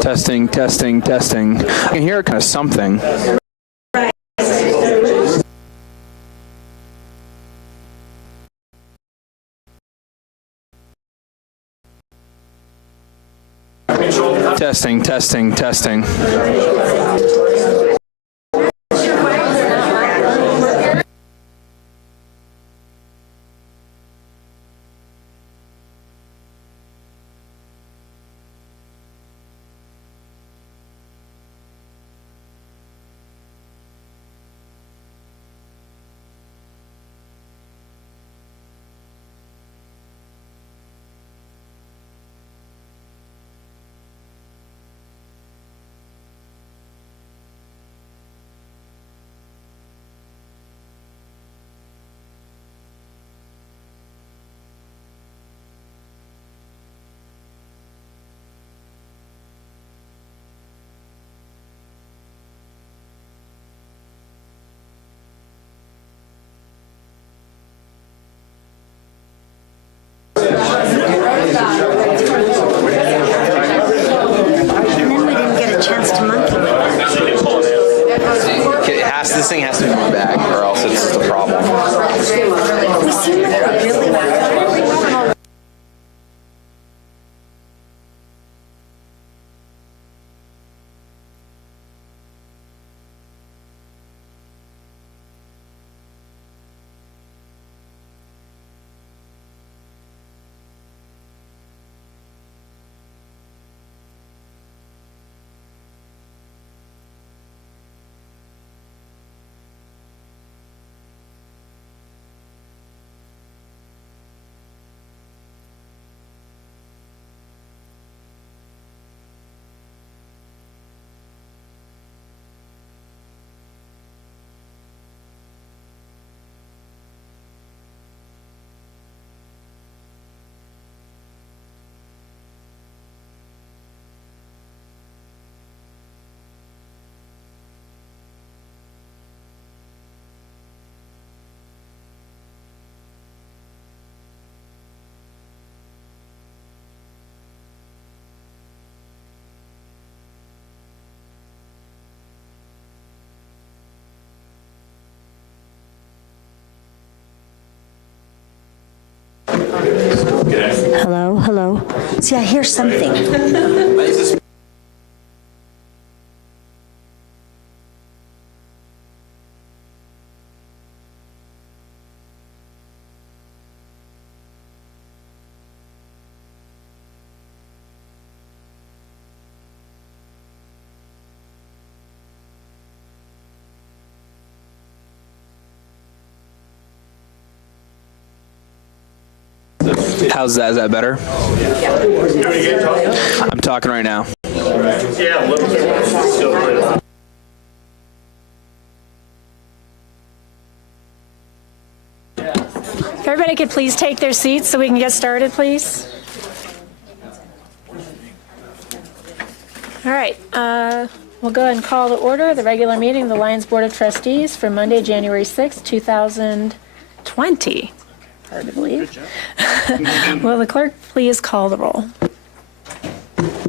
Testing, testing, testing. I can hear kind of something. Testing, testing, testing. This thing has to be in my bag, or else it's just a problem. We seem like we're really Hello, hello. See, I hear something. How's that? Is that better? I'm talking right now. Yeah, a little bit. Still good. If everybody could please take their seats so we can get started, please. All right, we'll go ahead and call to order the regular meeting of the Lions Board of Trustees for Monday, January 6, 2020. Hard to believe. Will the clerk please call the roll?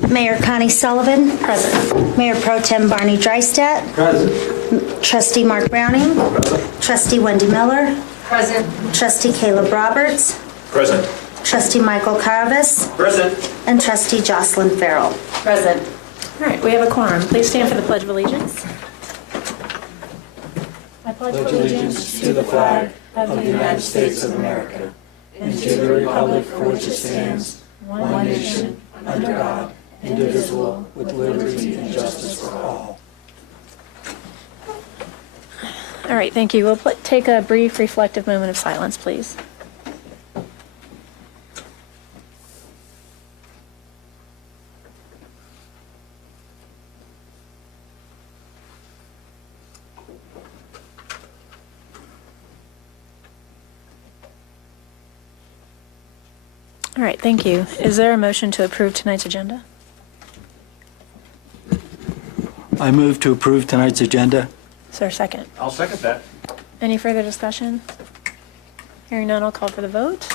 Mayor Connie Sullivan. Present. Mayor Pro Tem Barney Drystad. Present. Trustee Mark Browning. Trustee Wendy Miller. Present. Trustee Caleb Roberts. Present. Trustee Michael Caravis. Present. And Trustee Jocelyn Farrell. Present. All right, we have a quorum. Please stand for the Pledge of Allegiance. I pledge allegiance to the flag of the United States of America and to the republic for which it stands, one nation, under God, indivisible, with liberty and justice for all. All right, thank you. We'll take a brief reflective moment of silence, please. All right, thank you. Is there a motion to approve tonight's agenda? I move to approve tonight's agenda. Is there a second? I'll second that. Any further discussion? Hearing none, I'll call for the vote.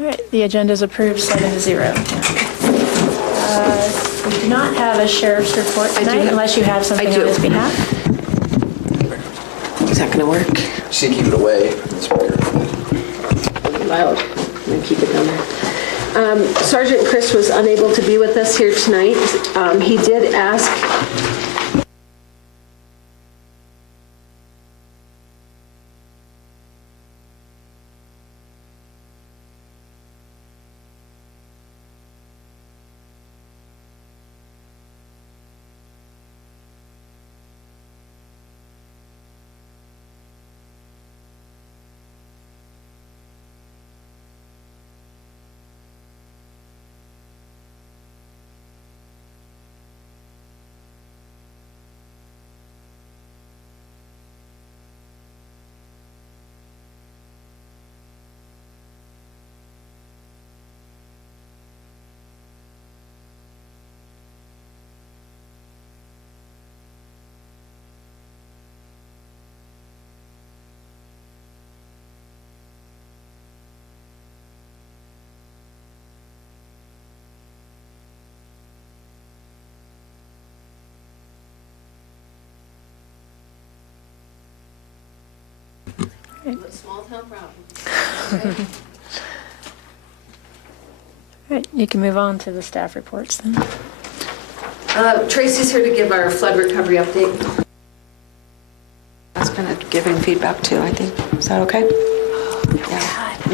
All right, the agenda is approved 7-0. We do not have a sheriff's report tonight unless you have something on his behalf. Is that going to work? Just keep it away. Loud. I'm going to keep it down there. Sergeant Chris was unable to be with us here tonight. He did ask. Small town problem. All right, you can move on to the staff reports then. Tracy's here to give our flood recovery update. That's kind of giving feedback too, I think. Is that okay? Yeah.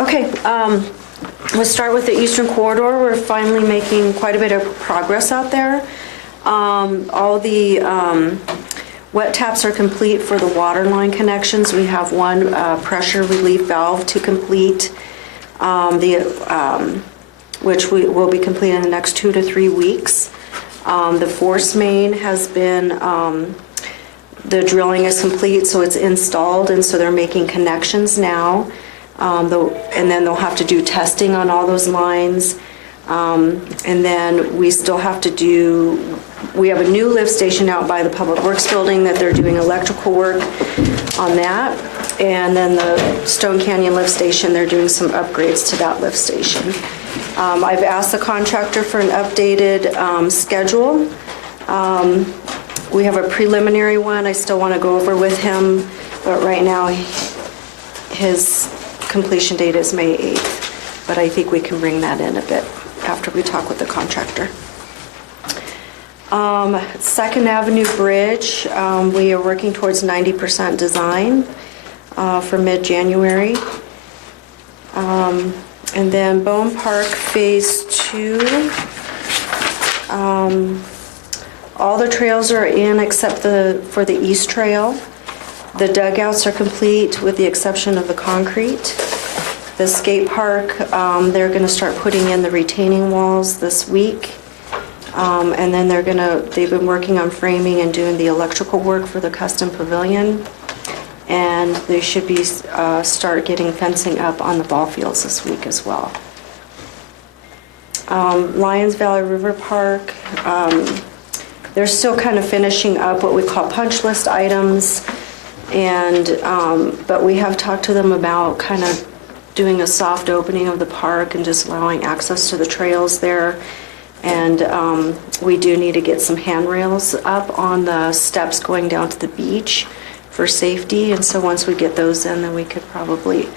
Okay. We'll start with the Eastern Corridor. We're finally making quite a bit of progress out there. All the wet taps are complete for the water line connections. We have one pressure relief valve to complete, which we will be completing in the next 2 to 3 weeks. The force main has been, the drilling is complete, so it's installed, and so they're making connections now. And then they'll have to do testing on all those lines. And then we still have to do, we have a new lift station out by the Public Works building that they're doing electrical work on that. And then the Stone Canyon lift station, they're doing some upgrades to that lift station. I've asked the contractor for an updated schedule. We have a preliminary one I still want to go over with him, but right now his completion date is May 8th, but I think we can bring that in a bit after we talk with the contractor. Second Avenue Bridge, we are working towards 90% design for mid-January. And then Bone Park Phase 2, all the trails are in except for the East Trail. The dugouts are complete with the exception of the concrete. The skate park, they're going to start putting in the retaining walls this week. And then they've been working on framing and doing the electrical work for the custom pavilion. And they should be start getting fencing up on the ball fields this week as well. Lions Valley River Park, they're still kind of finishing up what we call punch list items. And but we have talked to them about kind of doing a soft opening of the park and just allowing access to the trails there. And we do need to get some handrails up on the steps going down to the beach for safety. And so once we get those in, then we could probably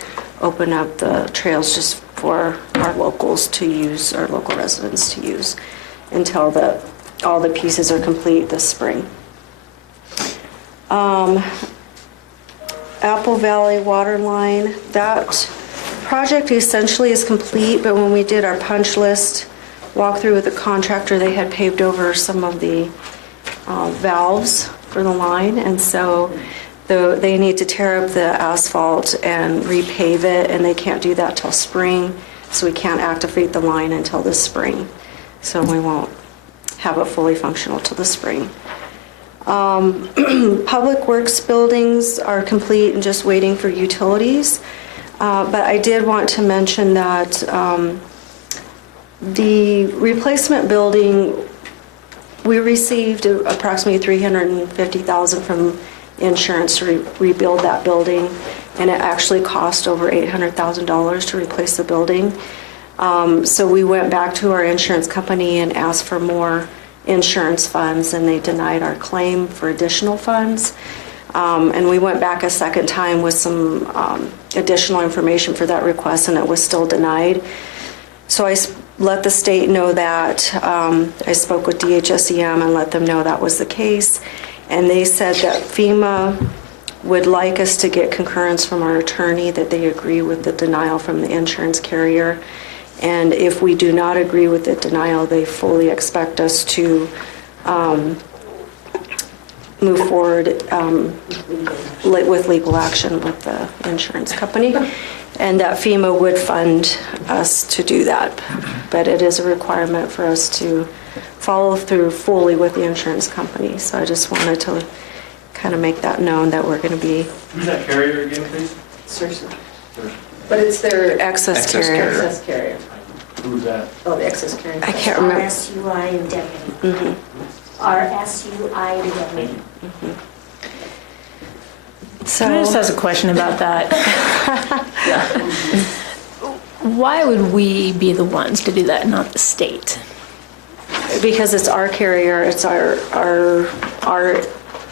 open up the trails just for our locals to use, our local residents to use, until all the pieces are complete this spring. Apple Valley Water Line, that project essentially is complete, but when we did our punch list walkthrough with the contractor, they had paved over some of the valves for the line, and so they need to tear up the asphalt and repave it, and they can't do that till spring, so we can't activate the line until this spring. So we won't have it fully functional till the spring. Public Works buildings are complete and just waiting for utilities. But I did want to mention that the replacement building, we received approximately $350,000 from insurance to rebuild that building, and it actually cost over $800,000 to replace the building. So we went back to our insurance company and asked for more insurance funds, and they denied our claim for additional funds. And we went back a second time with some additional information for that request, and it was still denied. So I let the state know that. I spoke with DHSEM and let them know that was the case. And they said that FEMA would like us to get concurrence from our attorney that they agree with the denial from the insurance carrier. And if we do not agree with the denial, they fully expect us to move forward with legal action with the insurance company, and that FEMA would fund us to do that. But it is a requirement for us to follow through fully with the insurance company. So I just wanted to kind of make that known that we're going to be. Who's that carrier again, please? But it's their excess carrier. Excess carrier. Who's that? Oh, the excess carrier. I can't remember. RSUI Indemnity. RSUI Indemnity. So Can I just ask a question about that? Why would we be the ones to do that, not the state? because it's our carrier, it's our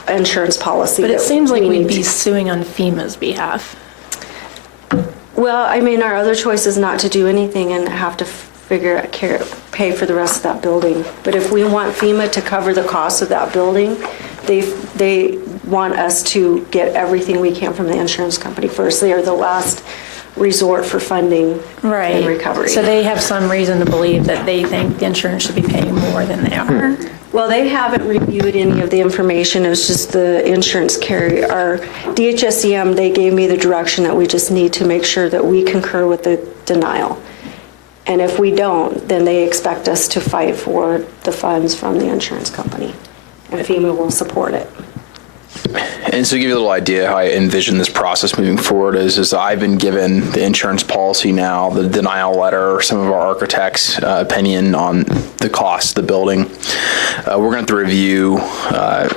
insurance policy. But it that seems like we we'd need be to- suing on FEMA's behalf. Well, I mean, our other choice is not to do anything and have to pay for the rest of that building. But if we want FEMA to cover the cost of that building, they want us to get everything we can from the insurance company first. They are the last resort for funding and recovery. So they have some reason to believe that they think the insurance should be paying more than they are. Well, they haven't reviewed any of the information. It was just the insurance carrier. Our DHSEM, they gave me the direction that we just need to make sure that we concur with the denial. And if we don't, then they expect us to fight for the funds from the insurance company. And FEMA will support it. And so to give you a little idea how I envision this process moving forward is I've been given the insurance policy now, the denial letter, some of our architects' opinion on the cost of the building. We're going to have to review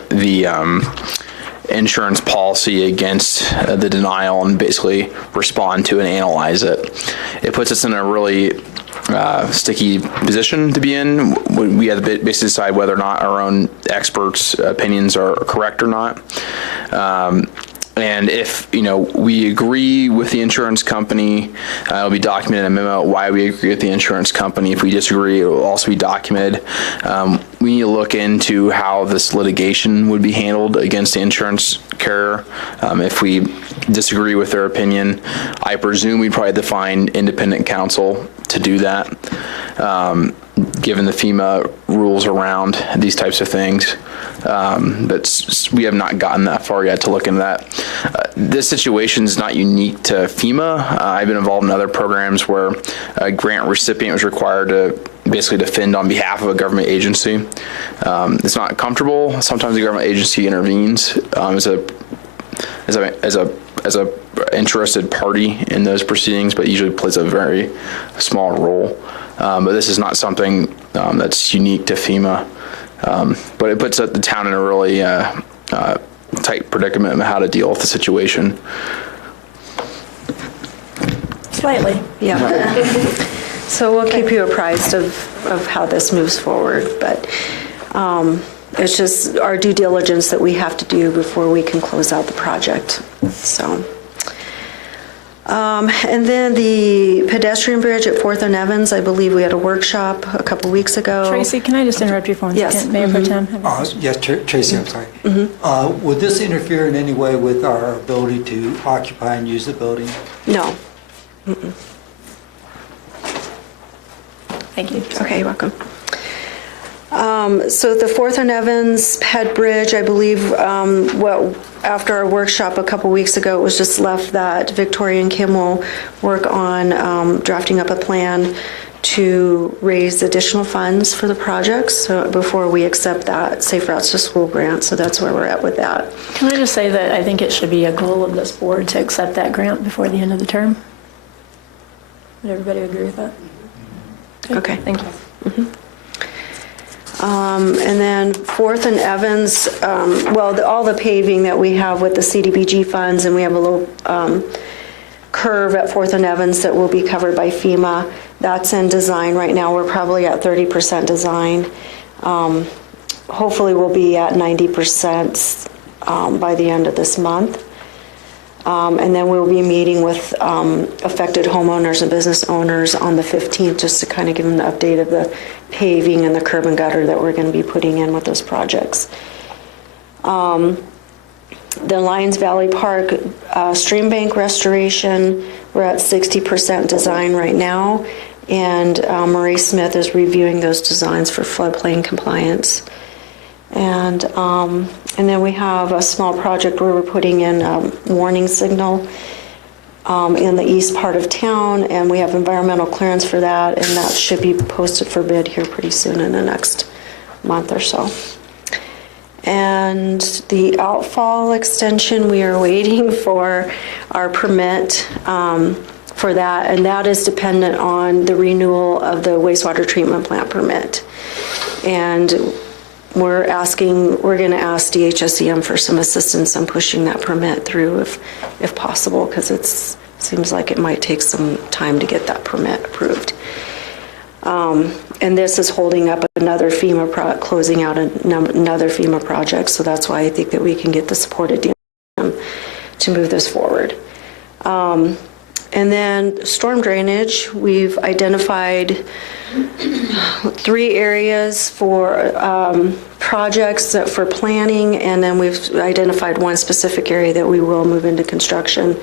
the insurance policy against the denial and basically respond to and analyze it. It puts us in a really sticky position to be in. We have to basically decide whether or not our own experts' opinions are correct or not. And if, we agree with the insurance company, it'll be documented in a memo why we agree with the insurance company. If we disagree, it will also be documented. We need to look into how this litigation would be handled against the insurance carrier. If we disagree with their opinion, I presume we'd probably have to find independent counsel to do that, given the FEMA rules around these types of things. But we have not gotten that far yet to look into that. This situation is not unique to FEMA. I've been involved in other programs where a grant recipient was required to basically defend on behalf of a government agency. It's not comfortable. Sometimes the government agency intervenes as a interested party in those proceedings, but usually plays a very small role. But this is not something that's unique to FEMA. But it puts the town in a really tight predicament of how to deal with the situation. Slightly. Yeah. So we'll keep you apprised of how this moves forward, but it's just our due diligence that we have to do before we can close out the project. So. And then the pedestrian bridge at 4th and Evans, I believe we had a workshop a couple weeks ago. Tracy, can I just interrupt you for one Yes. second? Mayor Pro Tem? Yes, Tracy, I'm sorry. Would this interfere in any way with our ability to occupy and use the building? No. Thank you. Okay, you're welcome. So the 4th and Evans Head Bridge, I believe, after our workshop a couple weeks ago, it was just left that Victoria and Kim will work on drafting up a plan to raise additional funds for the projects, so before we accept that Safe Routes to School grant, so that's where we're at with that. Can I just say that I think it should be a goal of this board to accept that grant before the end of the term? Would everybody agree with that? Okay. Thank you. And then Fourth and Evans, all the paving that we have with the CDBG funds, and we have a little curve at Fourth and Evans that will be covered by FEMA. That's in design right now. We're probably at 30% design. Hopefully we'll be at 90% by the end of this month. And then we'll be meeting with affected homeowners and business owners on the 15th, just to kind of give them the update of the paving and the curb and gutter that we're going to be putting in with those projects. The Lions Valley Park stream bank restoration, we're at 60% design right now, and Marie Smith is reviewing those designs for floodplain compliance. And then we have a small project where we're putting in a warning signal in the east part of town, and we have environmental clearance for that, and that should be posted for bid here pretty soon in the next month or so. And the outfall extension, we are waiting for our permit for that, and that is dependent on the renewal of the wastewater treatment plant permit. And we're going to ask DHSEM for some assistance on pushing that permit through if possible, because it seems like it might take some time to get that permit approved. And this is holding up another FEMA closing out another FEMA project, so that's why I think that we can get the support of DHSEM to move this forward. And then storm drainage, we've identified 3 areas for projects for planning, and then we've identified one specific area that we will move into construction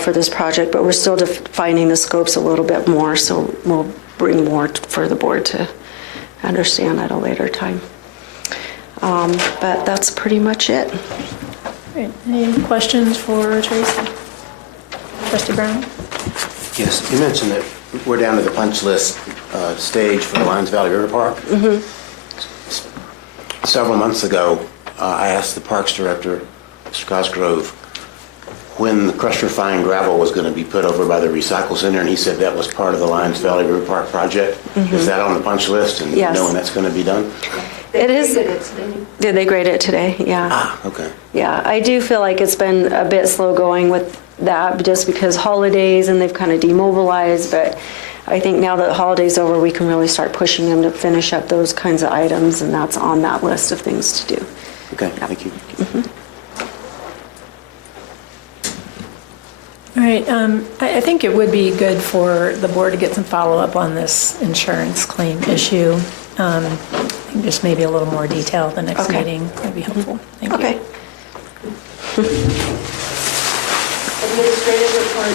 for this project, but we're still defining the scopes a little bit more, so we'll bring more for the board to understand at a later time. But that's pretty much it. Great. Any questions for Tracy? Trustee Brown? Yes, you mentioned that we're down to the punch list stage for the Lions Valley River Park. Mm-hmm. Several months ago, I asked the Parks Director, Mr. Cosgrove, when the crushed refined gravel was going to be put over by the recycle center, and he said that was part of the Lions Valley River Park project. Mm-hmm. Is that on the punch list, and yes. You know when that's going to be done? It is. Did they grade it today? Yeah. Ah, okay. Yeah, I do feel like it's been a bit slow going with that, just because holidays and they've kind of demobilized, but I think now that the holiday's over, we can really start pushing them to finish up those kinds of items, and that's on that list of things to do. Okay, yep. Thank you. Mm-hmm. All right, I think it would be good for the board to get some follow-up on this insurance claim issue. I think just maybe a little more detail the next meeting would be helpful. Thank you. Okay. Administrative report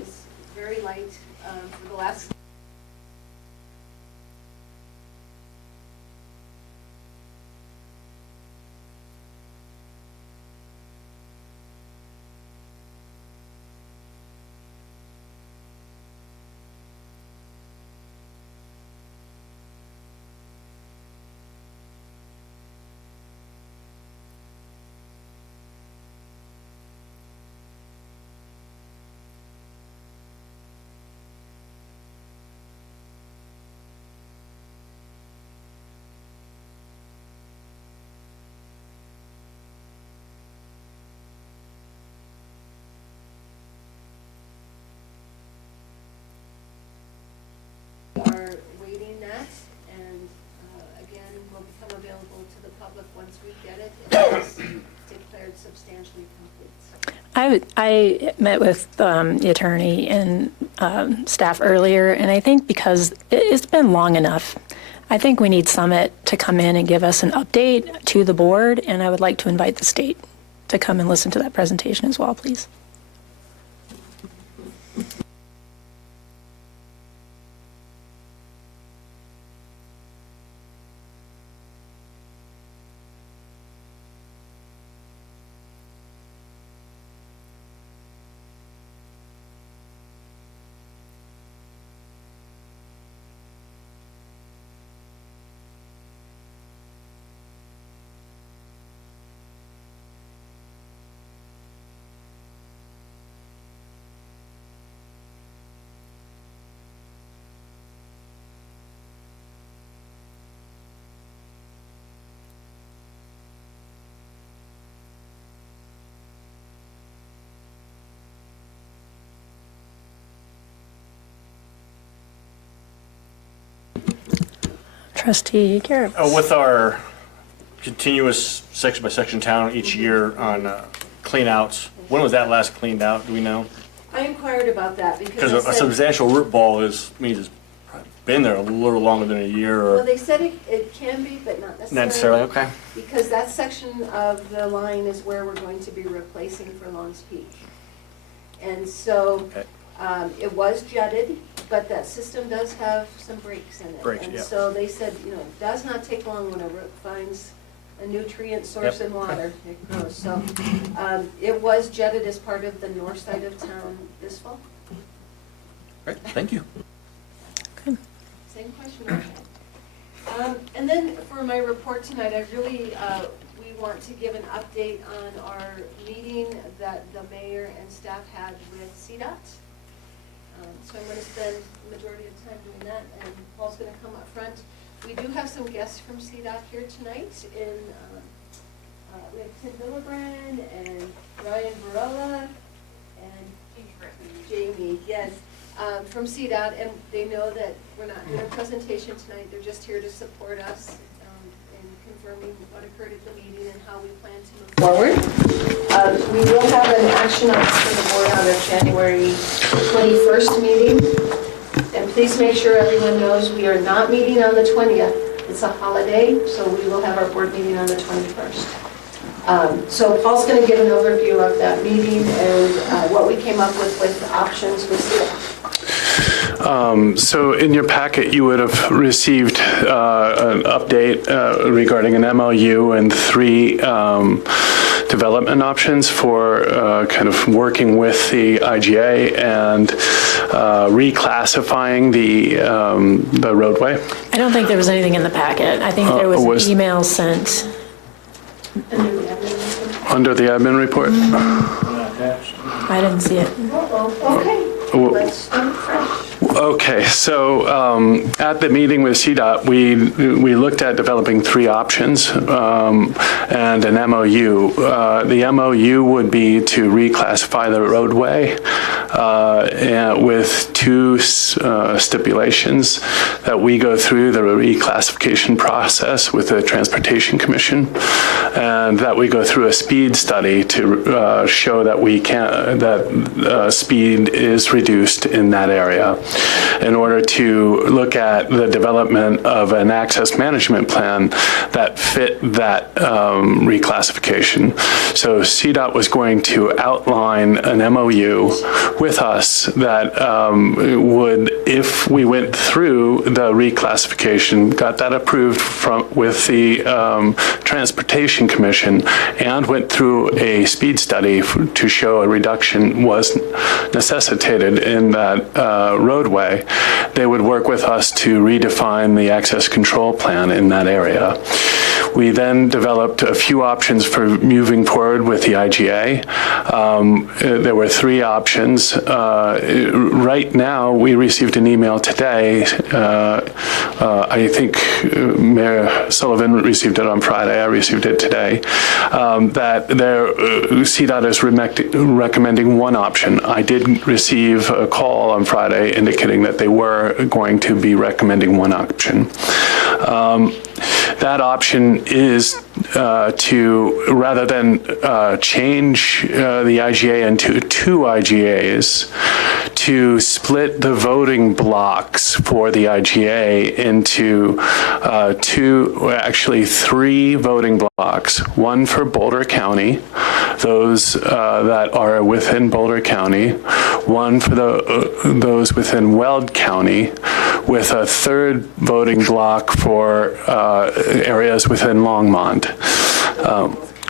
is very light for the last. Are waiting that, and again, will become available to the public once we get it. It is declared substantially complete. I met with the attorney and staff earlier, and I think because it's been long enough, I think we need Summit to come in and give us an update to the board, and I would like to invite the state to come and listen to that presentation as well, please. Trustee Garrett. With our continuous section-by-section town each year on clean outs, when was that last cleaned out? Do we know? I inquired about that Because because I a said, substantial root ball means it's been there a little longer than a year well, or they said it can be, but not necessarily. necessarily. Okay. Because that section of the line is where we're going to be replacing for Long's Peak. And so Okay. it was jetted, but that system does have some breaks in it. Breaks, And yeah. so they said, it does not take long when a root finds a nutrient source Yep. in water, it grows. So it was jetted as part of the north side of town this fall. Great. Thank you. Same question I had. And then for my report tonight, we want to give an update on our meeting that the mayor and staff had with CDOT. So I'm going to spend the majority of the time doing that, and Paul's going to come up front. We do have some guests from CDOT here tonight. We have Tim Villebrand and Ryan Varela and Jamie, yes, from CDOT, and they know that we're not doing a presentation tonight. They're just here to support us in confirming what occurred at the meeting and how we plan to move forward. We will have an action item for the board on our January 21st meeting. And please make sure everyone knows we are not meeting on the 20th. It's a holiday, so we will have our board meeting on the 21st. So Paul's going to give an overview of that meeting and what we came up with options with CDOT. So in your packet, you would have received an update regarding an MOU and 3 development options for kind of working with the IGA and reclassifying the roadway. I don't think there was anything in the packet. I think there was an email sent. Under the admin report? I didn't see it. Okay, let's start fresh. Okay, so at the meeting with CDOT, we looked at developing 3 options and an MOU. The MOU would be to reclassify the roadway and with 2 stipulations that we go through the reclassification process with the Transportation Commission, and that we go through a speed study to show that speed is reduced in that area, in order to look at the development of an access management plan that fit that reclassification. So CDOT was going to outline an MOU with us that would, if we went through the reclassification, got that approved with the Transportation Commission, and went through a speed study to show a reduction was necessitated in that roadway, they would work with us to redefine the access control plan in that area. We then developed a few options for moving forward with the IGA. There were 3 options. Right now, we received an email today. I think Mayor Sullivan received it on Friday. I received it today. That CDOT is recommending 1 option. I did receive a call on Friday indicating that they were going to be recommending 1 option. That option is to, rather than change the IGA into 2 IGAs, to split the voting blocks for the IGA into 3 voting blocks. 1 for Boulder County, those that are within Boulder County, 1 for those within Weld County, with a 3rd voting block for areas within Longmont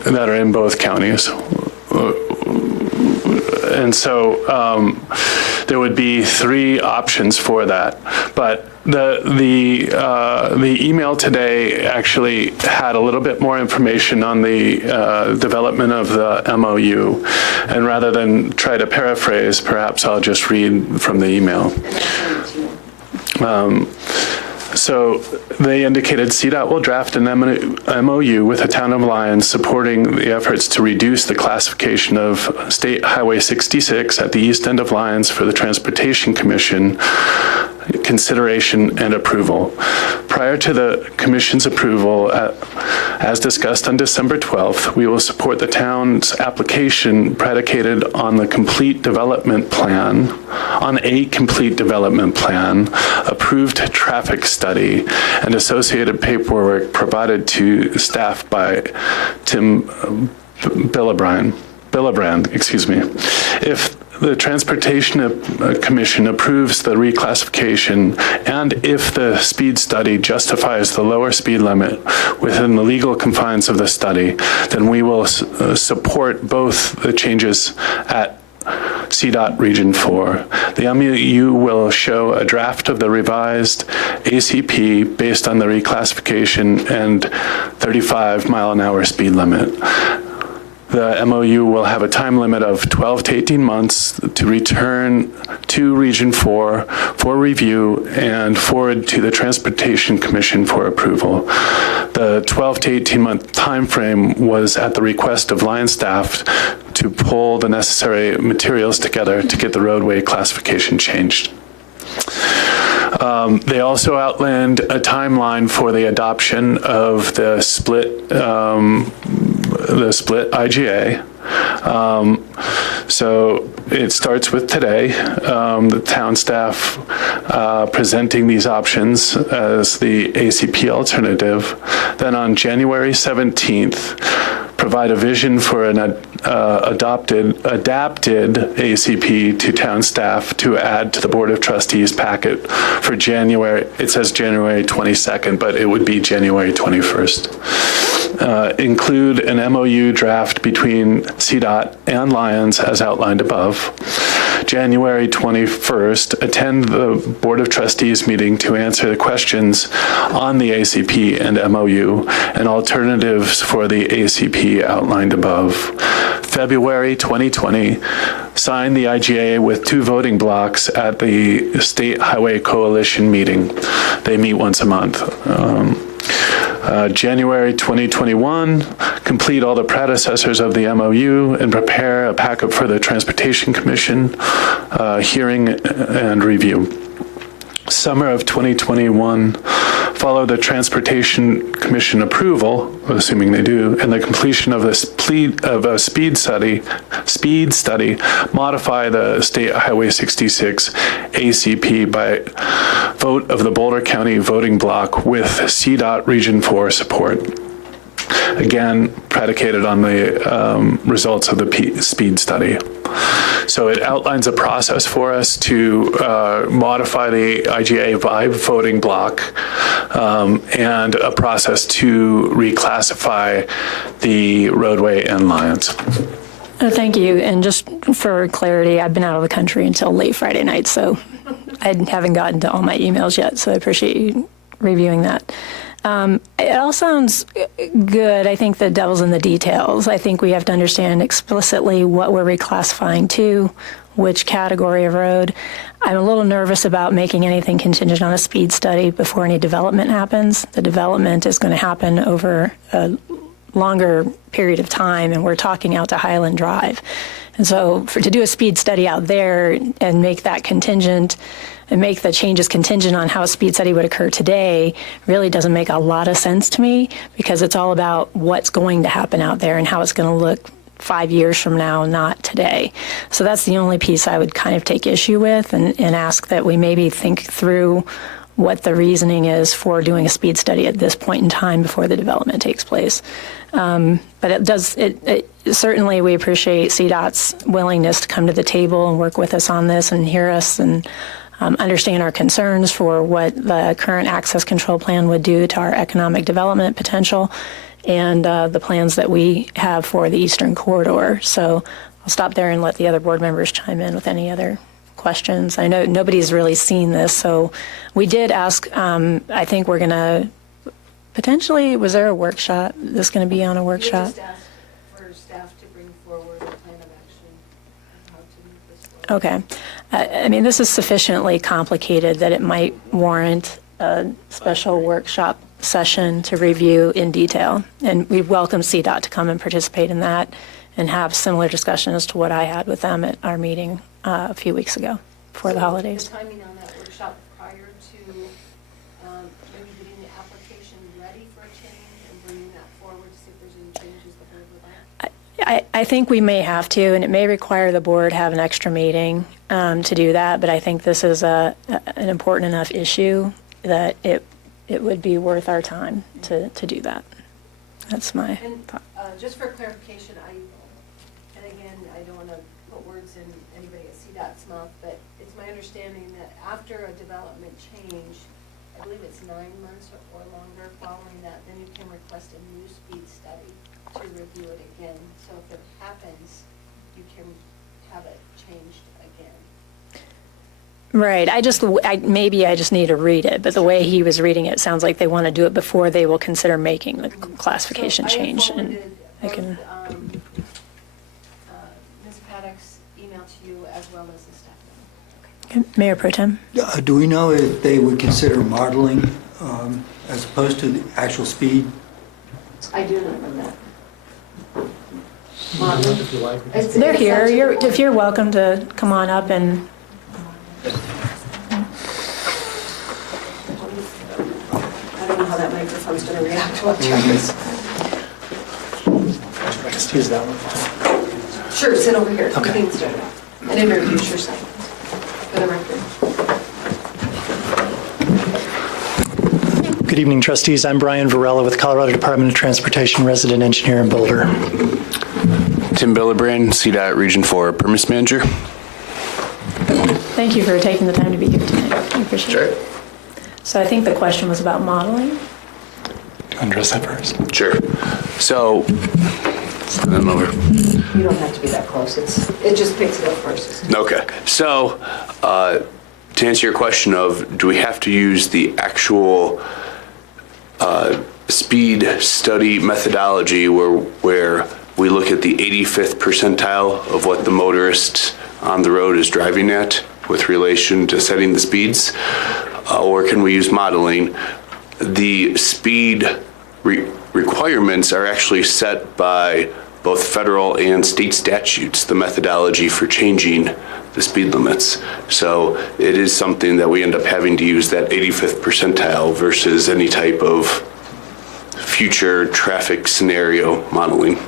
that are in both counties. And so there would be 3 options for that. But the email today actually had a little bit more information on the development of the MOU. And rather than try to paraphrase, perhaps I'll just read from the email. So they indicated CDOT will draft an MOU with the town of Lyons supporting the efforts to reduce the classification of State Highway 66 at the east end of Lyons for the Transportation Commission consideration and approval. Prior to the Commission's approval, as discussed on December 12th, we will support the town's application predicated on a complete development plan, approved traffic study, and associated paperwork provided to staff by Tim Billibrand. If the Transportation Commission approves the reclassification, and if the speed study justifies the lower speed limit within the legal confines of the study, then we will support both the changes at CDOT Region 4. The MOU will show a draft of the revised ACP based on the reclassification and 35-mile-an-hour speed limit. The MOU will have a time limit of 12 to 18 months to return to Region 4 for review and forward to the Transportation Commission for approval. The 12 to 18-month timeframe was at the request of Lion staff to pull the necessary materials together to get the roadway classification changed. They also outlined a timeline for the adoption of the split IGA. So it starts with today, the town staff presenting these options as the ACP alternative. Then on January 17th, provide a vision for an adapted ACP to town staff to add to the Board of Trustees packet for January. It says January 22nd, but it would be January 21st. Include an MOU draft between CDOT and Lions as outlined above. January 21st, attend the Board of Trustees meeting to answer the questions on the ACP and MOU and alternatives for the ACP outlined above. February 2020, sign the IGA with 2 voting blocks at the State Highway Coalition meeting. They meet once a month. January 2021, complete all the predecessors of the MOU and prepare a packet for the Transportation Commission hearing and review. Summer of 2021, follow the Transportation Commission approval, assuming they do, and the completion of a speed study, modify the State Highway 66 ACP by vote of the Boulder County voting block with CDOT Region 4 support. Again, predicated on the results of the speed study. So it outlines a process for us to modify the IGA by voting block and a process to reclassify the roadway and Lions. Thank you. And just for clarity, I've been out of the country until late Friday night, so I haven't gotten to all my emails yet, so I appreciate you reviewing that. It all sounds good. I think the devil's in the details. I think we have to understand explicitly what we're reclassifying to, which category of road. I'm a little nervous about making anything contingent on a speed study before any development happens. The development is going to happen over a longer period of time, and we're talking out to Highland Drive. And so to do a speed study out there and make that contingent and make the changes contingent on how a speed study would occur today really doesn't make a lot of sense to me, because it's all about what's going to happen out there and how it's going to look 5 years from now, not today. So that's the only piece I would kind of take issue with and ask that we maybe think through what the reasoning is for doing a speed study at this point in time before the development takes place. But it certainly we appreciate CDOT's willingness to come to the table and work with us on this and hear us and understand our concerns for what the current access control plan would do to our economic development potential and the plans that we have for the Eastern Corridor. So I'll stop there and let the other board members chime in with any other questions. I know nobody's really seen this, so we did ask, I think we're going to potentially, was there a workshop? This going to be on a workshop? We just asked for staff to bring forward a plan of action on how to move this forward. Okay. I mean, this is sufficiently complicated that it might warrant a special workshop session to review in detail. And we welcome CDOT to come and participate in that and have similar discussion as to what I had with them at our meeting a few weeks ago before the holidays. The timing on that workshop prior to maybe getting the I think we may have to, and it may require the board have an extra meeting to do that, but I think this is an important enough issue that it would be worth our time to do that. That's my And thought. just for clarification, and again, I don't want to put words in anybody at CDOT's mouth, but it's my understanding that after a development change, I believe it's 9 months or longer following that, then you can request a new speed study to review it again. So if it happens, you can have it changed again. Right. Maybe I just need to read it, but the way he was reading it sounds like they want to do it before they will consider making the classification So change. I forwarded I can. both, Ms. Paddock's email to you as well as the staff memo. Mayor Pro Tem. Do we know if they would consider modeling as opposed to the actual speed? I do not know that. Modeling. They're here. If you're welcome to come on up and. I don't know how that microphone's going to react to electronics. Just use that one. Sure, sit over here. Okay. You can start it off. And introduce yourself for the record. Good evening, trustees. I'm Brian Varela with Colorado Department of Transportation, resident engineer in Boulder. Tim Billibrand, CDOT Region 4 Permits Manager. Thank you for taking the time to be here tonight. I appreciate it. So I think the question was about modeling. Do you want to address that first? Sure. So, Send them over. You don't have to be that close. It just picks it up first. Okay. So, to answer your question of, do we have to use the actual speed study methodology where we look at the 85th percentile of what the motorist on the road is driving at with relation to setting the speeds, or can we use modeling? The speed requirements are actually set by both federal and state statutes, the methodology for changing the speed limits. So it is something that we end up having to use that 85th percentile versus any type of future traffic scenario modeling.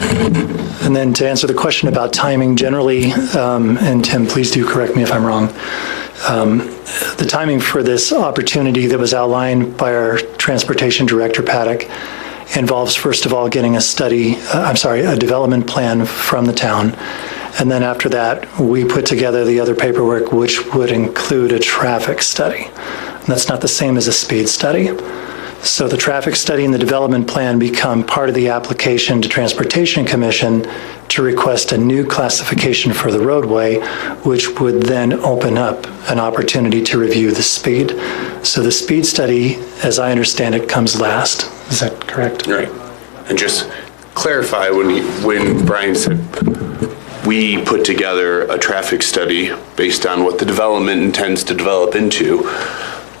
And then to answer the question about timing generally, and Tim, please do correct me if I'm wrong, the timing for this opportunity that was outlined by our transportation director, Paddock, involves first of all getting a development plan from the town. And then after that, we put together the other paperwork, which would include a traffic study. And that's not the same as a speed study. So the traffic study and the development plan become part of the application to Transportation Commission to request a new classification for the roadway, which would then open up an opportunity to review the speed. So the speed study, as I understand it, comes last. Is that correct? Right. And just clarify, when Brian said we put together a traffic study based on what the development intends to develop into,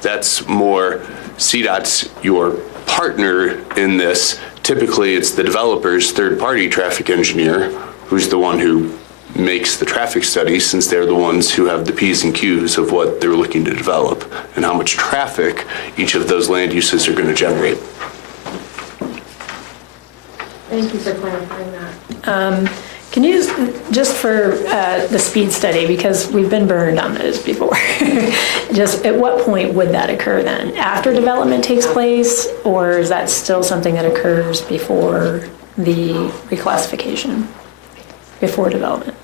that's more CDOT's your partner in this. Typically, it's the developer's third-party traffic engineer who's the one who makes the traffic study, since they're the ones who have the P's and Q's of what they're looking to develop and how much traffic each of those land uses are going to generate. Thank you for clarifying that. Can you just for the speed study, because we've been burned on this before, just at what point would that occur then? After development takes place, or is that still something that occurs before the reclassification, before development?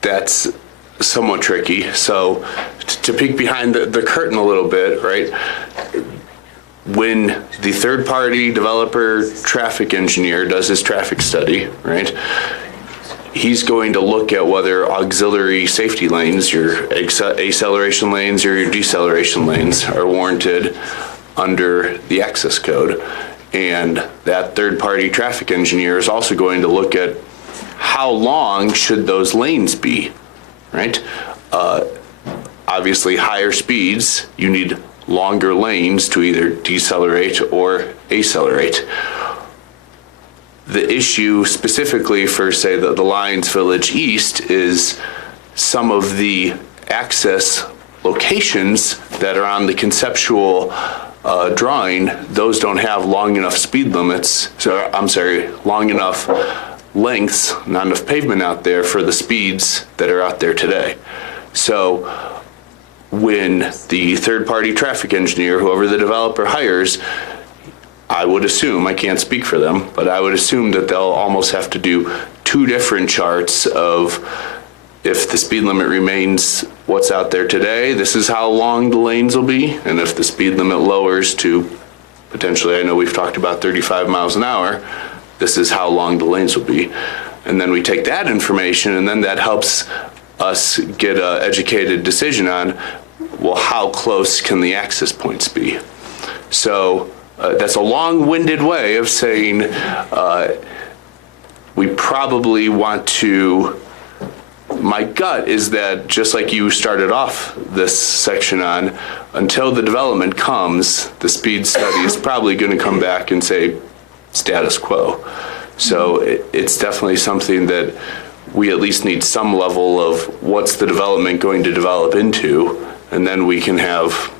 That's somewhat tricky. So to peek behind the curtain a little bit, right? When the third-party developer traffic engineer does his traffic study, right, he's going to look at whether auxiliary safety lanes, your acceleration lanes or your deceleration lanes, are warranted under the access code. And that third-party traffic engineer is also going to look at how long should those lanes be, right? Obviously, higher speeds, you need longer lanes to either decelerate or accelerate. The issue specifically for, say, the Lions Village East is some of the access locations that are on the conceptual drawing, those don't have long enough speed limits, long enough lengths, not enough pavement out there for the speeds that are out there today. So when the third-party traffic engineer, whoever the developer hires, I would assume, I can't speak for them, but I would assume that they'll almost have to do two different charts of, if the speed limit remains what's out there today, this is how long the lanes will be. And if the speed limit lowers to potentially, I know we've talked about 35 miles an hour, this is how long the lanes will be. And then we take that information, and then that helps us get an educated decision on, well, how close can the access points be? So that's a long-winded way of saying we probably want to. My gut is that, just like you started off this section on, until the development comes, the speed study is probably going to come back and say status quo. So it's definitely something that we at least need some level of what's the development going to develop into, and then we can have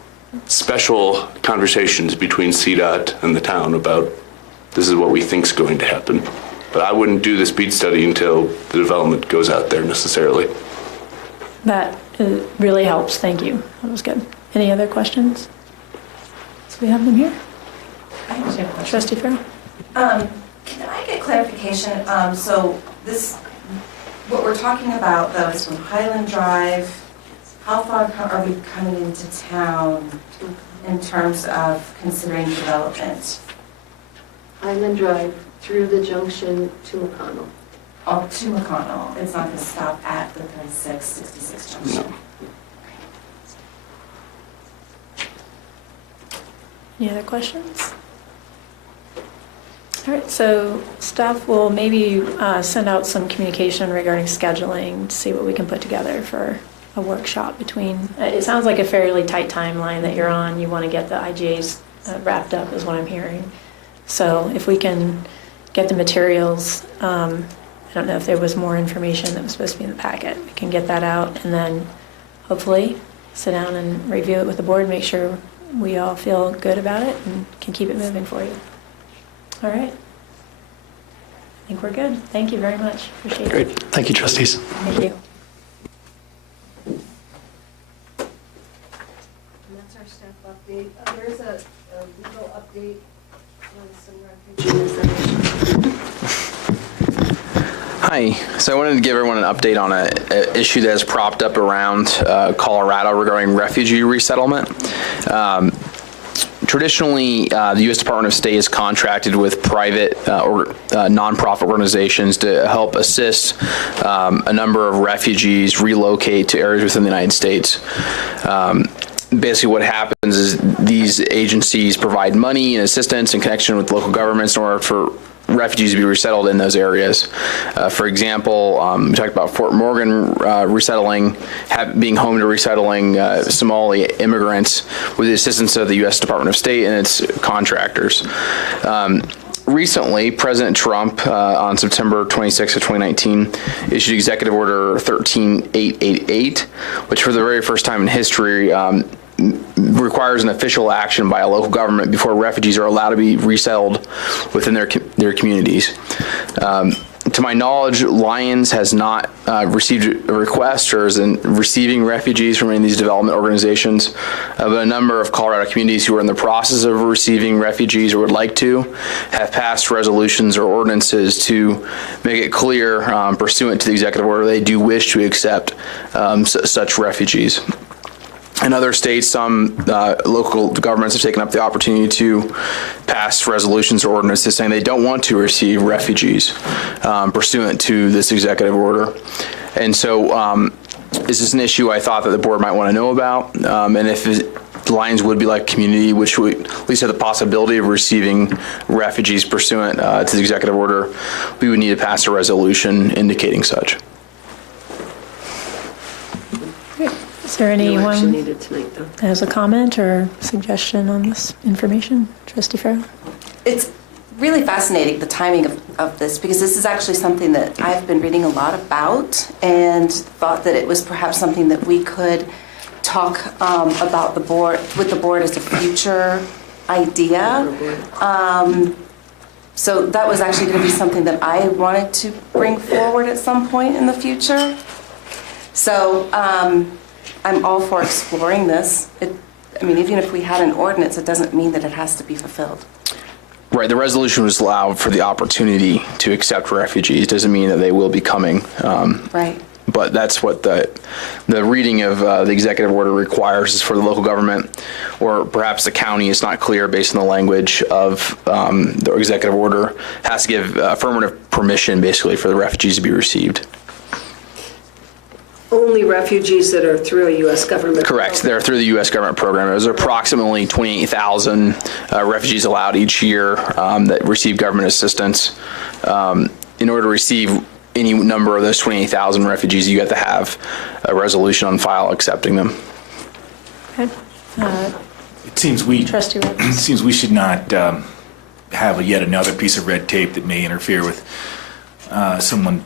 special conversations between CDOT and the town about this is what we think is going to happen. But I wouldn't do the speed study until the development goes out there necessarily. That really helps. Thank you. That was good. Any other questions? So we have them here. Trustee Farrell. Can I get clarification? So this, what we're talking about though is from Highland Drive. How far are we coming into town in terms of considering development? Highland Drive through the junction to McConnell. Oh, to McConnell. It's not going to stop at the 3666 junction. No. Any other questions? All right, so staff will maybe send out some communication regarding scheduling to see what we can put together for a workshop between, it sounds like a fairly tight timeline that you're on. You want to get the IGAs wrapped up is what I'm hearing. So if we can get the materials, I don't know if there was more information that was supposed to be in the packet. We can get that out and then hopefully sit down and review it with the board, make sure we all feel good about it and can keep it moving for you. All right. I think we're good. Thank you very much. Appreciate it. Great. Thank you, trustees. Thank you. And that's our staff update. There's a legal update on some refugee information. Hi. So I wanted to give everyone an update on an issue that has propped up around Colorado regarding refugee resettlement. Traditionally, the U.S. Department of State is contracted with private or nonprofit organizations to help assist a number of refugees relocate to areas within the United States. Basically what happens is these agencies provide money and assistance in connection with local governments in order for refugees to be resettled in those areas. For example, we talked about Fort Morgan being home to resettling Somali immigrants with the assistance of the U.S. Department of State and its contractors. Recently, President Trump, on September 26 of 2019, issued Executive Order 13888, which for the very first time in history requires an official action by a local government before refugees are allowed to be resettled within their communities. To my knowledge, Lions has not received a request or is receiving refugees from any of these development organizations, but a number of Colorado communities who are in the process of receiving refugees or would like to have passed resolutions or ordinances to make it clear, pursuant to the executive order, they do wish to accept such refugees. In other states, some local governments have taken up the opportunity to pass resolutions or ordinances saying they don't want to receive refugees pursuant to this executive order. And so this is an issue I thought that the board might want to know about. And if Lions would be like a community which would at least have the possibility of receiving refugees pursuant to the executive order, we would need to pass a resolution indicating such. Is there anyone Needed tonight, though. that has a comment or suggestion on this information? Trustee Farrell? It's really fascinating, the timing of this, because this is actually something that I've been reading a lot about and thought that it was perhaps something that we could talk about with the board as a future idea. So that was actually going to be something that I wanted to bring forward at some point in the future. So I'm all for exploring this. I mean, even if we had an ordinance, it doesn't mean that it has to be fulfilled. Right, the resolution was allowed for the opportunity to accept refugees. Doesn't mean that they will be coming. Right. But that's what the reading of the executive order requires is for the local government, or perhaps the county, it's not clear based on the language of the executive order, has to give affirmative permission basically for the refugees to be received. Only refugees that are through a U.S. government. Correct. They're through the U.S. government program. There's approximately 28,000 refugees allowed each year that receive government assistance. In order to receive any number of those 28,000 refugees, you have to have a resolution on file accepting them. Okay. It seems we Trustee Roberts. it seems we should not have yet another piece of red tape that may interfere with someone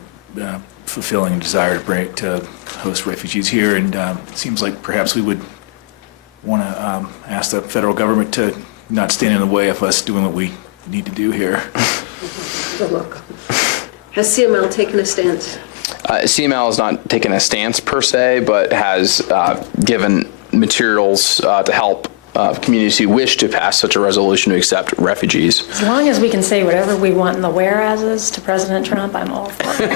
fulfilling a desire to host refugees here. And it seems like perhaps we would want to ask the federal government to not stand in the way of us doing what we need to do here. Good luck. Has CML taken a stance? CML has not taken a stance per se, but has given materials to help communities who wish to pass such a resolution to accept refugees. As long as we can say whatever we want in the whereases to President Trump, I'm all for it.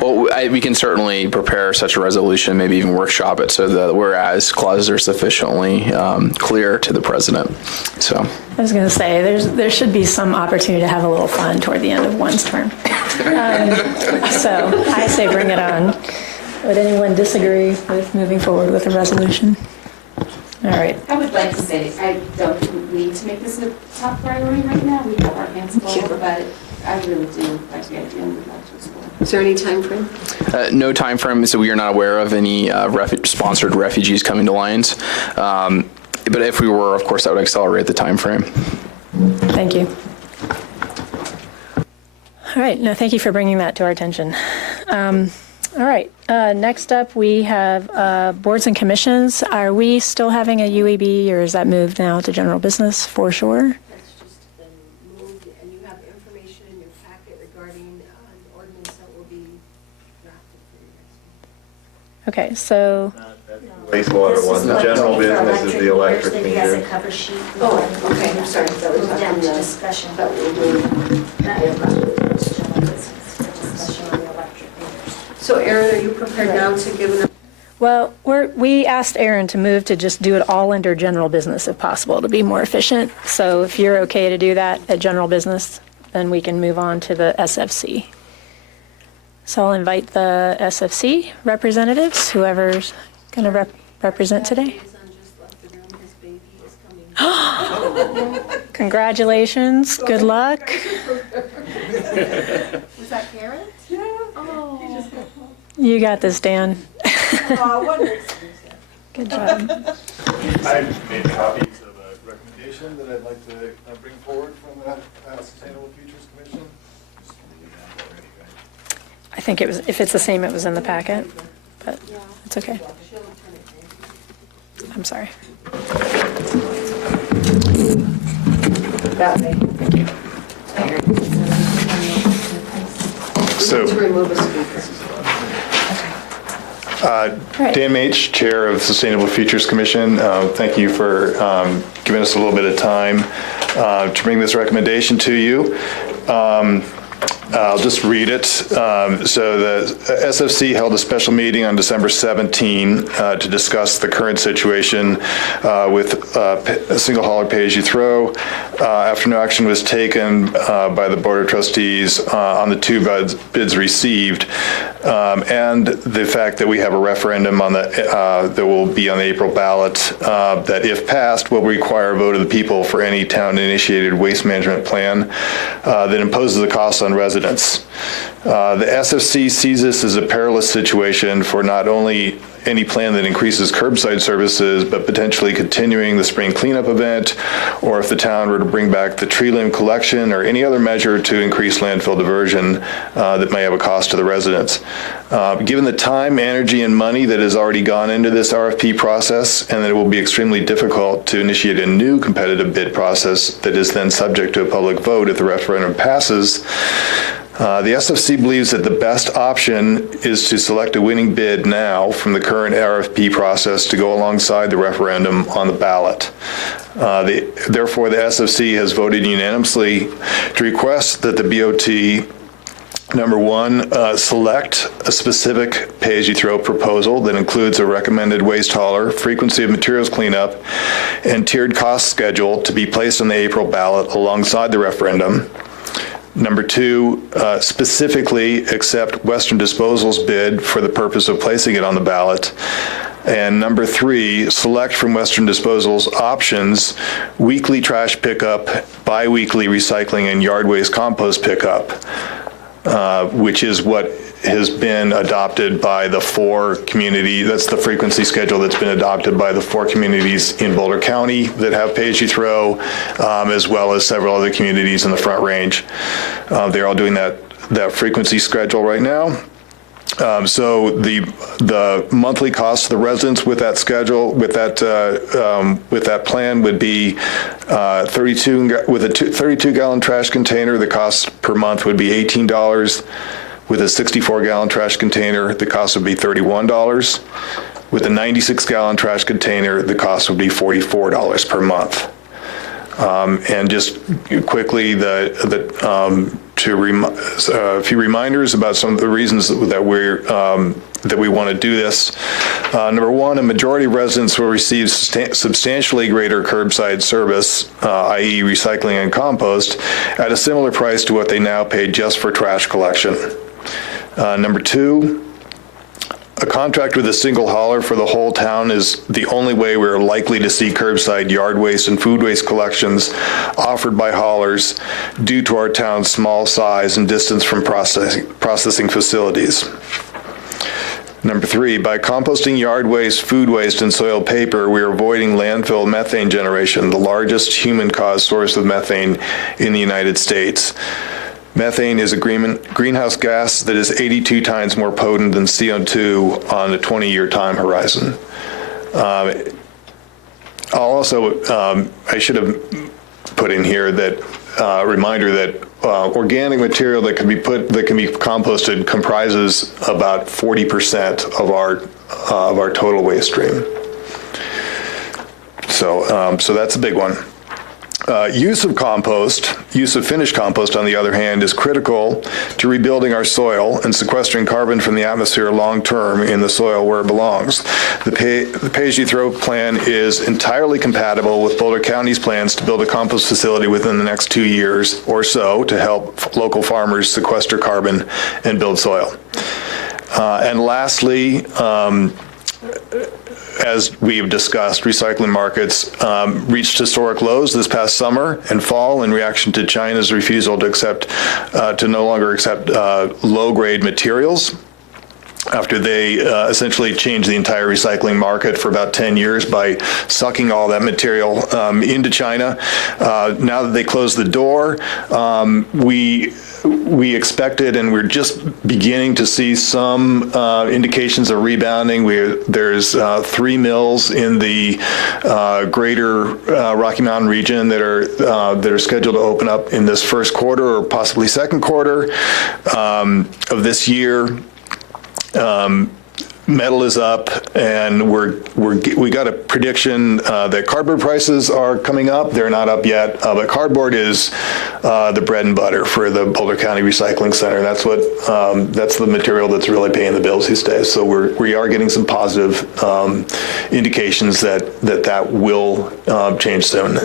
Well, we can certainly prepare such a resolution, maybe even workshop it so the whereas clauses are sufficiently clear to the president. So I was going to say, there should be some opportunity to have a little fun toward the end of one's term. So I say bring it on. Would anyone disagree with moving forward with a resolution? All right. I would like to say, I don't need to make this a top priority right now. We have our hands full, but I really do like the idea and would like to explore. Is there any time frame? no time frame, so we are not aware of any sponsored refugees coming to Lyons. But if we were, of course, that would accelerate the time frame. Thank you. All right. No, thank you for bringing that to our attention. All right. Next up, we have boards and commissions. Are we still having a UEB, or is that moved now to general business for sure? That's just been moved, and you have information in your packet regarding an ordinance that will be drafted for you next week. Okay, so Wastewater one, the general business is the electric It has a meter. cover sheet. Oh, okay, I'm sorry. That was Move down to discussion. That we were doing. Discussion on the electric meters. So Erin, are you prepared now to give an? well, we asked Aaron to move to just do it all under general business if possible to be more efficient. So if you're okay to do that at general business, then we can move on to the SFC. So I'll invite the SFC representatives, whoever's going to represent today. Congratulations. Good luck. Was that Karen? Yeah. Oh. You got this, Dan. What Good job. I made copies of a recommendation that I'd like to bring forward from the Sustainable Futures Commission. I think it was, if it's the same, it was in the packet, but it's okay. I'm sorry. Thank you. So, To remove a speaker. Dan Mage, Chair of Sustainable Futures Commission, thank you for giving us a little bit of time to bring this recommendation to you. I'll just read it. So the SFC held a special meeting on December 17 to discuss the current situation with a single hauler pay-as-you-throw. After no action was taken by the Board of Trustees on the two bids received, and the fact that we have a referendum on that will be on the April ballot that, if passed, will require a vote of the people for any town-initiated waste management plan that imposes a cost on residents. The SFC sees this as a perilous situation for not only any plan that increases curbside services, but potentially continuing the spring cleanup event, or if the town were to bring back the tree limb collection or any other measure to increase landfill diversion that may have a cost to the residents. Given the time, energy, and money that has already gone into this RFP process, and that it will be extremely difficult to initiate a new competitive bid process that is then subject to a public vote if the referendum passes, the SFC believes that the best option is to select a winning bid now from the current RFP process to go alongside the referendum on the ballot. Therefore, the SFC has voted unanimously to request that the BOT, number one, select a specific pay-as-you-throw proposal that includes a recommended waste hauler, frequency of materials cleanup, and tiered cost schedule to be placed on the April ballot alongside the referendum. Number two, specifically accept Western Disposal's bid for the purpose of placing it on the ballot. And number three, select from Western Disposal's options weekly trash pickup, bi-weekly recycling, and yard waste compost pickup, which is what has been adopted by the 4 community. That's the frequency schedule that's been adopted by the 4 communities in Boulder County that have pay-as-you-throw, as well as several other communities in the Front Range. They're all doing that frequency schedule right now. So the monthly cost to the residents with that schedule, with that plan would be 32 with a 32-gallon trash container. The cost per month would be $18. With a 64-gallon trash container, the cost would be $31. With a 96-gallon trash container, the cost would be $44 per month. And just quickly, a few reminders about some of the reasons that we want to do this. Number one, a majority of residents will receive substantially greater curbside service, i.e. recycling and compost, at a similar price to what they now pay just for trash collection. Number two, a contract with a single hauler for the whole town is the only way we're likely to see curbside yard waste and food waste collections offered by haulers due to our town's small size and distance from processing facilities. Number three, by composting yard waste, food waste, and soiled paper, we are avoiding landfill methane generation, the largest human-caused source of methane in the United States. Methane is a greenhouse gas that is 82 times more potent than CO2 on a 20-year time horizon. I should have put in here that reminder that organic material that can be composted comprises about 40% of our total waste stream. So that's a big one. Use of finished compost, on the other hand, is critical to rebuilding our soil and sequestering carbon from the atmosphere long-term in the soil where it belongs. The pay-as-you-throw plan is entirely compatible with Boulder County's plans to build a compost facility within the next 2 years or so to help local farmers sequester carbon and build soil. And lastly, as we've discussed, recycling markets reached historic lows this past summer and fall in reaction to China's refusal to no longer accept low-grade materials, after they essentially changed the entire recycling market for about 10 years by sucking all that material into China. Now that they closed the door, we expected, and we're just beginning to see some indications of rebounding. There's 3 mills in the greater Rocky Mountain region that are scheduled to open up in this first quarter or possibly second quarter of this year. Metal is up, and we got a prediction that cardboard prices are coming up. They're not up yet, but cardboard is the bread and butter for the Boulder County Recycling Center. That's the material that's really paying the bills these days. So we are getting some positive indications that will change soon.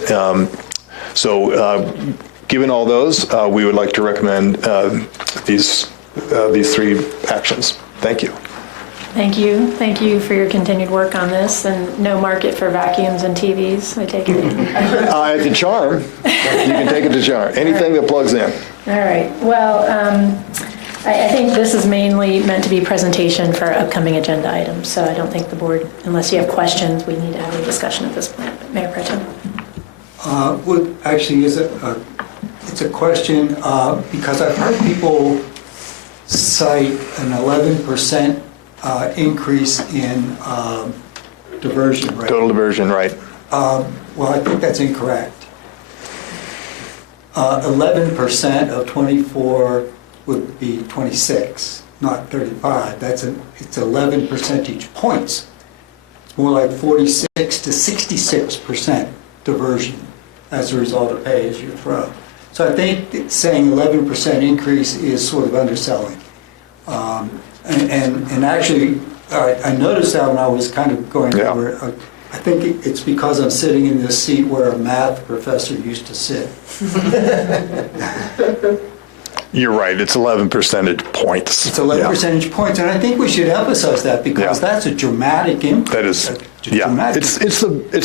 Given all those, we would like to recommend these 3 actions. Thank you. Thank you. Thank you for your continued work on this, and no market for vacuums and TVs, I take it. At the Charm, you can take it to Charm. Anything that plugs in. All right. Well, I think this is mainly meant to be presentation for upcoming agenda items, so I don't think the board, unless you have questions, we need to have a discussion at this point. Mayor Pro Tem. Well, actually, it's a question, because I've heard people cite an 11% increase in diversion rate. Total diversion, right. Well, I think that's incorrect. 11% of 24 would be 26, not 35. It's 11 percentage points. It's more like 46 to 66% diversion as a result of pay as you throw. So I think saying 11% increase is sort of underselling. And actually, I noticed that when I was kind of going over. I think it's because I'm sitting in this seat where a math professor used to sit. You're right, it's 11 percentage points. It's 11 percentage points, and I think we should emphasize that because that's a dramatic impact. That is, it's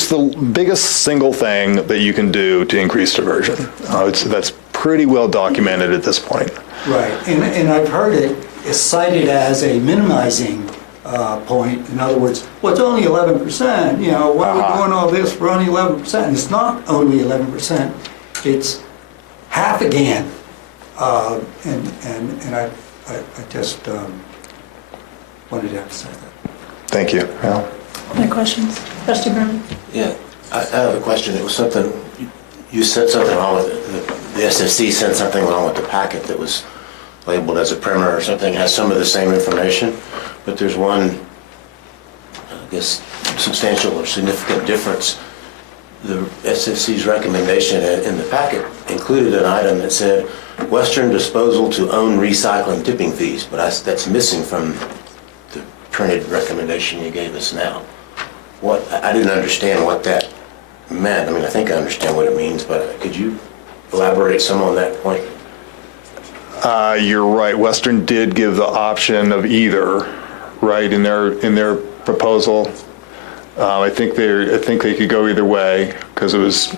the biggest single thing that you can do to increase diversion. That's pretty well documented at this point. Right, and I've heard it cited as a minimizing point. In other words, well, it's only 11%. You know, why are we doing all this for only 11%? And it's not only 11%. It's half again. And I just wanted to emphasize that. Thank you. Al? Any questions? Trustee Brown? Yeah, I have a question. It was something, you said something wrong with it. The SFC sent something wrong with the packet that was labeled as a primer or something, has some of the same information, but there's one, I guess, substantial or significant difference. The SFC's recommendation in the packet included an item that said Western Disposal to own recycling tipping fees, but that's missing from the printed recommendation you gave us now. I didn't understand what that meant. I mean, I think I understand what it means, but could you elaborate some on that point? You're right. Western did give the option of either, right, in their proposal. I think they could go either way because it was,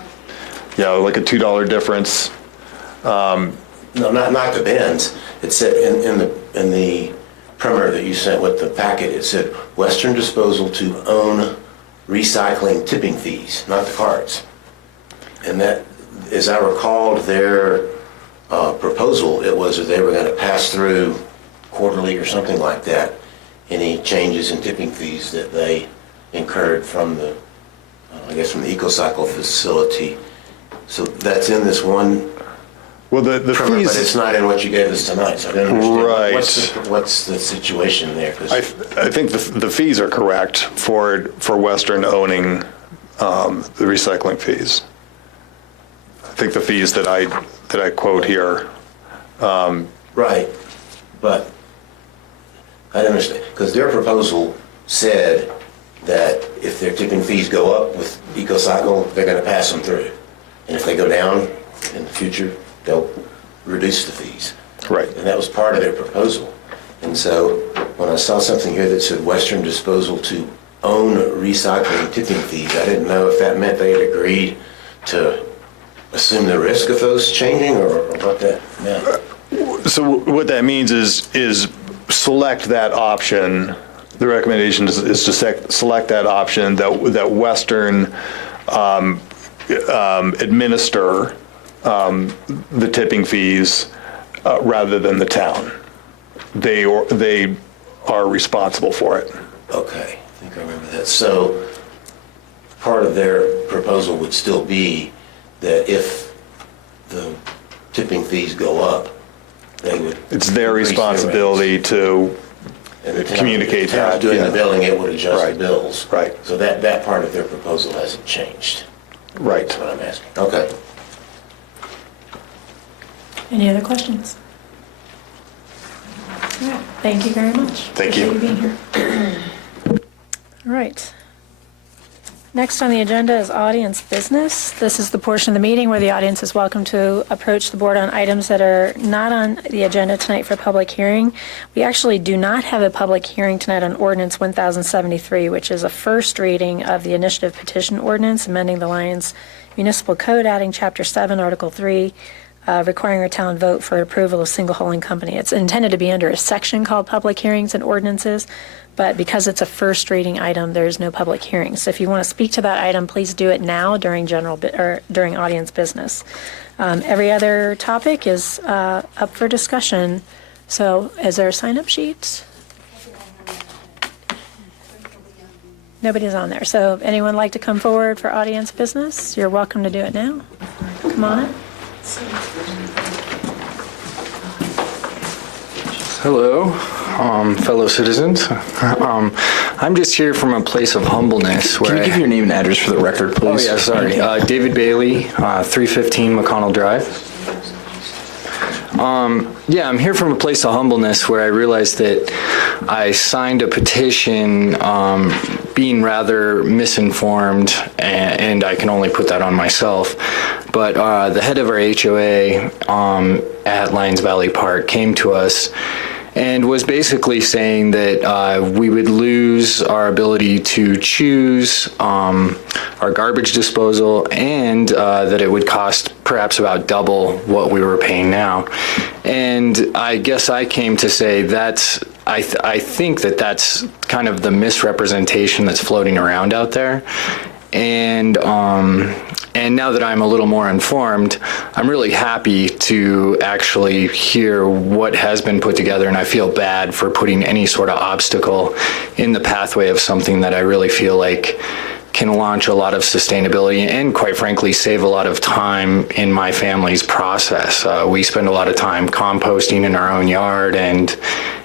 like a $2 difference. No, not the bins. It said in the primer that you sent with the packet, it said Western Disposal to own recycling tipping fees, not the cards. And that, as I recalled their proposal, it was that they were going to pass through quarterly or something like that any changes in tipping fees that they incurred from the EcoCycle facility. So that's in this one. Well, the primer, fees, but it's not in what you gave us tonight. So I don't understand. Right. What's the situation there? I think the fees are correct for Western owning the recycling fees. I think the fees that I quote here. Right, but I don't understand, because their proposal said that if their tipping fees go up with EcoCycle, they're going to pass them through. And if they go down in the future, they'll reduce the fees. Right. And that was part of their proposal. And so when I saw something here that said Western Disposal to own recycling tipping fees, I didn't know if that meant they had agreed to assume the risk of those changing or what that meant. So what that means is select that option. The recommendation is to select that option that Western administer the tipping fees rather than the town. They are responsible for it. Okay, I think I remember that. So part of their proposal would still be that if the tipping fees go up, they would. It's their responsibility to communicate that. Doing the billing, it would adjust the bills. Right. So that part of their proposal hasn't changed. Right. That's what I'm asking. Okay. Any other questions? All right. Thank you very much. Thank you. Appreciate you being here. All right. Next on the agenda is audience business. This is the portion of the meeting where the audience is welcome to approach the board on items that are not on the agenda tonight for public hearing. We actually do not have a public hearing tonight on Ordinance 1073, which is a first reading of the initiative petition ordinance, amending the Lyons Municipal Code, adding Chapter 7, Article 3, requiring a town vote for approval of single holding company. It's intended to be under a section called public hearings and ordinances, but because it's a first reading item, there's no public hearing. So if you want to speak to that item, please do it now during during audience business. Every other topic is up for discussion. So is there a sign-up sheet? Nobody's on there. So if anyone like to come forward for audience business, you're welcome to do it now. Come on up. Hello, fellow citizens. I'm just here from a place of humbleness. Can you give your name and address for the record, please? Oh, yeah, sorry. David Bailey, 315 McConnell Drive. Yeah, I'm here from a place of humbleness where I realized that I signed a petition being rather misinformed, and I can only put that on myself. But the head of our HOA at Lions Valley Park came to us and was basically saying that we would lose our ability to choose our garbage disposal, and that it would cost perhaps about double what we were paying now. And I guess I came to say I think that that's kind of the misrepresentation that's floating around out there. And now that I'm a little more informed, I'm really happy to actually hear what has been put together, and I feel bad for putting any sort of obstacle in the pathway of something that I really feel like can launch a lot of sustainability and, quite frankly, save a lot of time in my family's process. We spend a lot of time composting in our own yard and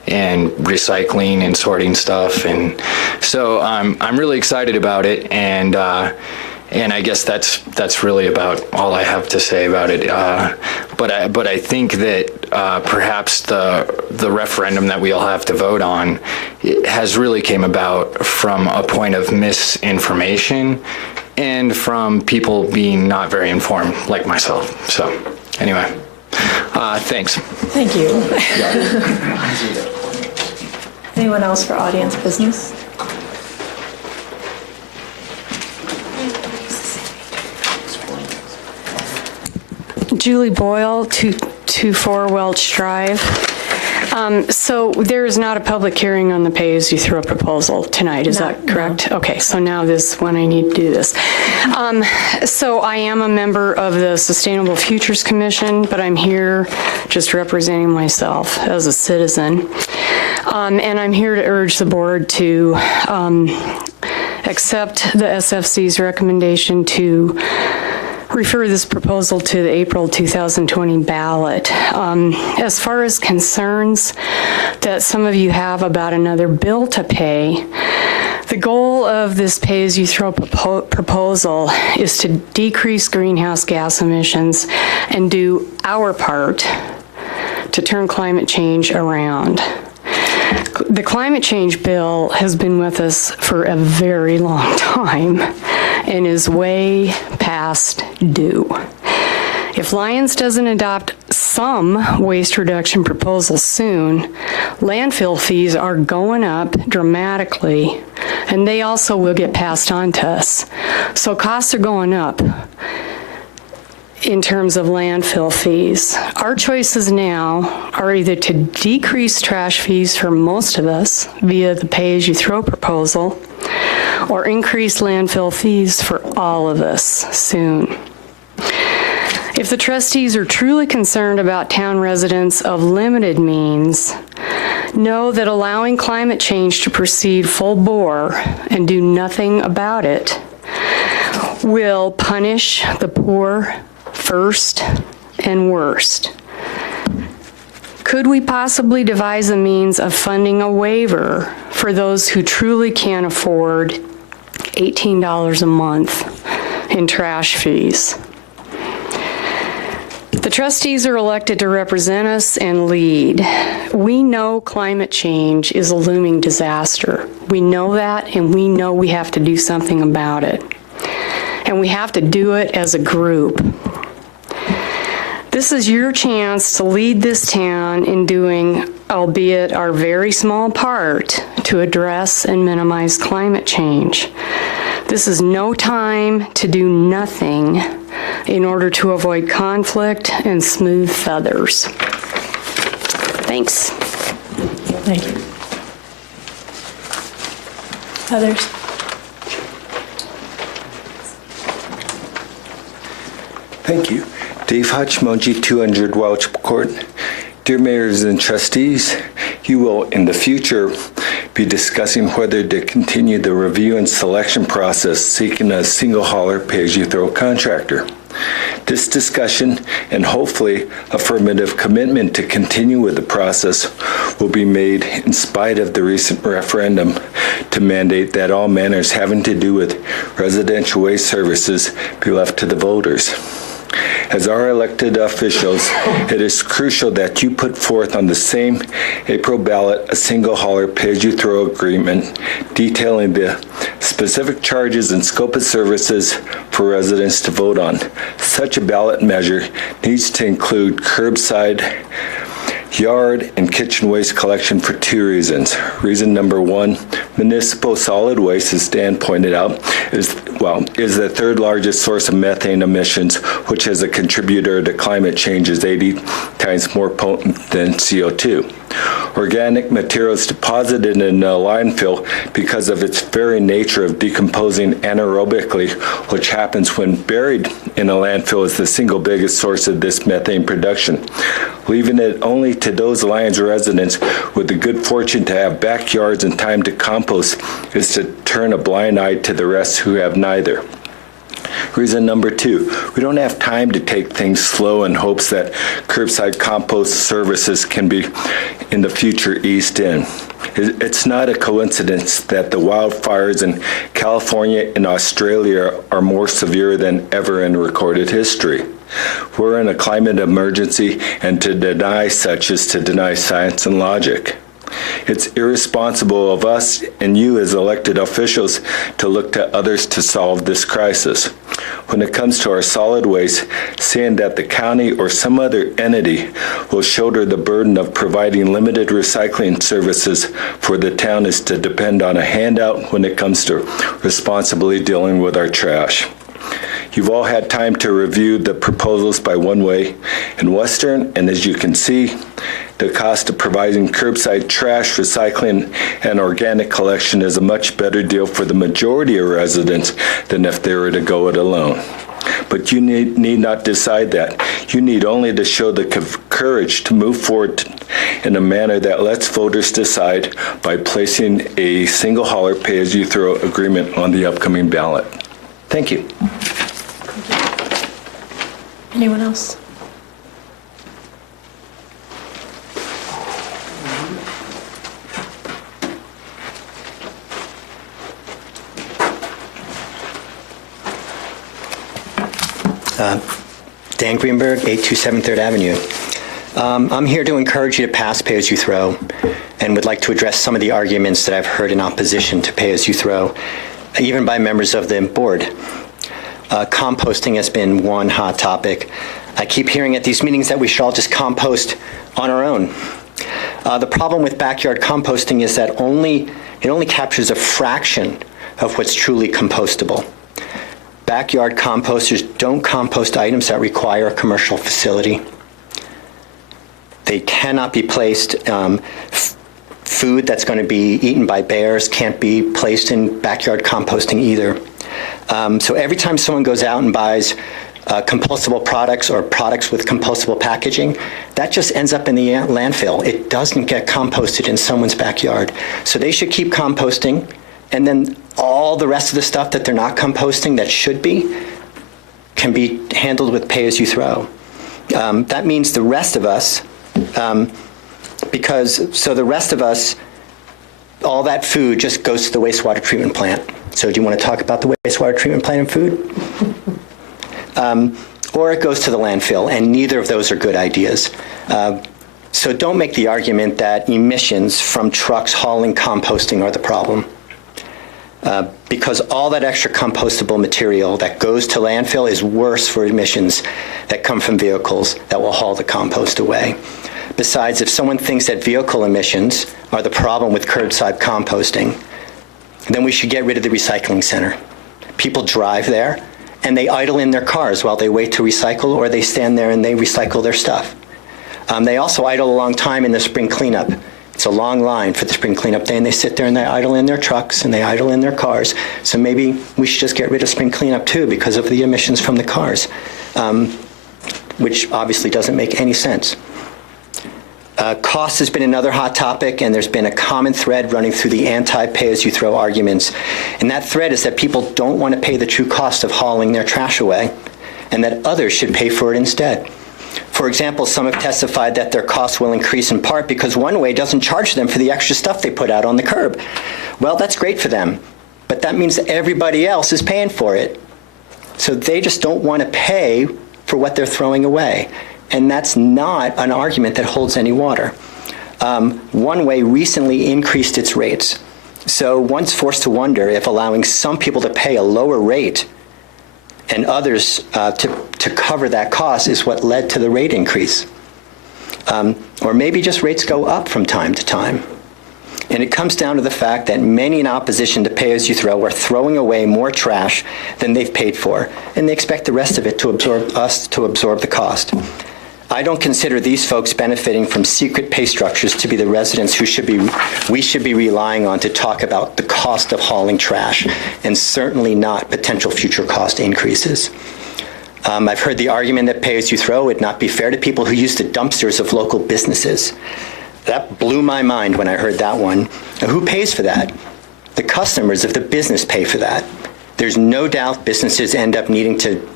recycling and sorting stuff, and so I'm really excited about it, and I guess that's really about all I have to say about it. But I think that perhaps the referendum that we all have to vote on has really came about from a point of misinformation and from people being not very informed, like myself. So anyway, thanks. Thank you. Anyone else for audience business? Julie Boyle, 224 Welch Drive. So there is not a public hearing on the pay-as-you-throw proposal tonight, is that correct? No. Okay, so now this when I need to do this. So I am a member of the Sustainable Futures Commission, but I'm here just representing myself as a citizen. And I'm here to urge the board to accept the SFC's recommendation to refer this proposal to the April 2020 ballot. As far as concerns that some of you have about another bill to pay, the goal of this pay-as-you-throw proposal is to decrease greenhouse gas emissions and do our part to turn climate change around. The climate change bill has been with us for a very long time and is way past due. If Lions doesn't adopt some waste reduction proposals soon, landfill fees are going up dramatically, and they also will get passed on to us. So costs are going up in terms of landfill fees. Our choices now are either to decrease trash fees for most of us via the pay-as-you-throw proposal, or increase landfill fees for all of us soon. If the trustees are truly concerned about town residents of limited means, know that allowing climate change to proceed full bore and do nothing about it will punish the poor first and worst. Could we possibly devise a means of funding a waiver for those who truly can't afford $18 a month in trash fees? The trustees are elected to represent us and lead. We know climate change is a looming disaster. We know that, and we know we have to do something about it. And we have to do it as a group. This is your chance to lead this town in doing, albeit our very small part, to address and minimize climate change. This is no time to do nothing in order to avoid conflict and smooth feathers. Thanks. Thank you. Others? Thank you. Dave Hachimoji, 200 Welch Court. Dear Mayors and Trustees, you will in the future be discussing whether to continue the review and selection process seeking a single hauler pay-as-you-throw contractor. This discussion and hopefully affirmative commitment to continue with the process will be made in spite of the recent referendum to mandate that all matters having to do with residential waste services be left to the voters. As our elected officials, it is crucial that you put forth on the same April ballot a single hauler pay-as-you-throw agreement detailing the specific charges and scope of services for residents to vote on. Such a ballot measure needs to include curbside, yard, and kitchen waste collection for two reasons. Reason number one, municipal solid waste, as Dan pointed out, is the third largest source of methane emissions, which as a contributor to climate change is 80 times more potent than CO2. Organic materials deposited in a landfill because of its very nature of decomposing anaerobically, which happens when buried in a landfill, is the single biggest source of this methane production. Leaving it only to those Lyons residents with the good fortune to have backyards and time to compost is to turn a blind eye to the rest who have neither. Reason number two, we don't have time to take things slow in hopes that curbside compost services can be in the future eased in. It's not a coincidence that the wildfires in California and Australia are more severe than ever in recorded history. We're in a climate emergency, and to deny such is to deny science and logic. It's irresponsible of us and you as elected officials to look to others to solve this crisis. When it comes to our solid waste, saying that the county or some other entity will shoulder the burden of providing limited recycling services for the town is to depend on a handout when it comes to responsibly dealing with our trash. You've all had time to review the proposals by One Way and Western, and as you can see, the cost of providing curbside trash, recycling, and organic collection is a much better deal for the majority of residents than if they were to go it alone. But you need not decide that. You need only to show the courage to move forward in a manner that lets voters decide by placing a single hauler pay-as-you-throw agreement on the upcoming ballot. Thank you. Anyone else? Dan Greenberg, 827 3rd Avenue. I'm here to encourage you to pass pay-as-you-throw and would like to address some of the arguments that I've heard in opposition to pay-as-you-throw, even by members of the board. Composting has been one hot topic. I keep hearing at these meetings that we should all just compost on our own. The problem with backyard composting is that it only captures a fraction of what's truly compostable. Backyard composters don't compost items that require a commercial facility. They cannot be placed, food that's going to be eaten by bears can't be placed in backyard composting either. So every time someone goes out and buys compostable products or products with compostable packaging, that just ends up in the landfill. It doesn't get composted in someone's backyard. So they should keep composting, and then all the rest of the stuff that they're not composting that should be can be handled with pay-as-you-throw. That means the rest of us, the rest of us, all that food just goes to the wastewater treatment plant. So do you want to talk about the wastewater treatment plant and food? Or it goes to the landfill, and neither of those are good ideas. So don't make the argument that emissions from trucks hauling composting are the problem. Because all that extra compostable material that goes to landfill is worse for emissions that come from vehicles that will haul the compost away. Besides, if someone thinks that vehicle emissions are the problem with curbside composting, then we should get rid of the recycling center. People drive there, and they idle in their cars while they wait to recycle, or they stand there and they recycle their stuff. They also idle a long time in the spring cleanup. It's a long line for the spring cleanup day, and they sit there and they idle in their trucks and they idle in their cars. So maybe we should just get rid of spring cleanup too because of the emissions from the cars, which obviously doesn't make any sense. Cost has been another hot topic, and there's been a common thread running through the anti-pay-as-you-throw arguments. And that thread is that people don't want to pay the true cost of hauling their trash away, and that others should pay for it instead. For example, some have testified that their costs will increase in part because one way doesn't charge them for the extra stuff they put out on the curb. Well, that's great for them, but that means everybody else is paying for it. So they just don't want to pay for what they're throwing away. And that's not an argument that holds any water. One Way recently increased its rates. So one's forced to wonder if allowing some people to pay a lower rate and others to cover that cost is what led to the rate increase. Or maybe just rates go up from time to time. And it comes down to the fact that many in opposition to pay-as-you-throw are throwing away more trash than they've paid for, and they expect the rest of it to absorb the cost. I don't consider these folks benefiting from secret pay structures to be the residents who we should be relying on to talk about the cost of hauling trash, and certainly not potential future cost increases. I've heard the argument that pay-as-you-throw would not be fair to people who use the dumpsters of local businesses. That blew my mind when I heard that one. Now, who pays for that? The customers of the business pay for that. There's no doubt businesses end up needing to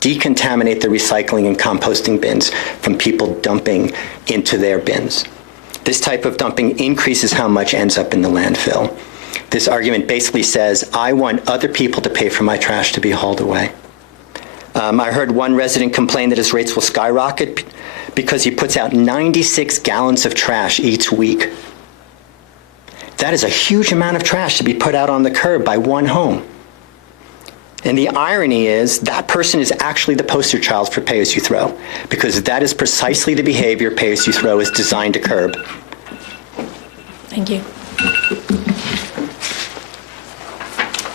decontaminate the recycling and composting bins from people dumping into their bins. This type of dumping increases how much ends up in the landfill. This argument basically says, I want other people to pay for my trash to be hauled away. I heard one resident complain that his rates will skyrocket because he puts out 96 gallons of trash each week. That is a huge amount of trash to be put out on the curb by one home. And the irony is that person is actually the poster child for pay-as-you-throw, because that is precisely the behavior pay-as-you-throw is designed to curb. Thank you.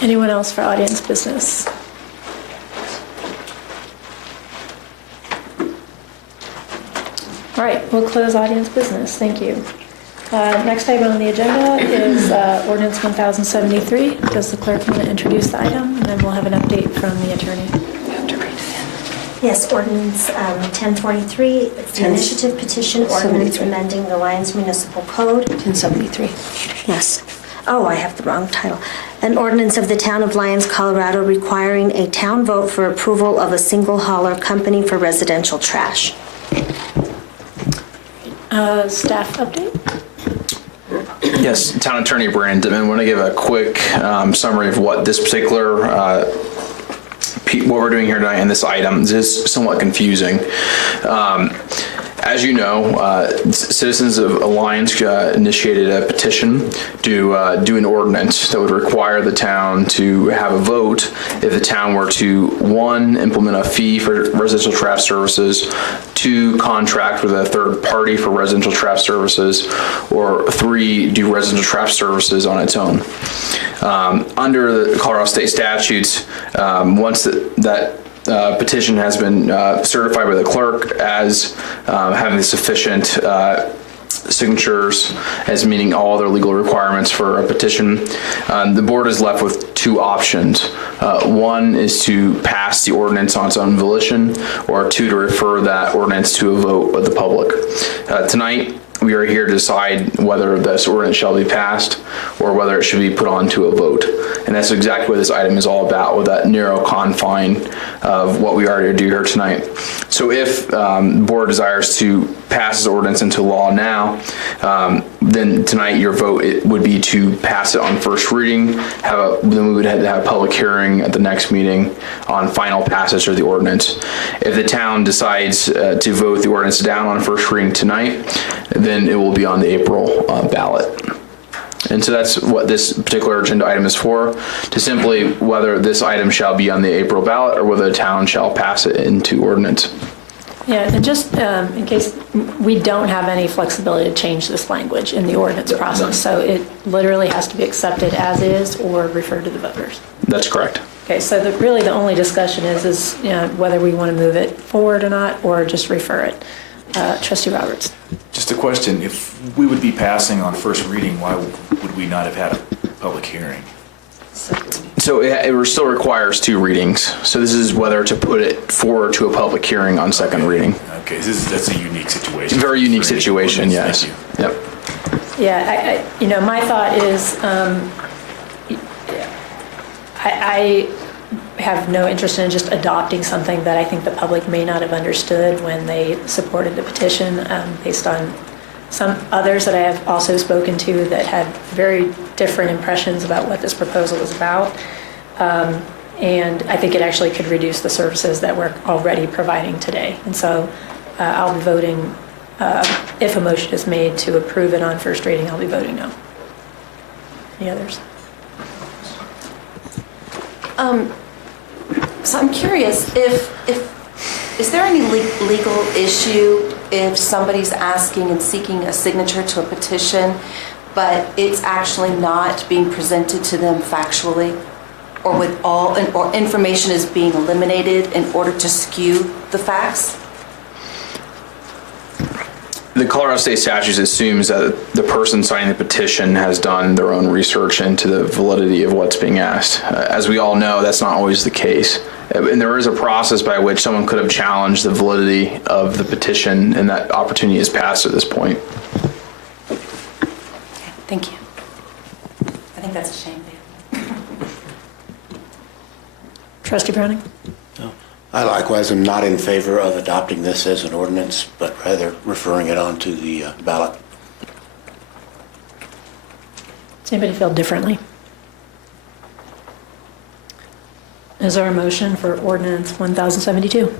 Anyone else for audience business? All right, we'll close audience business. Thank you. Next item on the agenda is Ordinance 1073. Does the clerk want to introduce the item? And then we'll have an update from the attorney. Yes, Ordinance 1043. It's the initiative petition ordinance amending the Lyons Municipal Code. 1073. Yes. Oh, I have the wrong title. An ordinance of the Town of Lyons, Colorado, requiring a town vote for approval of a single hauler company for residential trash. Staff update? Yes, Town Attorney Brandon, I want to give a quick summary of what this particular, what we're doing here tonight in this item. This is somewhat confusing. As you know, citizens of Lyons initiated a petition to do an ordinance that would require the town to have a vote if the town were to, 1, implement a fee for residential trash services, 2, contract with a third party for residential trash services, or 3, do residential trash services on its own. Under the Colorado state statutes, once that petition has been certified by the clerk as having sufficient signatures as meeting all other legal requirements for a petition, the board is left with 2 options. 1 is to pass the ordinance on its own volition, or 2, to refer that ordinance to a vote of the public. Tonight, we are here to decide whether this ordinance shall be passed or whether it should be put on to a vote. And that's exactly what this item is all about, with that narrow confine of what we are to do here tonight. So if the board desires to pass this ordinance into law now, then tonight your vote would be to pass it on first reading. Then we would have to have a public hearing at the next meeting on final passage of the ordinance. If the town decides to vote the ordinance down on first reading tonight, then it will be on the April ballot. And so that's what this particular agenda item is for, to simply whether this item shall be on the April ballot or whether the town shall pass it into ordinance. Yeah, and just in case we don't have any flexibility to change this language in the ordinance process. So it literally has to be accepted as is or referred to the voters. That's correct. Okay, so really the only discussion is whether we want to move it forward or not, or just refer it. Trustee Roberts. Just a question, if we would be passing on first reading, why would we not have had a public hearing? So it still requires 2 readings. So this is whether to put it forward to a public hearing on second reading. Okay, that's a unique situation. Very unique situation, yes. Yep. Yeah, my thought is, I have no interest in just adopting something that I think the public may not have understood when they supported the petition, based on some others that I have also spoken to that had very different impressions about what this proposal was about. And I think it actually could reduce the services that we're already providing today. And so I'll be voting, if a motion is made to approve it on first reading, I'll be voting no. Any others? So I'm curious, is there any legal issue if somebody's asking and seeking a signature to a petition, but it's actually not being presented to them factually, or or information is being eliminated in order to skew the facts? The Colorado State statute assumes that the person signing the petition has done their own research into the validity of what's being asked. As we all know, that's not always the case. And there is a process by which someone could have challenged the validity of the petition, and that opportunity is passed at this point. Thank you. I think that's a shame. Trustee Browning? I likewise am not in favor of adopting this as an ordinance, but rather referring it on to the ballot. Does anybody feel differently? Is there a motion for ordinance 1072?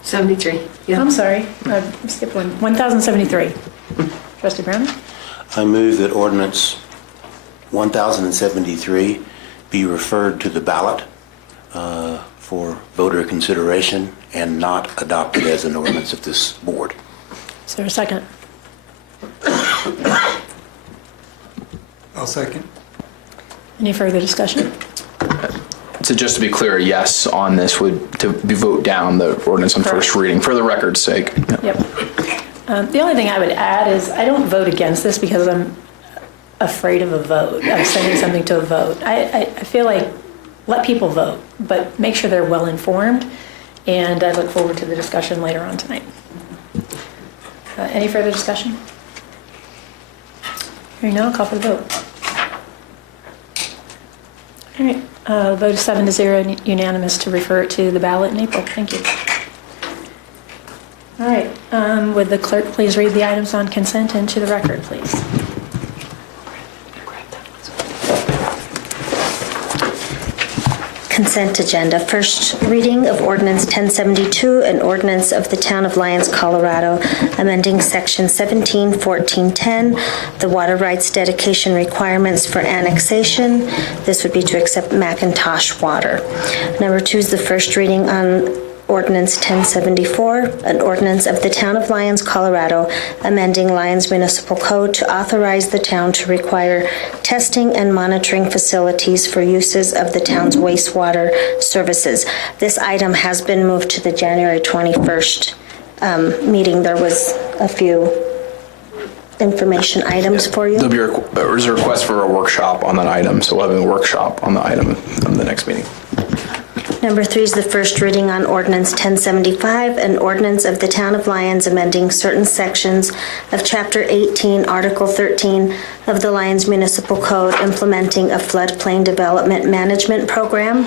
73. Yeah. I'm sorry, I skipped one. 1073. Trustee Brown? I move that ordinance 1073 be referred to the ballot for voter consideration and not adopted as an ordinance of this board. Is there a second? I'll second. Any further discussion? So just to be clear, yes on this would to be vote down the ordinance on first reading for the record's sake. Yep. The only thing I would add is I don't vote against this because I'm afraid of a vote, of sending something to a vote. I feel like let people vote, but make sure they're well informed, and I look forward to the discussion later on tonight. Any further discussion? Hearing none, I'll call for the vote. All right, vote is 7-0, unanimous to refer it to the ballot in April. Thank you. All right, would the clerk please read the items on consent into the record, please? Consent agenda. First reading of ordinance 1072, an ordinance of the Town of Lyons, Colorado, amending section 171410, the water rights dedication requirements for annexation. This would be to accept McIntosh water. Number 2 is the first reading on ordinance 1074, an ordinance of the Town of Lyons, Colorado, amending Lyons Municipal Code to authorize the town to require testing and monitoring facilities for uses of the town's wastewater services. This item has been moved to the January 21st meeting. There was a few information items for you. There's a request for a workshop on that item, so we'll have a workshop on the item in the next meeting. Number 3 is the first reading on ordinance 1075, an ordinance of the Town of Lyons amending certain sections of Chapter 18, Article 13 of the Lyons Municipal Code, implementing a floodplain development management program.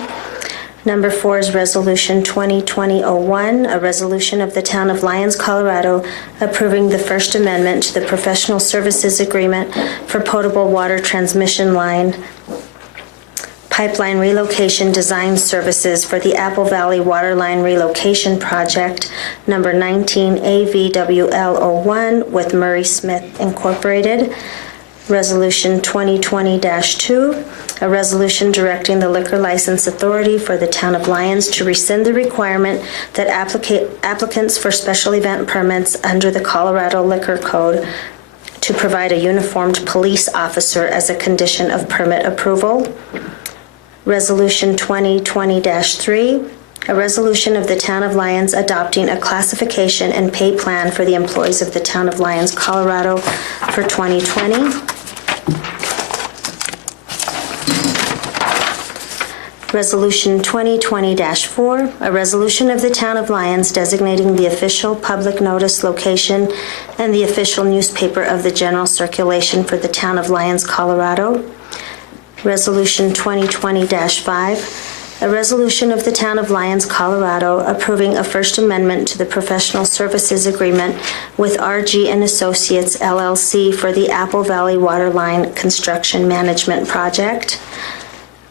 Number 4 is Resolution 2020-01, a resolution of the Town of Lyons, Colorado, approving the First Amendment to the Professional Services Agreement for potable water transmission line pipeline relocation design services for the Apple Valley Waterline Relocation Project, number 19 AVWL01, with Murray Smith Incorporated. Resolution 2020-2, a resolution directing the Liquor License Authority for the Town of Lyons to rescind the requirement that applicants for special event permits under the Colorado Liquor Code to provide a uniformed police officer as a condition of permit approval. Resolution 2020-3, a resolution of the Town of Lyons adopting a classification and pay plan for the employees of the Town of Lyons, Colorado for 2020. Resolution 2020-4, a resolution of the Town of Lyons designating the official public notice location and the official newspaper of the general circulation for the Town of Lyons, Colorado. Resolution 2020-5, a resolution of the Town of Lyons, Colorado approving a First Amendment to the professional services agreement with RG and Associates LLC for the Apple Valley Waterline Construction Management Project.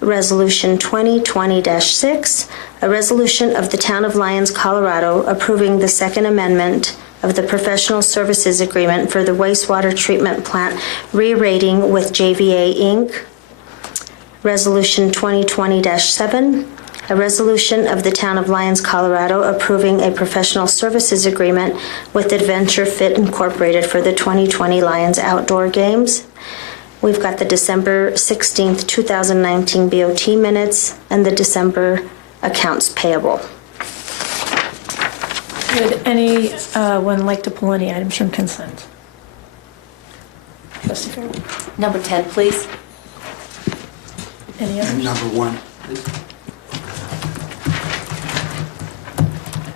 Resolution 2020-6, a resolution of the Town of Lyons, Colorado approving the Second Amendment of the professional services agreement for the wastewater treatment plant re-rating with JVA Inc. Resolution 2020-7, a resolution of the Town of Lyons, Colorado approving a professional services agreement with Adventure Fit Incorporated for the 2020 Lyons Outdoor Games. We've got the December 16th, 2019 BOT minutes and the December accounts payable. Would anyone like to pull any items from consent? Trustee Fairwood. Number 10, please. Any others? Number 1, please.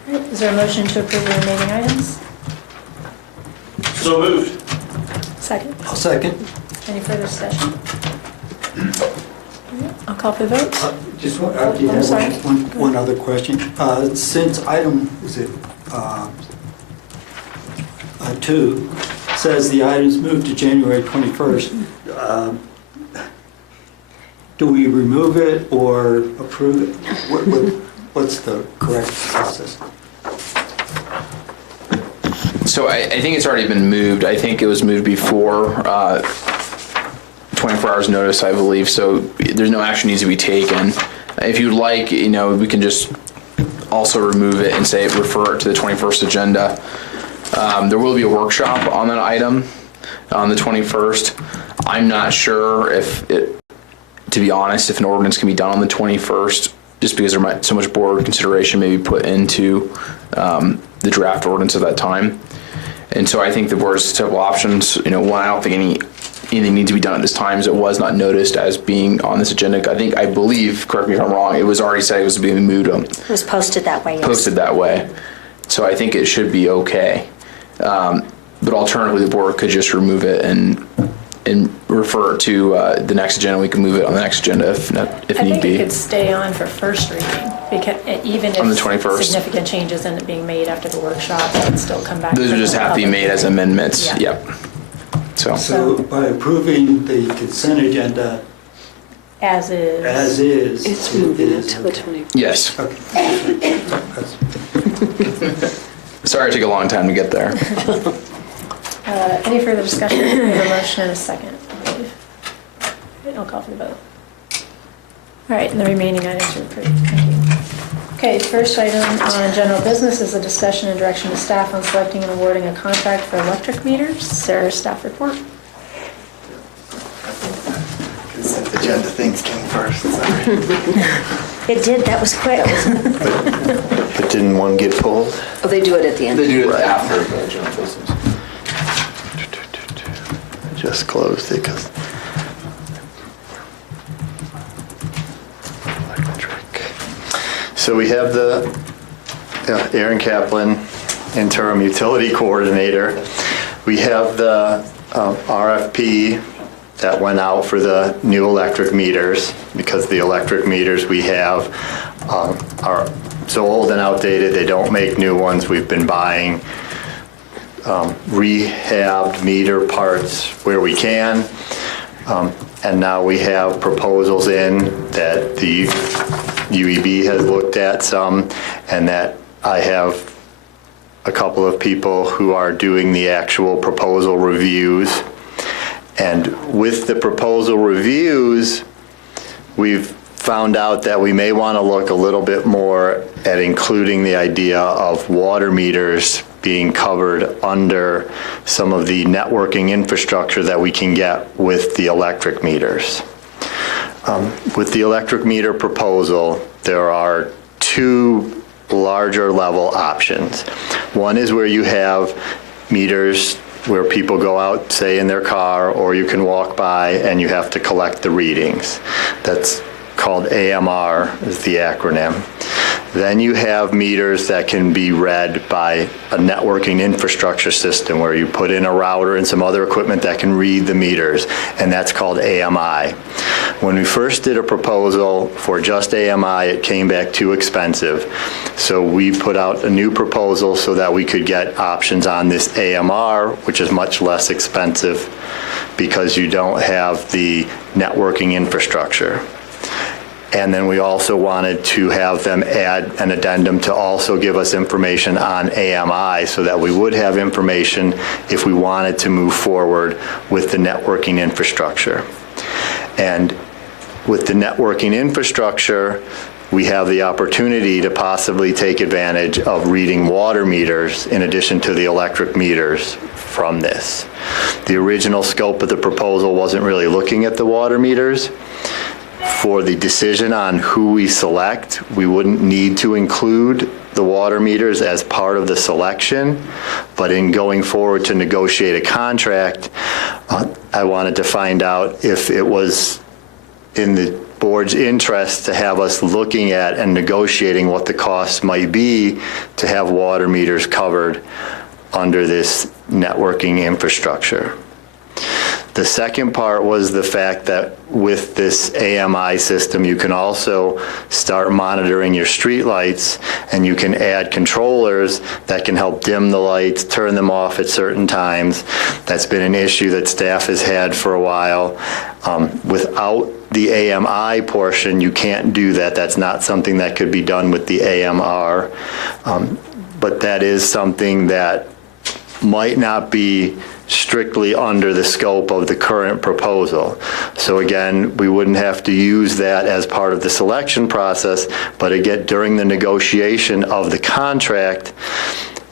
All right, is there a motion to approve the remaining items? So moved. Second. I'll second. Any further discussion? I'll call for the vote. Just one, I'm sorry. one other question. Since item, 2 says the items moved to January 21st, do we remove it or approve it? What's the correct process? So I think it's already been moved. I think it was moved before 24 hours notice, I believe. So there's no action needs to be taken. If you'd like, we can just also remove it and say refer it to the 21st agenda. There will be a workshop on that item on the 21st. I'm not sure to be honest, if an ordinance can be done on the 21st, just because there might so much board consideration may be put into the draft ordinance at that time. And so I think the board's several options. One, I don't think anything needs to be done at this time, as it was not noticed as being on this agenda. I believe, correct me if I'm wrong, it was already said it was being moved. It was posted that way, yes. Posted that way. So I think it should be okay. But alternatively, the board could just remove it and refer it to the next agenda. We can move it on the next agenda if need be. I think it could stay on for first reading, because even if on the 21st. Significant changes end up being made after the workshop, it can still come back. Those would just have to be made as amendments. Yeah. Yep. So by approving the consent agenda as is, It's moving it to the 21st. Yes. Okay. Sorry it took a long time to get there. Any further discussion? We have a motion and a second, I believe. All right, I'll call for the vote. All right, and the remaining items are approved. Thank you. Okay, first item on general business is a discussion and direction to staff on selecting and awarding a contract for electric meters. Sarah's staff report. Consent agenda things came first, sorry. It did, that was quick. But didn't one get pulled? Oh, they do it at the end. They do it after the general business. Just closed it because. So we have the Aaron Kaplan, interim utility coordinator. We have the RFP that went out for the new electric meters, because the electric meters we have are so old and outdated, they don't make new ones. We've been buying rehabbed meter parts where we can. And now we have proposals in that the UEB has looked at some, and that I have a couple of people who are doing the actual proposal reviews. And with the proposal reviews, we've found out that we may want to look a little bit more at including the idea of water meters being covered under some of the networking infrastructure that we can get with the electric meters. With the electric meter proposal, there are two larger level options. One is where you have meters where people go out, say in their car, or you can walk by and you have to collect the readings. That's called AMR is the acronym. Then you have meters that can be read by a networking infrastructure system where you put in a router and some other equipment that can read the meters, and that's called AMI. When we first did a proposal for just AMI, it came back too expensive. So we put out a new proposal so that we could get options on this AMR, which is much less expensive because you don't have the networking infrastructure. And then we also wanted to have them add an addendum to also give us information on AMI so that we would have information if we wanted to move forward with the networking infrastructure. And with the networking infrastructure, we have the opportunity to possibly take advantage of reading water meters in addition to the electric meters from this. The original scope of the proposal wasn't really looking at the water meters. For the decision on who we select, we wouldn't need to include the water meters as part of the selection, but in going forward to negotiate a contract, I wanted to find out if it was in the board's interest to have us looking at and negotiating what the costs might be to have water meters covered under this networking infrastructure. The second part was the fact that with this AMI system, you can also start monitoring your street lights, and you can add controllers that can help dim the lights, turn them off at certain times. That's been an issue that staff has had for a while. Without the AMI portion, you can't do that. That's not something that could be done with the AMR. But that is something that might not be strictly under the scope of the current proposal. So again, we wouldn't have to use that as part of the selection process, but again, during the negotiation of the contract,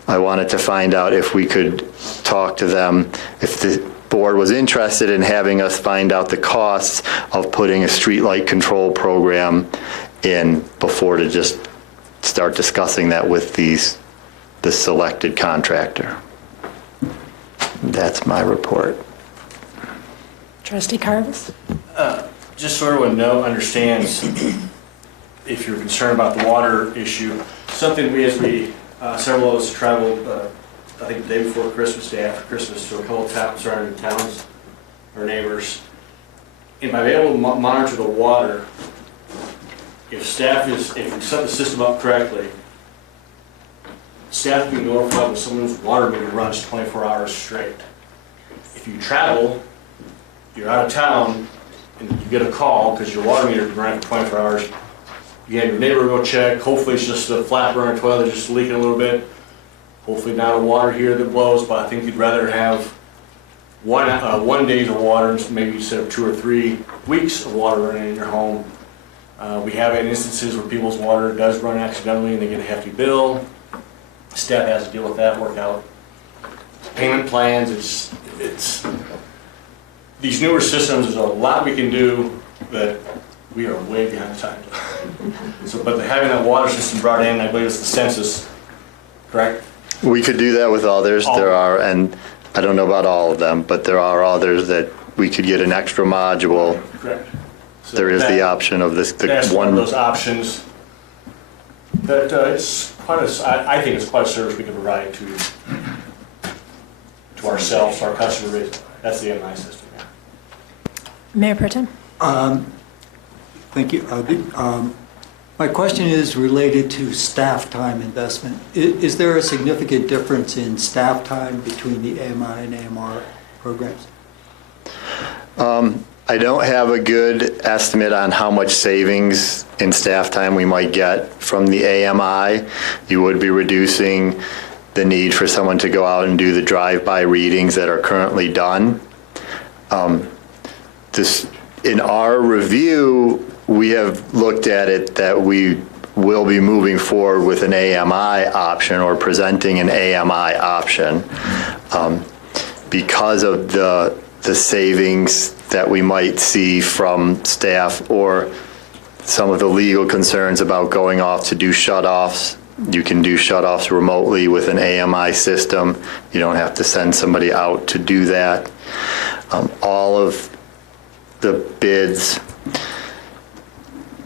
I wanted to find out if we could talk to them, if the board was interested in having us find out the costs of putting a streetlight control program in before to just start discussing that with the selected contractor. That's my report. Trustee Carvis? Just so everyone understands, if you're concerned about the water issue, something several of us traveled, I think the day before Christmas, day after Christmas, to a couple of surrounding towns, our neighbors. And by being able to monitor the water, if we set the system up correctly, staff can be notified when someone's water meter runs 24 hours straight. If you travel, you're out of town, and you get a call because your water meter can run for 24 hours, you have your neighbor go check. Hopefully it's just a flat burner toilet just leaking a little bit. Hopefully not a water heater that blows, but I think you'd rather have one day of water, maybe instead of 2 or 3 weeks of water running in your home. We have had instances where people's water does run accidentally and they get a hefty bill. Staff has to deal with that, work out payment plans. It's these newer systems. There's a lot we can do that we are way behind time. But having that water system brought in, I believe it's the census, correct? We could do that with others. There are, and I don't know about all of them, but there are others that we could get an extra module. Correct. So there is the option of this. That's one of those options. That it's quite I think it's quite a service we can provide to ourselves, our customer base. That's the MI system. Yeah. Mayor Pro Tem. Thank you. My question is related to staff time investment. Is there a significant difference in staff time between the AMI and AMR programs? I don't have a good estimate on how much savings in staff time we might get from the AMI. You would be reducing the need for someone to go out and do the drive-by readings that are currently done. This, in our review, we have looked at it that we will be moving forward with an AMI option or presenting an AMI option because of the savings that we might see from staff or some of the legal concerns about going off to do shutoffs. You can do shutoffs remotely with an AMI system. You don't have to send somebody out to do that. All of the bids,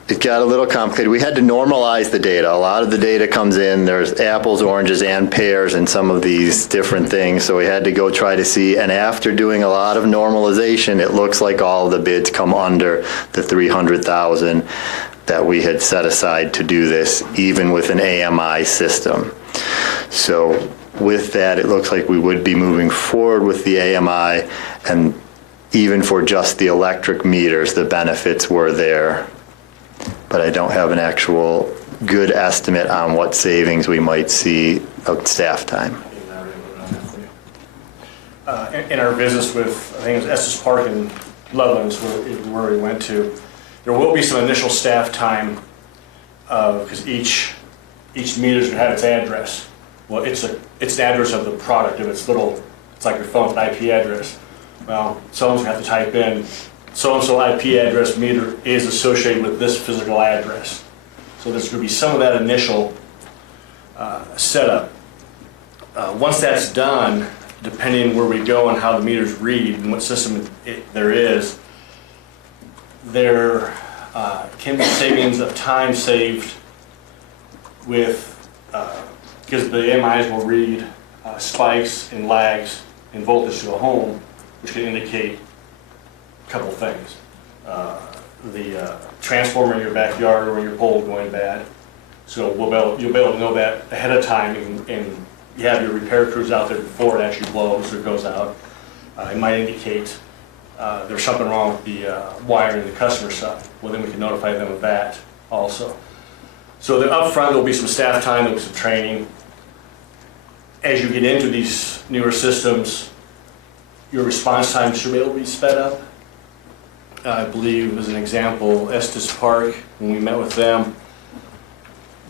it got a little complicated. We had to normalize the data. A lot of the data comes in, there's apples, oranges, and pears in some of these different things, so we had to go try to see, and after doing a lot of normalization, it looks like all of the bids come under the 300,000 that we had set aside to do this, even with an AMI system. So with that, it looks like we would be moving forward with the AMI, and even for just the electric meters, the benefits were there. But I don't have an actual good estimate on what savings we might see of staff time. In our visits with, I think it was Estes Park in Loveland's where we went to, there will be some initial staff time because each meter should have its address. Well, it's the address of the product. If it's little, it's like your phone's IP address. Well, someone's going to have to type in so-and-so IP address meter is associated with this physical address. So there's going to be some of that initial setup. Once that's done, depending where we go and how the meters read and what system there is, there can be savings of time saved with, because the AMIs will read spikes and lags in voltage to a home, which can indicate a couple things. The transformer in your backyard or in your pole going bad. So you'll be able to know that ahead of time, and you have your repair crews out there before it actually blows or goes out. It might indicate there's something wrong with the wiring in the customer side. Well, then we can notify them of that also. So up front, there'll be some staff time, there'll be some training. As you get into these newer systems, your response time should be able to be sped up. I believe, as an example, Estes Park, when we met with them,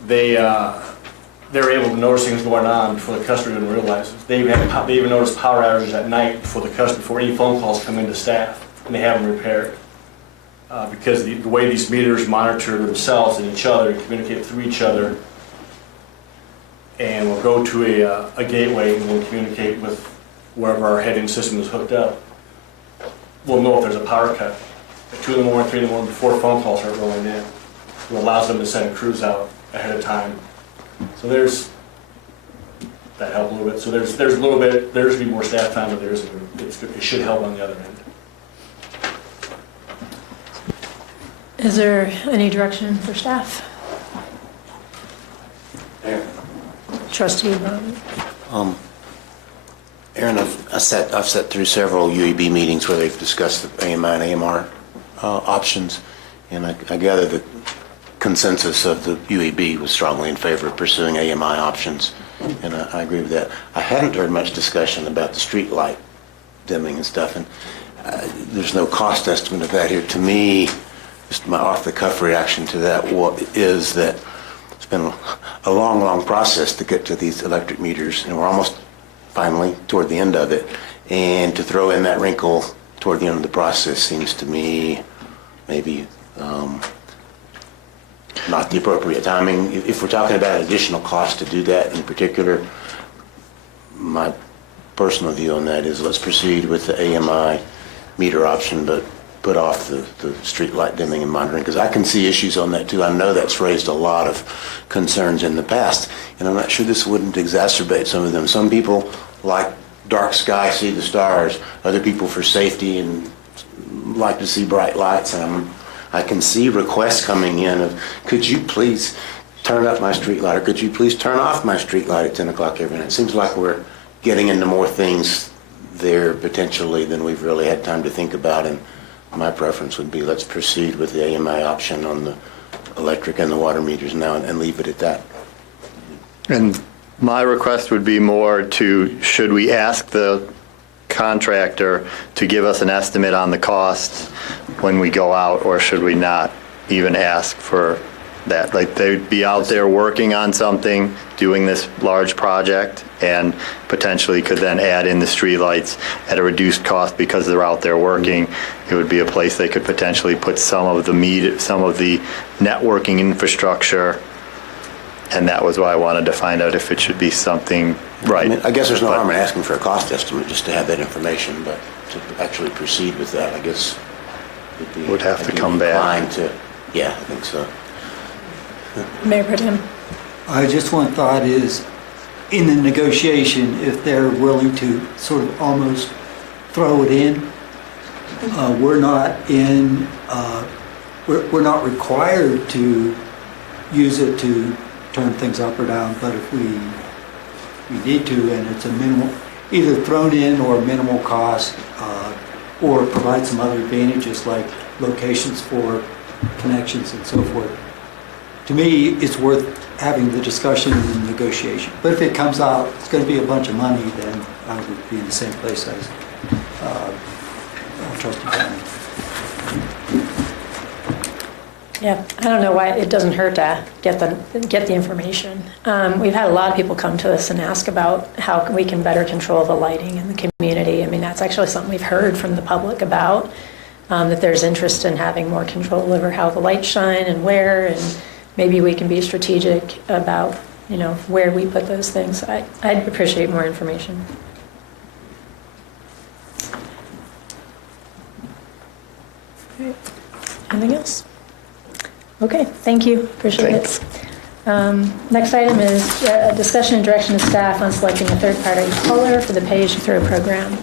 they were able to notice things going on before the customer even realizes. They even noticed power outages at night before any phone calls come into staff, and they have them repaired. Because the way these meters monitor themselves and each other, communicate through each other, and we'll go to a gateway and we'll communicate with wherever our heading system is hooked up. We'll know if there's a power cut at 2 in the morning, 3 in the morning, before phone calls start rolling in. It allows them to send crews out ahead of time. So there's, that helped a little bit. So there's a little bit, there's going to be more staff time, but it should help on the other end. Is there any direction for staff? Trustee Bowden. Aaron, I've sat through several UEB meetings where they've discussed the AMI and AMR options, and I gather the consensus of the UEB was strongly in favor of pursuing AMI options, and I agree with that. I hadn't heard much discussion about the street light dimming and stuff, and there's no cost estimate of that here. To me, just my off-the-cuff reaction to that is that it's been a long process to get to these electric meters, and we're almost finally toward the end of it, and to throw in that wrinkle toward the end of the process seems to me maybe not the appropriate timing. If we're talking about additional cost to do that in particular, my personal view on that is let's proceed with the AMI meter option, but put off the street light dimming and monitoring, because I can see issues on that too. I know that's raised a lot of concerns in the past, and I'm not sure this wouldn't exacerbate some of them. Some people like dark sky, see the stars. Other people for safety and like to see bright lights. And I can see requests coming in of, could you please turn up my street light, or could you please turn off my street light at 10 o'clock every night? It seems like we're getting into more things there potentially than we've really had time to think about, and my preference would be let's proceed with the AMI option on the electric and the water meters now and leave it at that. And my request would be more to, should we ask the contractor to give us an estimate on the cost when we go out, or should we not even ask for that? Like, they'd be out there working on something, doing this large project, and potentially could then add in the streetlights at a reduced cost because they're out there working. It would be a place they could potentially put some of the networking infrastructure, and that was why I wanted to find out if it should be something right. I mean, I guess there's no harm in asking for a cost estimate just to have that information, but to actually proceed with that, I guess would have to come back. Yeah, I think so. Mayor Pro Tem. Just one thought is, in the negotiation, if they're willing to sort of almost throw it in, we're not required to use it to turn things up or down, but if we need to, and it's a minimal, either thrown in or minimal cost, or provide some other advantages like locations for connections and so forth. To me, it's worth having the discussion and the negotiation. But if it comes out, it's going to be a bunch of money, then I would be in the same place as Trustee Brown. Yeah, I don't know why it doesn't hurt to get the information. We've had a lot of people come to us and ask about how we can better control the lighting in the community. I mean, that's actually something we've heard from the public about, that there's interest in having more control over how the lights shine and where, and maybe we can be strategic about, where we put those things. I'd appreciate more information. Okay. Anything else? Okay, thank you. Appreciate it. Next item is discussion and direction to staff on selecting a third-party hauler for the pay-as-you-throw program.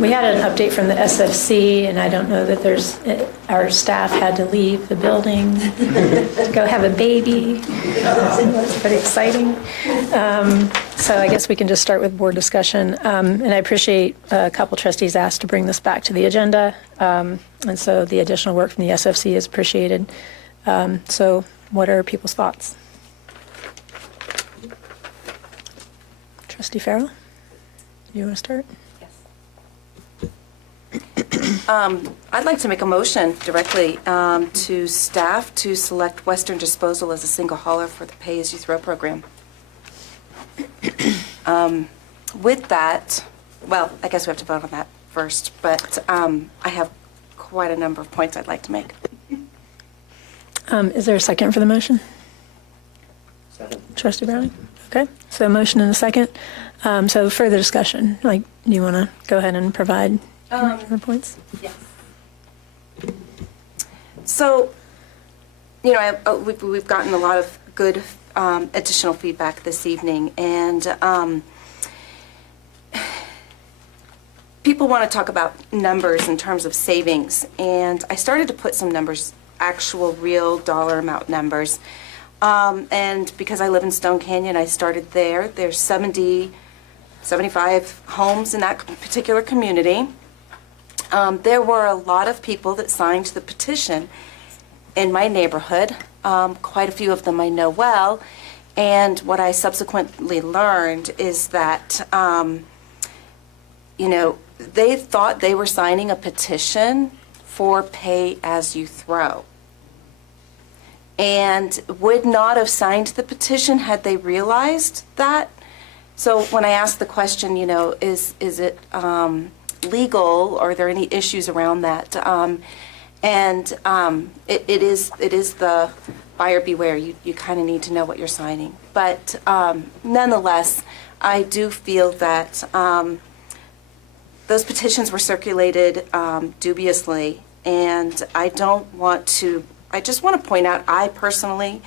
We had an update from the SFC, and I don't know that our staff had to leave the building, go have a baby. That's pretty exciting. So I guess we can just start with board discussion. And I appreciate a couple trustees asked to bring this back to the agenda. And so the additional work from the SFC is appreciated. So what are people's thoughts? Trustee Farrell, you want to start? I'd like to make a motion directly to staff to select Western Disposal as a single hauler for the pay-as-you-throw program. With that, well, I guess we have to vote on that first, but I have quite a number of points I'd like to make. Is there a second for the motion? Second. Trustee Browning? Okay, so a motion and a second. So further discussion, do you want to go ahead and provide your points? Yes. So, we've gotten a lot of good additional feedback this evening, and people want to talk about numbers in terms of savings, and I started to put some numbers, actual real dollar amount numbers, and because I live in Stone Canyon, I started there. There's 75 homes in that particular community. There were a lot of people that signed the petition in my neighborhood. Quite a few of them I know well. And what I subsequently learned is that, they thought they were signing a petition for pay-as-you-throw, and would not have signed the petition had they realized that. So when I asked the question, is it legal, or are there any issues around that? It is the buyer beware. You kind of need to know what you're signing. But nonetheless, I do feel that those petitions were circulated dubiously, and I just want to point out, I personally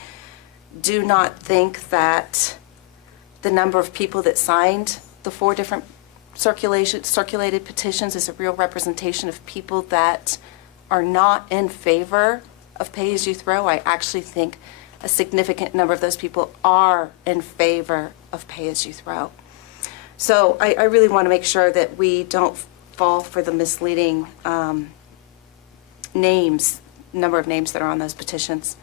do not think that the number of people that signed the 4 different circulated petitions is a real representation of people that are not in favor of pay-as-you-throw. I actually think a significant number of those people are in favor of pay-as-you-throw. So I really want to make sure that we don't fall for the misleading number of names that are on those petitions.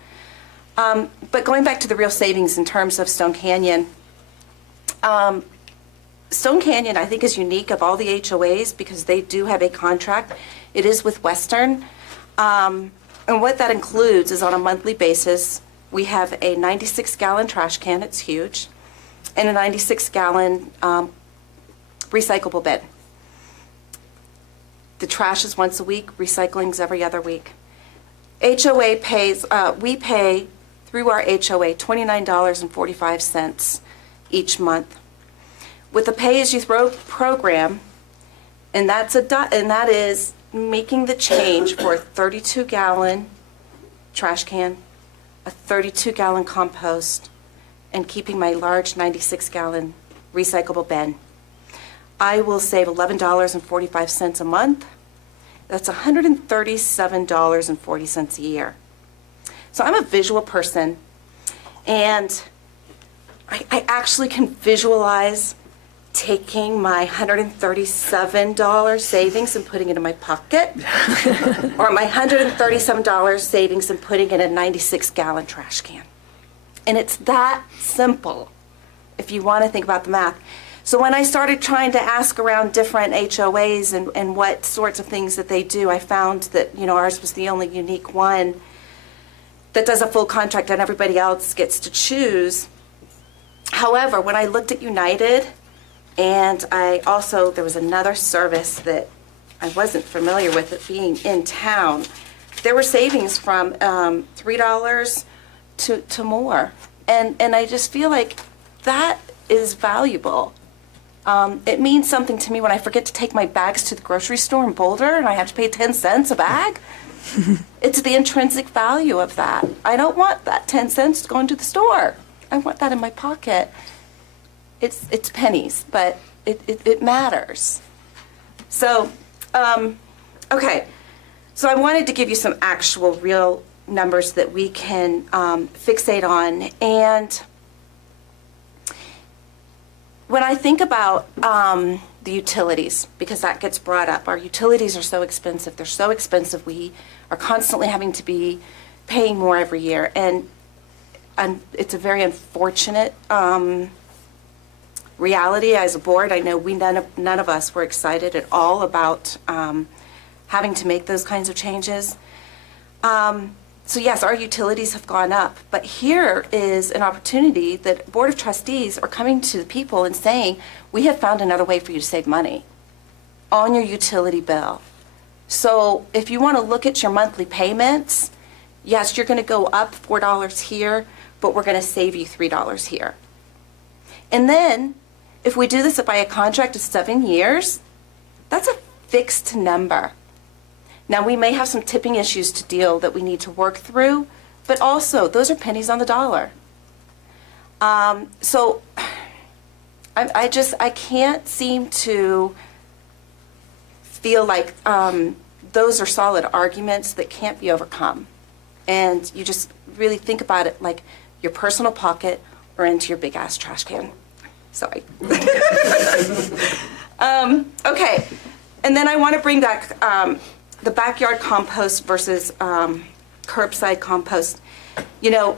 But going back to the real savings in terms of Stone Canyon, Stone Canyon, I think, is unique of all the HOAs because they do have a contract. It is with Western. And what that includes is on a monthly basis, we have a 96-gallon trash can, it's huge, and a 96-gallon recyclable bin. The trash is once a week, recycling's every other week. HOA pays, we pay through our HOA $29.45 each month. With the pay-as-you-throw program, and that is making the change for a 32-gallon trash can, a 32-gallon compost, and keeping my large 96-gallon recyclable bin. I will save $11.45 a month. That's $137.40 a year. So I'm a visual person, and I actually can visualize taking my $137 savings and putting it in my pocket, or my $137 savings and putting it in a 96-gallon trash can. And it's that simple if you want to think about the math. So when I started trying to ask around different HOAs and what sorts of things that they do, I found that, you know, ours was the only unique one that does a full contract and everybody else gets to choose. However, when I looked at United, and there was another service that I wasn't familiar with it being in town, there were savings from $3 to more. And I just feel like that is valuable. It means something to me when I forget to take my bags to the grocery store in Boulder and I have to pay 10 cents a bag. It's the intrinsic value of that. I don't want that 10 cents going to the store. I want that in my pocket. It's pennies, but it matters. So, okay. So I wanted to give you some actual real numbers that we can fixate on. And when I think about the utilities, because that gets brought up, our utilities are so expensive. They're so expensive. We are constantly having to be paying more every year. And it's a very unfortunate reality as a board. I know none of us were excited at all about having to make those kinds of changes. So yes, our utilities have gone up, but here is an opportunity that Board of Trustees are coming to the people and saying, we have found another way for you to save money on your utility bill. So if you want to look at your monthly payments, yes, you're going to go up $4 here, but we're going to save you $3 here. And then if we do this by a contract of 7 years, that's a fixed number. Now, we may have some tipping issues to deal that we need to work through, but also those are pennies on the dollar. So I can't seem to feel like those are solid arguments that can't be overcome. And you just really think about it like your personal pocket or into your big ass trash can. Sorry. Okay, and then I want to bring back the backyard compost versus curbside compost. You know,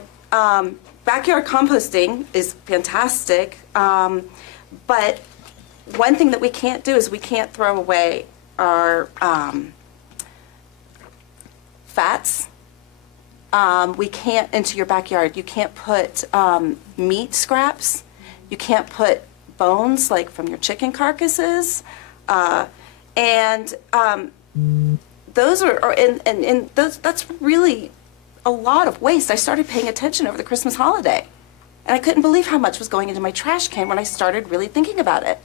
backyard composting is fantastic, but one thing that we can't do is we can't throw away our fats. We can't into your backyard. You can't put meat scraps. You can't put bones like from your chicken carcasses, and those that's really a lot of waste. I started paying attention over the Christmas holiday, and I couldn't believe how much was going into my trash can when I started really thinking about it.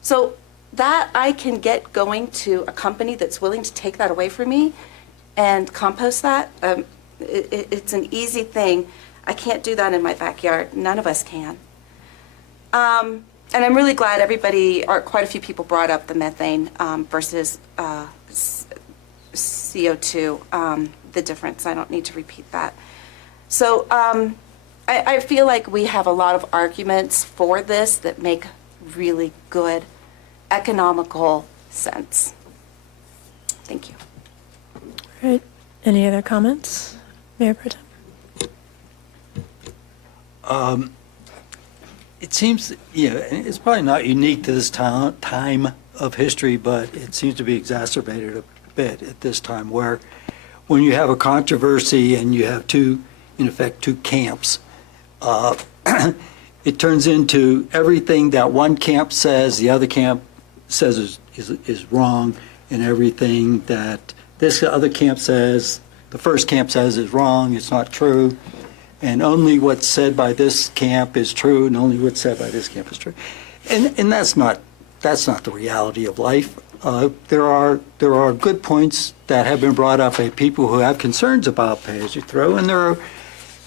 So that I can get going to a company that's willing to take that away from me and compost that. It's an easy thing. I can't do that in my backyard. None of us can. And I'm really glad quite a few people brought up the methane versus CO2, the difference. I don't need to repeat that. So I feel like we have a lot of arguments for this that make really good economical sense. Thank you. All right. Any other comments? Mayor Pro Tem? It seems, it's probably not unique to this time of history, but it seems to be exacerbated a bit at this time, where when you have a controversy and you have in effect, two camps, it turns into everything that one camp says, the other camp says is wrong, and everything that this other camp says, the first camp says is wrong, it's not true, and only what's said by this camp is true, and only what's said by this camp is true. And that's not the reality of life. There are good points that have been brought up by people who have concerns about pay-as-you-throw, and there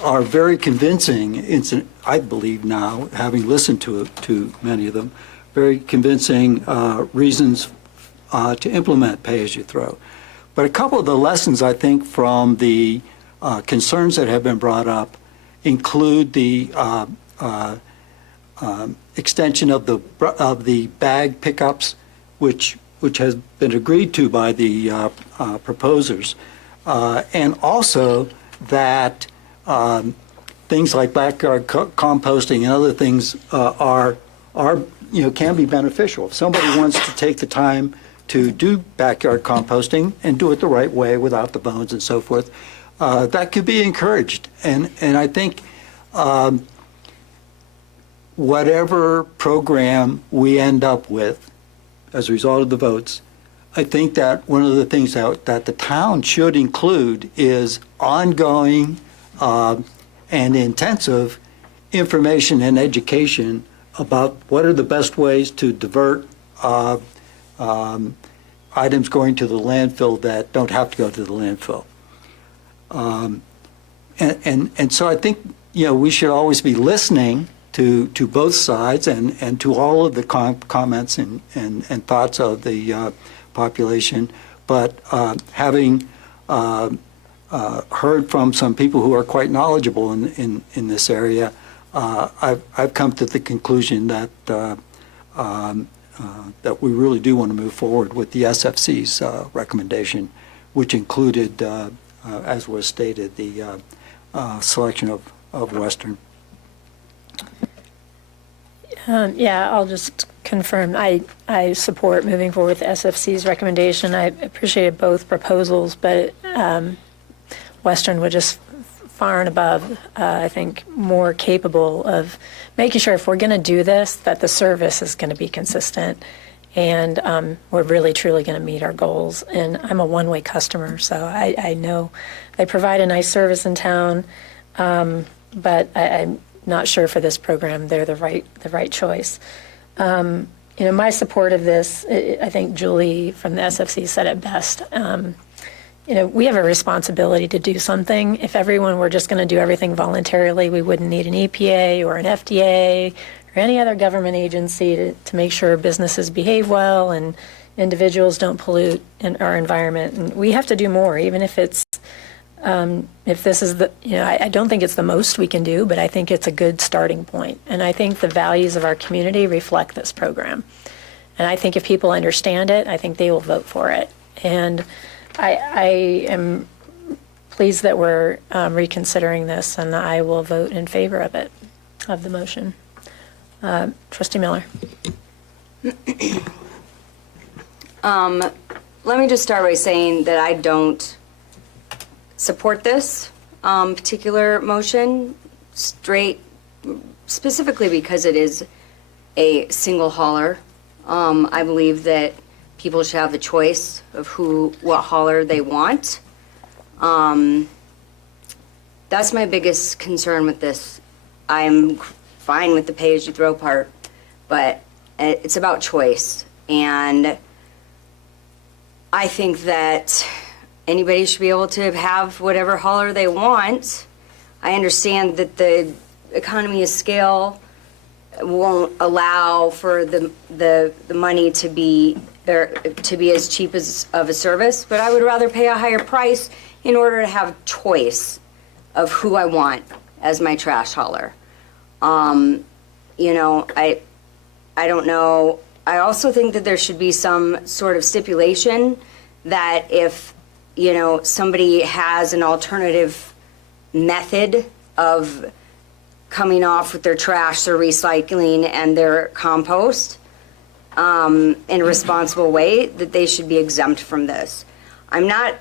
are very convincing, I believe now, having listened to many of them, very convincing reasons to implement pay-as-you-throw. But a couple of the lessons, I think, from the concerns that have been brought up include the extension of the bag pickups, which has been agreed to by the proposers, and also that things like backyard composting and other things can be beneficial. If somebody wants to take the time to do backyard composting and do it the right way without the bones and so forth, that could be encouraged. And I think whatever program we end up with as a result of the votes, I think that one of the things that the town should include is ongoing and intensive information and education about what are the best ways to divert items going to the landfill that don't have to go to the landfill. And so I think, we should always be listening to both sides and to all of the comments and thoughts of the population, but having heard from some people who are quite knowledgeable in this area, I've come to the conclusion that that we really do want to move forward with the SFC's recommendation, which included, as was stated, the selection of Western. Yeah, I'll just confirm. I support moving forward with the SFC's recommendation. I appreciated both proposals, but Western would just far and above, I think, more capable of making sure if we're going to do this, that the service is going to be consistent and we're really truly going to meet our goals. And I'm a one-way customer, so I know they provide a nice service in town, but I'm not sure for this program they're the right choice. My support of this, I think Julie from the SFC said it best. We have a responsibility to do something. If everyone were just going to do everything voluntarily, we wouldn't need an EPA or an FDA or any other government agency to make sure businesses behave well and individuals don't pollute our environment. And we have to do more, even if it's, if this is I don't think it's the most we can do, but I think it's a good starting point. And I think the values of our community reflect this program. And I think if people understand it, I think they will vote for it. And I am pleased that we're reconsidering this, and I will vote in favor of it, of the motion. Trustee Miller. Let me just start by saying that I don't support this particular motion, specifically because it is a single hauler. I believe that people should have the choice of what hauler they want. That's my biggest concern with this. I'm fine with the pay-as-you-throw part, but it's about choice. And I think that anybody should be able to have whatever hauler they want. I understand that the economy of scale won't allow for the money to be as cheap as of a service, but I would rather pay a higher price in order to have choice of who I want as my trash hauler. I don't know. I also think that there should be some sort of stipulation that if, somebody has an alternative method of coming off with their trash, their recycling, and their compost in a responsible way, that they should be exempt from this. I'm not,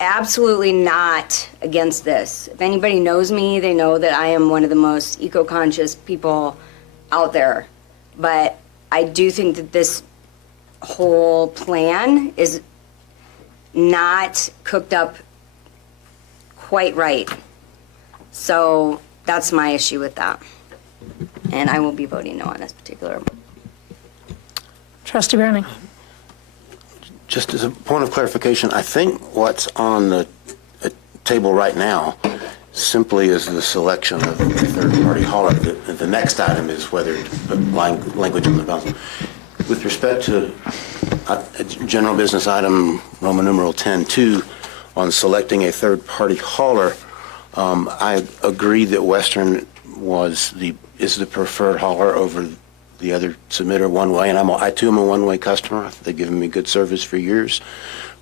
absolutely not against this. If anybody knows me, they know that I am one of the most eco-conscious people out there. But I do think that this whole plan is not cooked up quite right. So that's my issue with that. And I will be voting no on this particular. Trustee Browning. Just as a point of clarification, I think what's on the table right now simply is the selection of a third-party hauler. The next item is whether to put language on the ballot. With respect to a general business item, Roman numeral 10.2, on selecting a third-party hauler, I agree that Western is the preferred hauler over the other submitter one-way, and I too am a one-way customer. They've given me good service for years.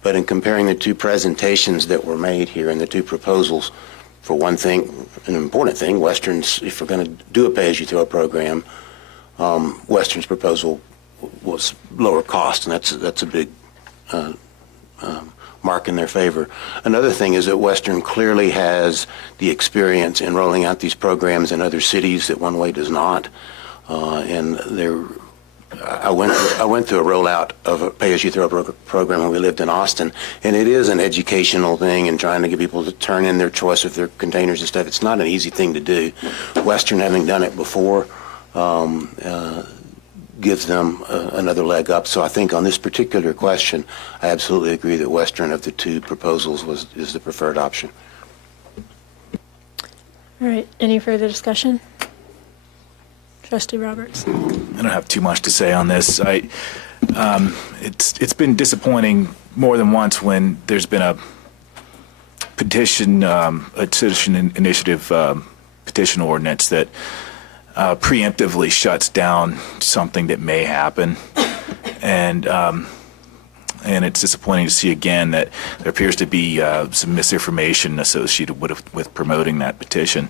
But in comparing the two presentations that were made here and the two proposals, for one thing, an important thing, Western's, if we're going to do a pay-as-you-throw program, Western's proposal was lower cost, and that's a big mark in their favor. Another thing is that Western clearly has the experience in rolling out these programs in other cities that one-way does not. And I went through a rollout of a pay-as-you-throw program when we lived in Austin, and it is an educational thing and trying to get people to turn in their choice of their containers and stuff. It's not an easy thing to do. Western, having done it before, gives them another leg up. So I think on this particular question, I absolutely agree that Western of the two proposals is the preferred option. All right, any further discussion? Trustee Roberts. I don't have too much to say on this. It's been disappointing more than once when there's been a petition, a citizen initiative petition ordinance that preemptively shuts down something that may happen, and it's disappointing to see again that there appears to be some misinformation associated with promoting that petition.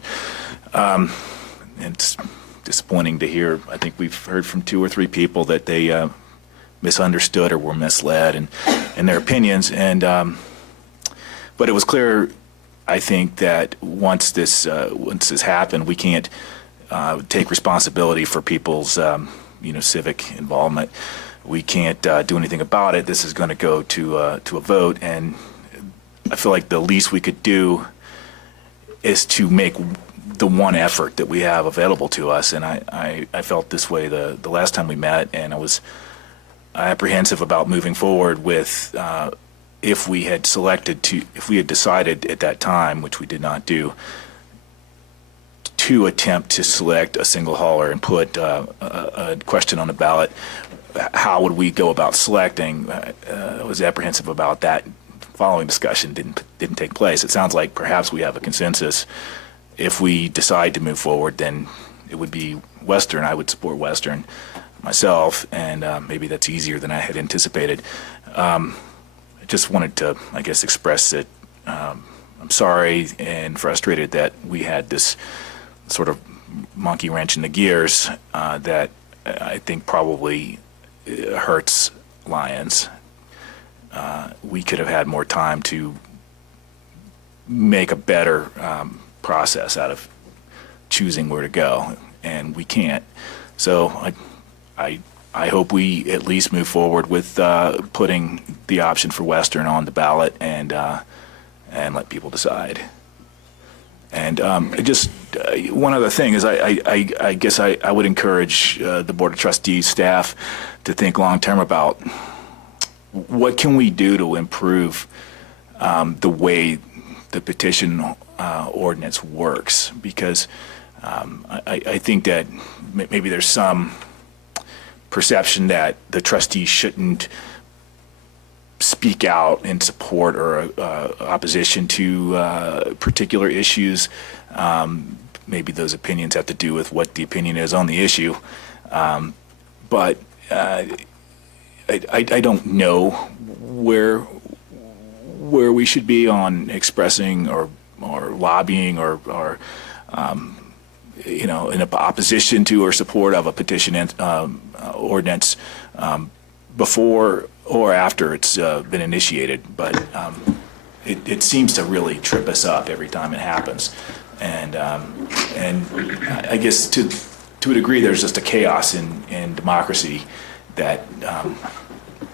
It's disappointing to hear. I think we've heard from 2 or 3 people that they misunderstood or were misled in their opinions, and but it was clear, I think, that once this happened, we can't take responsibility for people's civic involvement. We can't do anything about it. This is going to go to a vote, and I feel like the least we could do is to make the one effort that we have available to us. And I felt this way the last time we met, and I was apprehensive about moving forward with if we had decided at that time, which we did not do, to attempt to select a single hauler and put a question on the ballot. How would we go about selecting? I was apprehensive about that. Following discussion didn't take place. It sounds like perhaps we have a consensus. If we decide to move forward, then it would be Western. I would support Western myself, and maybe that's easier than I had anticipated. I just wanted to, I guess, express that I'm sorry and frustrated that we had this sort of monkey wrench in the gears that I think probably hurts Lions. We could have had more time to make a better process out of choosing where to go, and we can't. So I hope we at least move forward with putting the option for Western on the ballot and let people decide. And just one other thing is I guess I would encourage the Board of Trustees staff to think long-term about what can we do to improve the way the petition ordinance works, because I think that maybe there's some perception that the trustees shouldn't speak out in support or opposition to particular issues. Maybe those opinions have to do with what the opinion is on the issue. But I don't know where we should be on expressing or lobbying or in opposition to or support of a petition ordinance before or after it's been initiated, but it seems to really trip us up every time it happens. And I guess to a degree, there's just a chaos in democracy that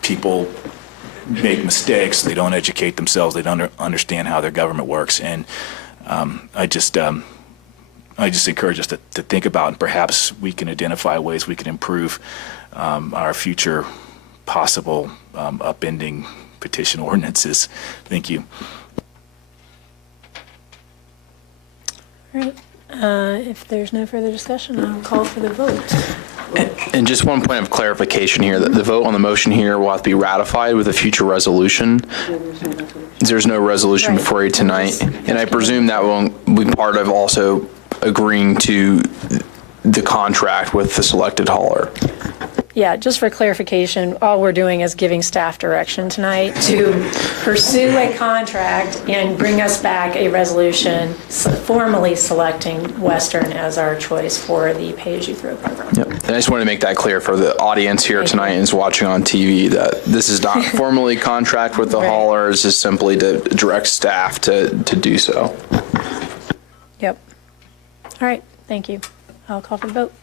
people make mistakes, they don't educate themselves, they don't understand how their government works, and I just encourage us to think about, and perhaps we can identify ways we can improve our future possible upending petition ordinances. Thank you. All right. If there's no further discussion, I'll call for the vote. And just one point of clarification here, that the vote on the motion here will have to be ratified with a future resolution. There's no resolution before you tonight. And I presume that will be part of also agreeing to the contract with the selected hauler. Yeah, just for clarification, all we're doing is giving staff direction tonight to pursue a contract and bring us back a resolution formally selecting Western as our choice for the pay-as-you-throw program. Yep. And I just wanted to make that clear for the audience here tonight and is watching on TV that this is not formally contract with the hauler. It's just simply to direct staff to do so. Yep. All right, thank you. I'll call for the vote.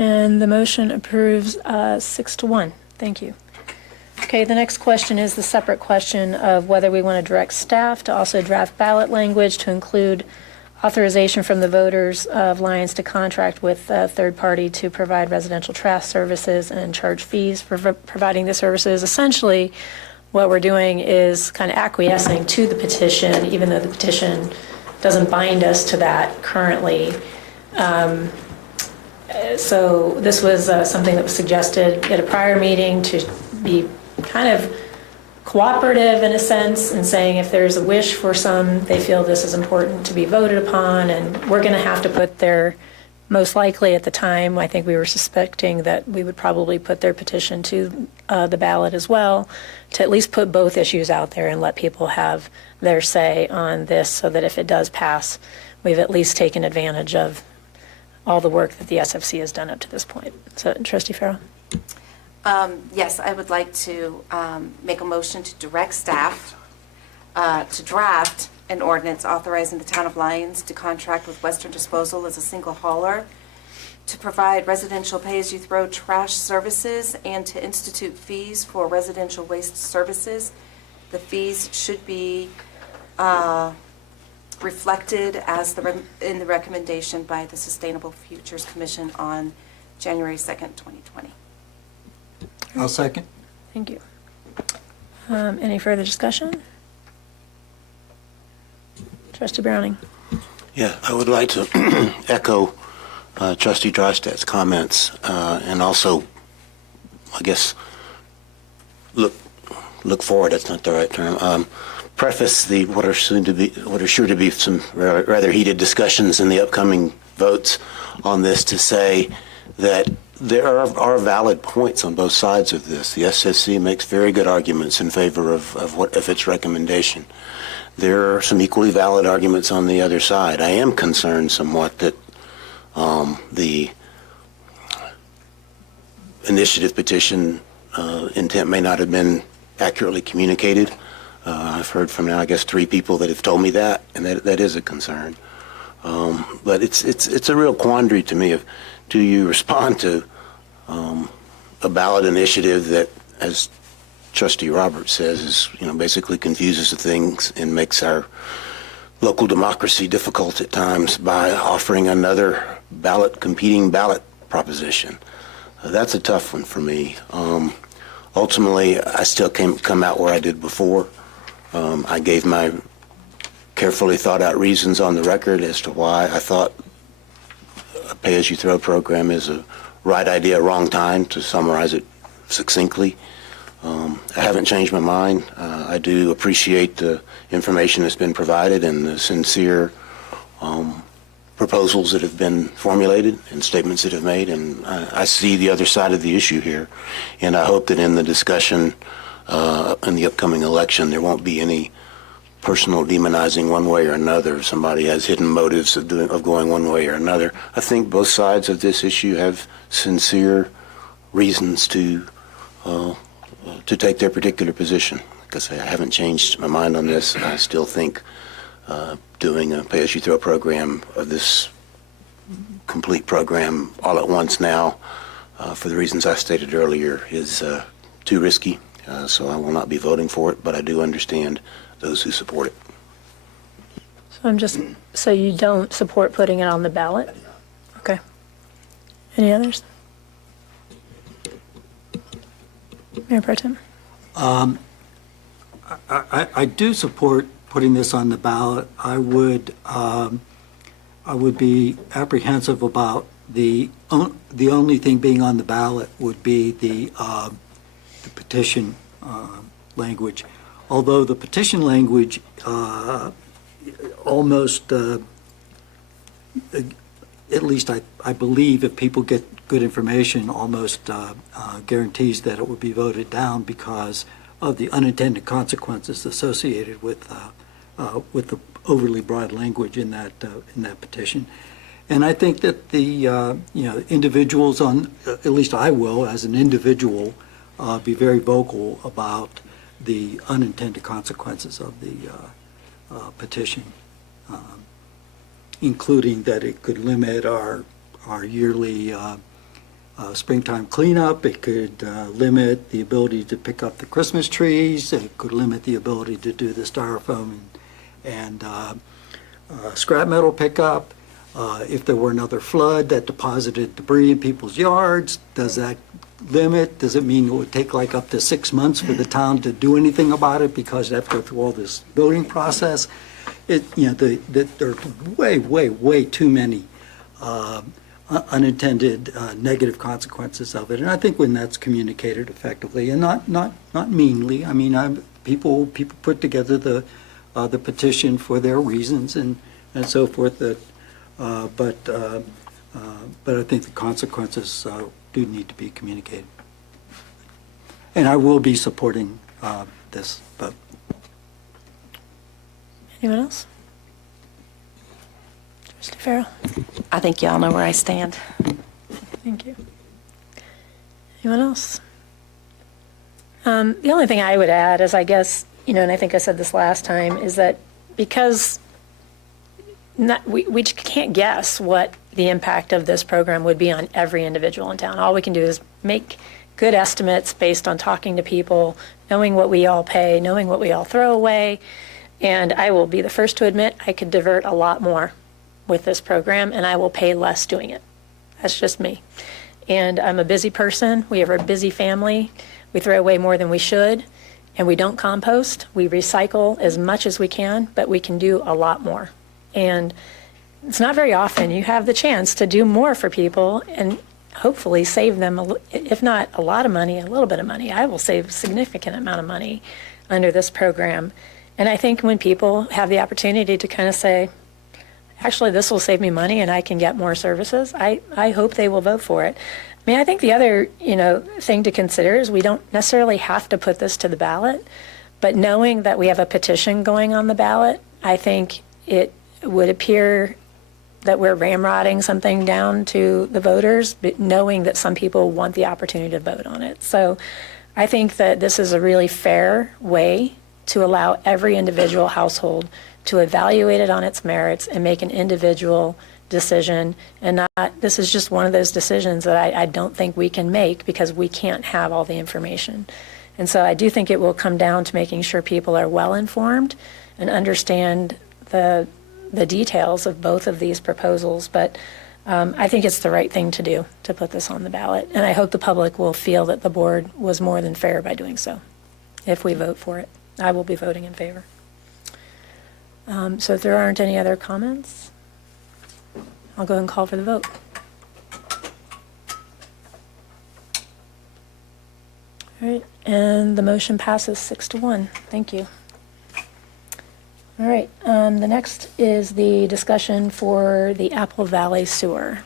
And the motion approves 6-1. Thank you. Okay, the next question is the separate question of whether we want to direct staff to also draft ballot language to include authorization from the voters of Lyons to contract with a third party to provide residential trash services and charge fees for providing the services. Essentially, what we're doing is kind of acquiescing to the petition, even though the petition doesn't bind us to that currently. So this was something that was suggested at a prior meeting to be kind of cooperative in a sense, and saying if there's a wish for some, they feel this is important to be voted upon, and we're going to have to put their, most likely at the time, I think we were suspecting that we would probably put their petition to the ballot as well, to at least put both issues out there and let people have their say on this, so that if it does pass, we've at least taken advantage of all the work that the SFC has done up to this point. So, Trustee Farrell? Yes, I would like to make a motion to direct staff to draft an ordinance authorizing the Town of Lyons to contract with Western Disposal as a single hauler to provide residential pay-as-you-throw trash services and to institute fees for residential waste services. The fees should be reflected as in the recommendation by the Sustainable Futures Commission on January 2nd, 2020. I'll second. Thank you. Any further discussion? Trustee Browning. Yeah, I would like to echo Trustee Drostad's comments and also, I guess, look forward. That's not the right term. Preface what are sure to be some rather heated discussions in the upcoming votes on this to say that there are valid points on both sides of this. The SSC makes very good arguments in favor of its recommendation. There are some equally valid arguments on the other side. I am concerned somewhat that the initiative petition intent may not have been accurately communicated. I've heard from now, I guess, 3 people that have told me that, and that is a concern. But it's a real quandary to me of, do you respond to a ballot initiative that, as Trustee Roberts says, is basically confuses the things and makes our local democracy difficult at times by offering another competing ballot proposition. That's a tough one for me. Ultimately, I still come out where I did before. I gave my carefully thought out reasons on the record as to why I thought a pay-as-you-throw program is a right idea, wrong time, to summarize it succinctly. I haven't changed my mind. I do appreciate the information that's been provided and the sincere proposals that have been formulated and statements that have made, and I see the other side of the issue here, and I hope that in the discussion in the upcoming election there won't be any personal demonizing one way or another. If somebody has hidden motives of going one way or another. I think both sides of this issue have sincere reasons to take their particular position. Like I say, I haven't changed my mind on this. I still think doing a pay-as-you-throw program of this complete program all at once now, for the reasons I stated earlier, is too risky. So I will not be voting for it, but I do understand those who support it. So you don't support putting it on the ballot? Okay. Any others? Mayor Pro Tem? I do support putting this on the ballot. I would be apprehensive about the only thing being on the ballot would be the petition language. Although the petition language almost, at least I believe, if people get good information, almost guarantees that it would be voted down because of the unintended consequences associated with the overly broad language in that petition. And I think that the individuals at least I will, as an individual, be very vocal about the unintended consequences of the petition, including that it could limit our yearly springtime cleanup. It could limit the ability to pick up the Christmas trees. It could limit the ability to do the styrofoam and scrap metal pickup. If there were another flood that deposited debris in people's yards, does that limit? Does it mean it would take like up to 6 months for the town to do anything about it because they have to go through all this voting process? There's way too many unintended negative consequences of it. And I think when that's communicated effectively and not meanly, I mean, people put together the petition for their reasons and so forth. But I think the consequences do need to be communicated. And I will be supporting this vote. Anyone else? Trustee Farrell? I think y'all know where I stand. Thank you. Anyone else? The only thing I would add is, I guess, and I think I said this last time, is that because we can't guess what the impact of this program would be on every individual in town. All we can do is make good estimates based on talking to people, knowing what we all pay, knowing what we all throw away. And I will be the first to admit I could divert a lot more with this program, and I will pay less doing it. That's just me. And I'm a busy person. We have a busy family. We throw away more than we should, and we don't compost. We recycle as much as we can, but we can do a lot more. And it's not very often you have the chance to do more for people and hopefully save them, if not a lot of money, a little bit of money. I will save a significant amount of money under this program. And I think when people have the opportunity to kind of say, actually, this will save me money and I can get more services, I hope they will vote for it. I mean, I think the other, thing to consider is we don't necessarily have to put this to the ballot, but knowing that we have a petition going on the ballot, I think it would appear that we're ramrodding something down to the voters, but knowing that some people want the opportunity to vote on it. So I think that this is a really fair way to allow every individual household to evaluate it on its merits and make an individual decision. And this is just one of those decisions that I don't think we can make because we can't have all the information. And so I do think it will come down to making sure people are well informed and understand the details of both of these proposals. But I think it's the right thing to do to put this on the ballot. And I hope the public will feel that the board was more than fair by doing so if we vote for it. I will be voting in favor. So if there aren't any other comments, I'll go ahead and call for the vote. All right, and the motion passes 6-1. Thank you. All right, the next is the discussion for the Apple Valley Sewer.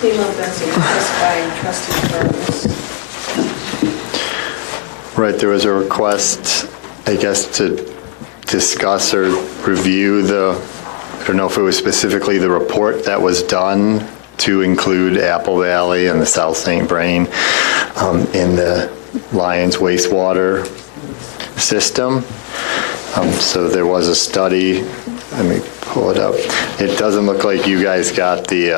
Female Benson, testifying trustee firms. Right, there was a request, I guess, to discuss or review I don't know if it was specifically the report that was done to include Apple Valley and the South St. Vrain in the Lyons wastewater system. So there was a study, let me pull it up. It doesn't look like you guys got the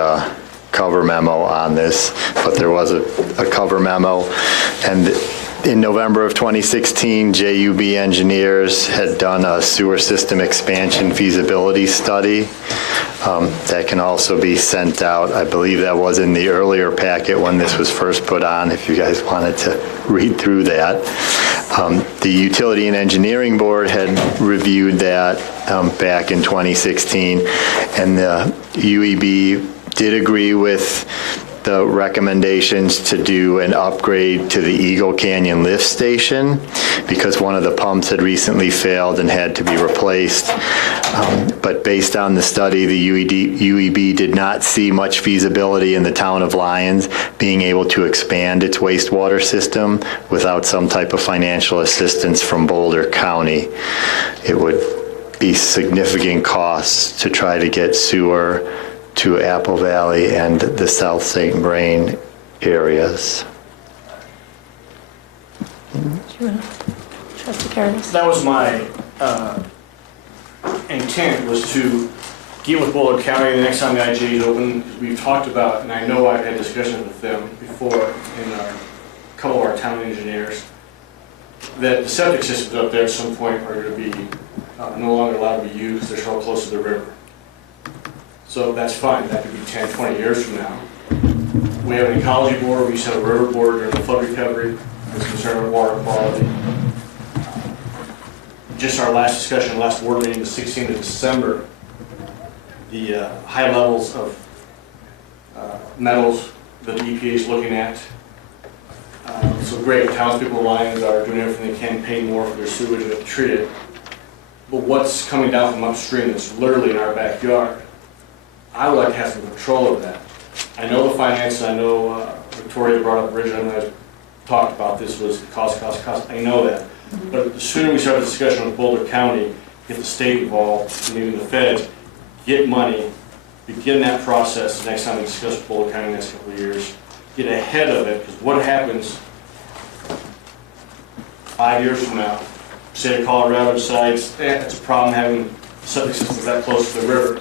cover memo on this, but there was a cover memo. And in November of 2016, JUB engineers had done a sewer system expansion feasibility study. That can also be sent out. I believe that was in the earlier packet when this was first put on, if you guys wanted to read through that. The Utility and Engineering Board had reviewed that back in 2016, and the UEB did agree with the recommendations to do an upgrade to the Eagle Canyon lift station because one of the pumps had recently failed and had to be replaced. But based on the study, the UEB did not see much feasibility in the town of Lyons being able to expand its wastewater system without some type of financial assistance from Boulder County. It would be significant costs to try to get sewer to Apple Valley and the South St. Vrain areas. Trustee Curtis? That was my intent, was to get with Boulder County the next time the IJ is open. We've talked about, and I know I've had discussions with them before in a couple of our town engineers, that the septic systems up there at some point are going to be no longer allowed to be used. They're so close to the river. So that's fine. That could be 10, 20 years from now. We have an ecology board. We used to have a river board during the flood recovery. It's concerned with water quality. Just our last discussion, last board meeting, the 16th of December, the high levels of metals that the EPA is looking at. So great, townspeople in Lyons are doing everything they can, paying more for their sewage and to treat it. But what's coming down from upstream that's literally in our backyard? I would like to have some control of that. I know the finances, I know Victoria brought up originally when I talked about this was cost. I know that. But the sooner we start the discussion with Boulder County, get the state involved, and even the feds, get money, begin that process the next time we discuss with Boulder County in the next couple of years, get ahead of it, because what happens 5 years from now, state of Colorado decides, it's a problem having septic systems that close to the river.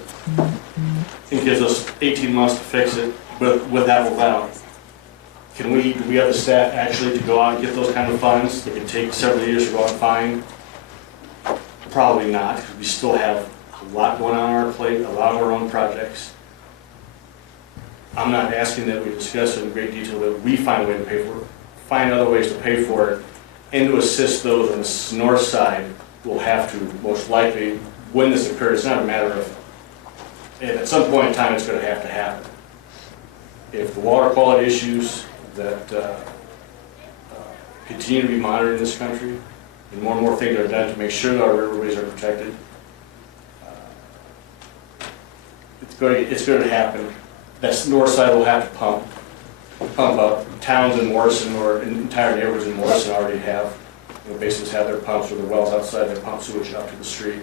It gives us 18 months to fix it with Apple Valley. Do we have the staff actually to go out and get those kind of funds that could take several years to go out and find? Probably not, because we still have a lot going on our plate, a lot of our own projects. I'm not asking that we discuss it in great detail, that we find a way to pay for it, find other ways to pay for it, and to assist those on the north side who will have to, most likely, when this occurs. It's not a matter of, at some point in time, it's going to happen. If the water quality issues that continue to be monitored in this country, and more things are done to make sure that our riverways are protected, it's going to happen. That north side will have to pump up. Towns in Morrison or entire neighborhoods in Morrison already have, basically have their pumps or their wells outside their pump sewage up to the street.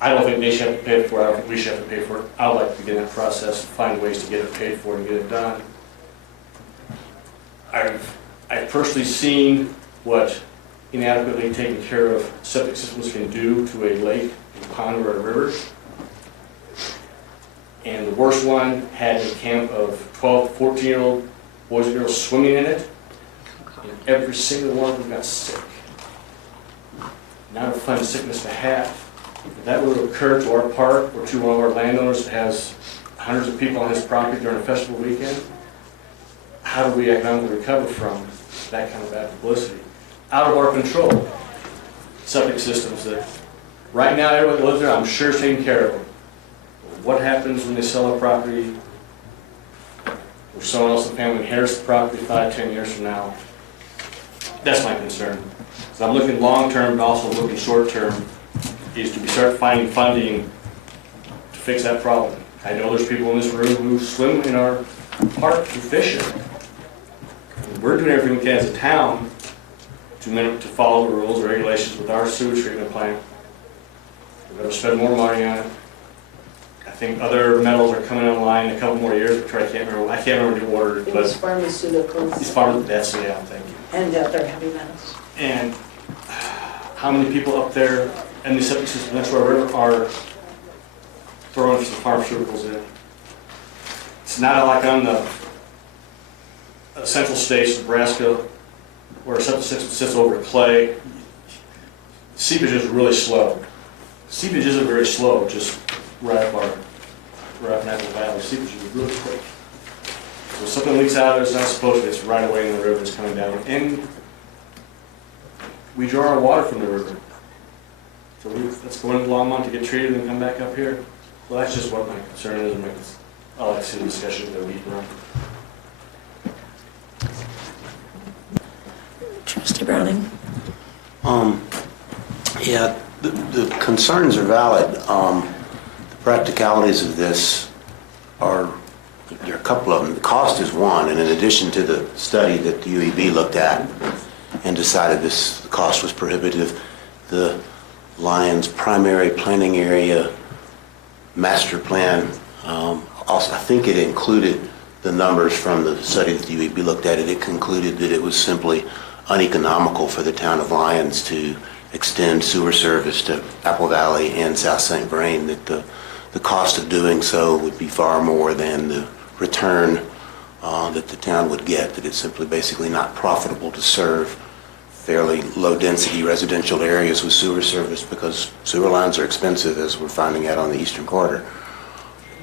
I don't think they should have to pay for it. I don't think we should have to pay for it. I would like to begin that process, find ways to get it paid for and get it done. I've personally seen what inadequately taken care of septic systems can do to a lake, a pond, or a river. And the worst one had a camp of 12, 14-year-old boys and girls swimming in it. And every single one of them got sick. Not a fun sickness to have. If that would occur to our park or to one of our landowners that has hundreds of people on his property during a festival weekend, how do we economically recover from that kind of bad publicity? Out of our control. Septic systems that right now everybody that lives there, I'm sure, is taking care of them. What happens when they sell a property or someone else in the family inherits the property 5, 10 years from now? That's my concern. So I'm looking long term, but also looking short term, is to start finding funding to fix that problem. I know there's people in this room who swim in our park, who fish it. We're doing everything we can as a town to follow the rules, regulations with our sewage treatment plant. We're gonna spend more money on it. I think other metals are coming online in a couple more years, which I can't remember the order, but. It's pharmaceuticals. It's that's, yeah, thank you. And other heavy metals. And how many people up there in the septic system next to our river are throwing some pharmaceuticals in? It's not like on the central states, Nebraska, where a septic system sits over clay. Seepage is really slow. Seepage isn't very slow, just right up Napa Valley. Seepage is really quick. So if something leaks out, it's not supposed to, it's right away in the river, it's coming down. And we draw our water from the river. So that's going to Longmont to get treated and come back up here. So that's just what my concern is. I'll like to see the discussion go deeper on. Trustee Browning. Yeah, the concerns are valid. The practicalities of this there are a couple of them. The cost is one, and in addition to the study that the UEB looked at and decided the cost was prohibitive, the Lions primary planning area master plan, also I think it included the numbers from the study that the UEB looked at. It concluded that it was simply uneconomical for the town of Lyons to extend sewer service to Apple Valley and South St. Vrain, that the cost of doing so would be far more than the return that the town would get, that it's simply basically not profitable to serve fairly low-density residential areas with sewer service because sewer lines are expensive, as we're finding out on the eastern quarter.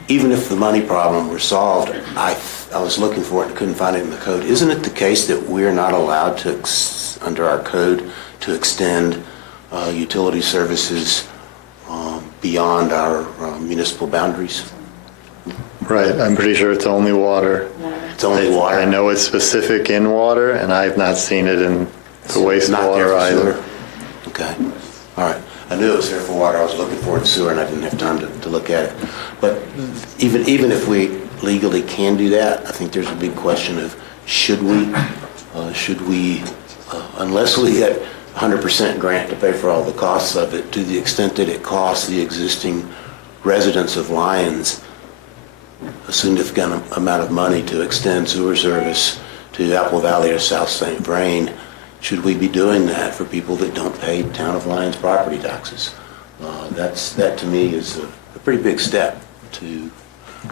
Even if the money problem were solved, I was looking for it and couldn't find it in the code. Isn't it the case that we're not allowed to, under our code, to extend utility services beyond our municipal boundaries? Right, I'm pretty sure it's only water. It's only water? I know it's specific in water, and I've not seen it in the wastewater either. Okay, all right. I knew it was there for water. I was looking for it in sewer, and I didn't have time to look at it. But even if we legally can do that, I think there's a big question of should we, unless we get 100% grant to pay for all the costs of it, to the extent that it costs the existing residents of Lyons a significant amount of money to extend sewer service to Apple Valley or South St. Vrain, should we be doing that for people that don't pay town of Lyons property taxes? That to me is a pretty big step to,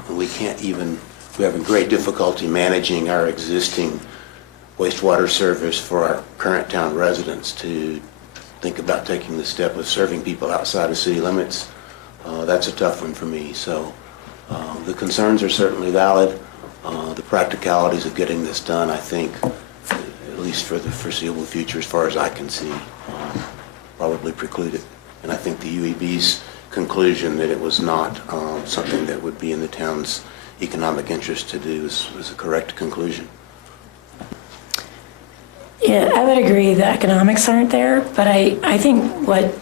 we have a great difficulty managing our existing wastewater service for our current town residents to think about taking the step of serving people outside of city limits. That's a tough one for me. So the concerns are certainly valid. The practicalities of getting this done, I think, at least for the foreseeable future, as far as I can see, probably preclude it. And I think the UEB's conclusion that it was not something that would be in the town's economic interest to do is a correct conclusion. Yeah, I would agree the economics aren't there, but I think what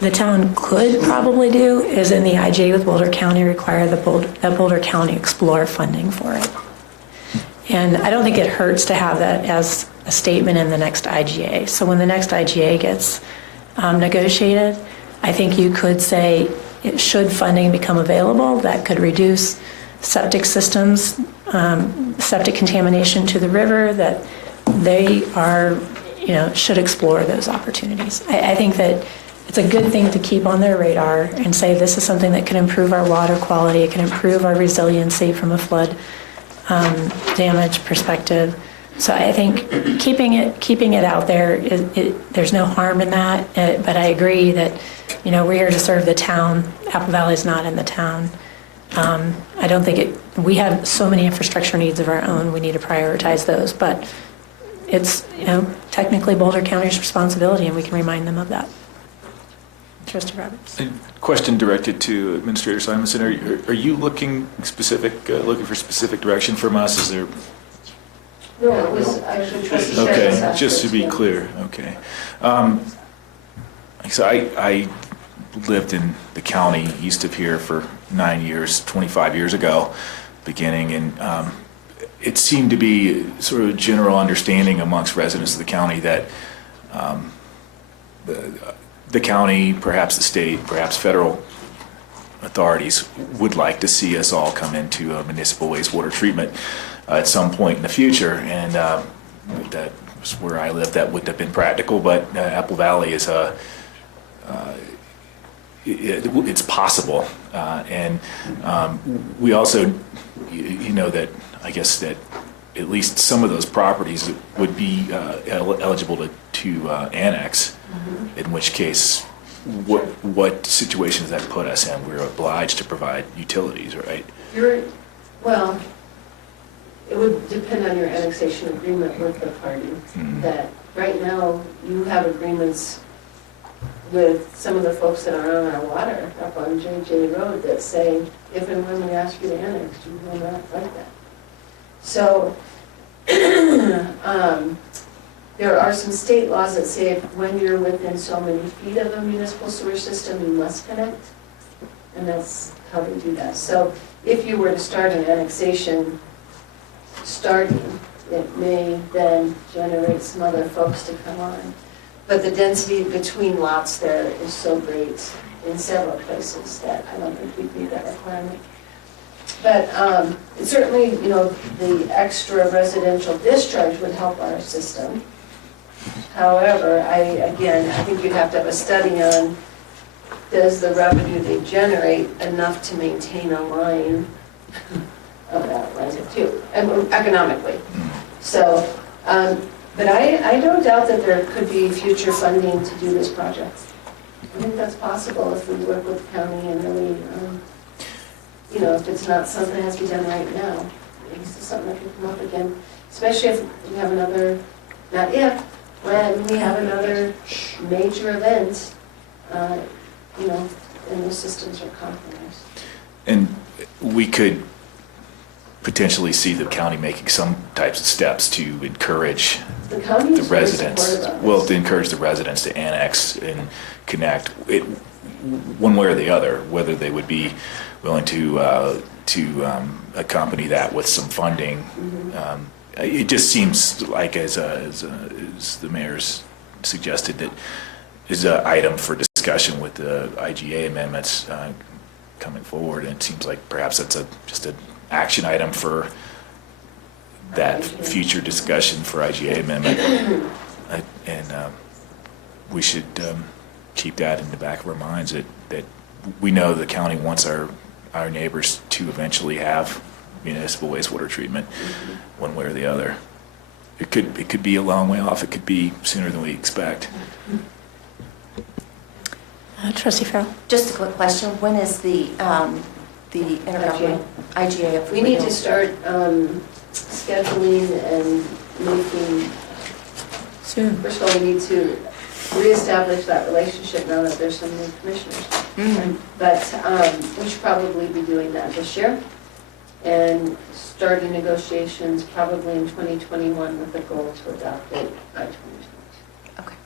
the town could probably do is in the IGA with Boulder County require that Boulder County explore funding for it. And I don't think it hurts to have that as a statement in the next IGA. So when the next IGA gets negotiated, I think you could say, should funding become available, that could reduce septic systems, septic contamination to the river, that they are, should explore those opportunities. I think that it's a good thing to keep on their radar and say this is something that can improve our water quality, it can improve our resiliency from a flood damage perspective. So I think keeping it out there, there's no harm in that. But I agree that, we're here to serve the town. Apple Valley's not in the town. I don't think we have so many infrastructure needs of our own. We need to prioritize those. But it's, technically Boulder County's responsibility, and we can remind them of that. Trustee Roberts. A question directed to Administrator Simonson. Are you looking for specific direction from us? Is there? No, it was actually Trustee Okay, Sherritt's just to be clear. Okay. So I lived in the county east of here for 9 years, 25 years ago, beginning, and it seemed to be sort of a general understanding amongst residents of the county that the county, perhaps the state, perhaps federal authorities would like to see us all come into a municipal wastewater treatment at some point in the future, and that was where I live. That wouldn't have been practical, but Apple Valley is it's possible, and we also, you know, that I guess that at least some of those properties would be eligible to annex, in which case, what situation does that put us in? We're obliged to provide utilities, right? Well, it would depend on your annexation agreement with the party. That right now, you have agreements with some of the folks that are on our water up on JJ Road that say, if and when we ask you to annex, you will not like that. So, there are some state laws that say if when you're within so many feet of a municipal sewer system, you must connect. And that's how they do that. So if you were to start an annexation it may then generate some other folks to come on. But the density between lots there is so great in several places that I don't think we'd meet that requirement. But certainly, you know, the extra residential discharge would help our system. However, I think you'd have to have a study on, does the revenue they generate enough to maintain a line of that line too, and economically. So, but I don't doubt that there could be future funding to do this project. I think that's possible if we work with the county and really, you know, if it's not something that has to be done right now. It's something that could come up again, especially if we have another, not if, when we have another major event, you know, and the systems are compromised. And we could potentially see the county making some types of steps to encourage the residents, well, to encourage the residents to annex and connect it one way or the other, whether they would be willing to accompany that with some funding. It just seems like, as the mayor's suggested, that is an item for discussion with the IGA amendments coming forward, and it seems like perhaps that's just an action item for that future discussion for IGA amendment, and we should keep that in the back of our minds, that we know the county wants our neighbors to eventually have municipal wastewater treatment, one way or the other. It could be a long way off. It could be sooner than we expect. Trustee Farrell. Just a quick question. When is the intergovernmental IGA? We need to start scheduling and making. Soon. First of all, we need to reestablish that relationship now that there's some new commissioners. But we should probably be doing that this year and starting negotiations probably in 2021 with the goal to adopt it by 2020. Okay.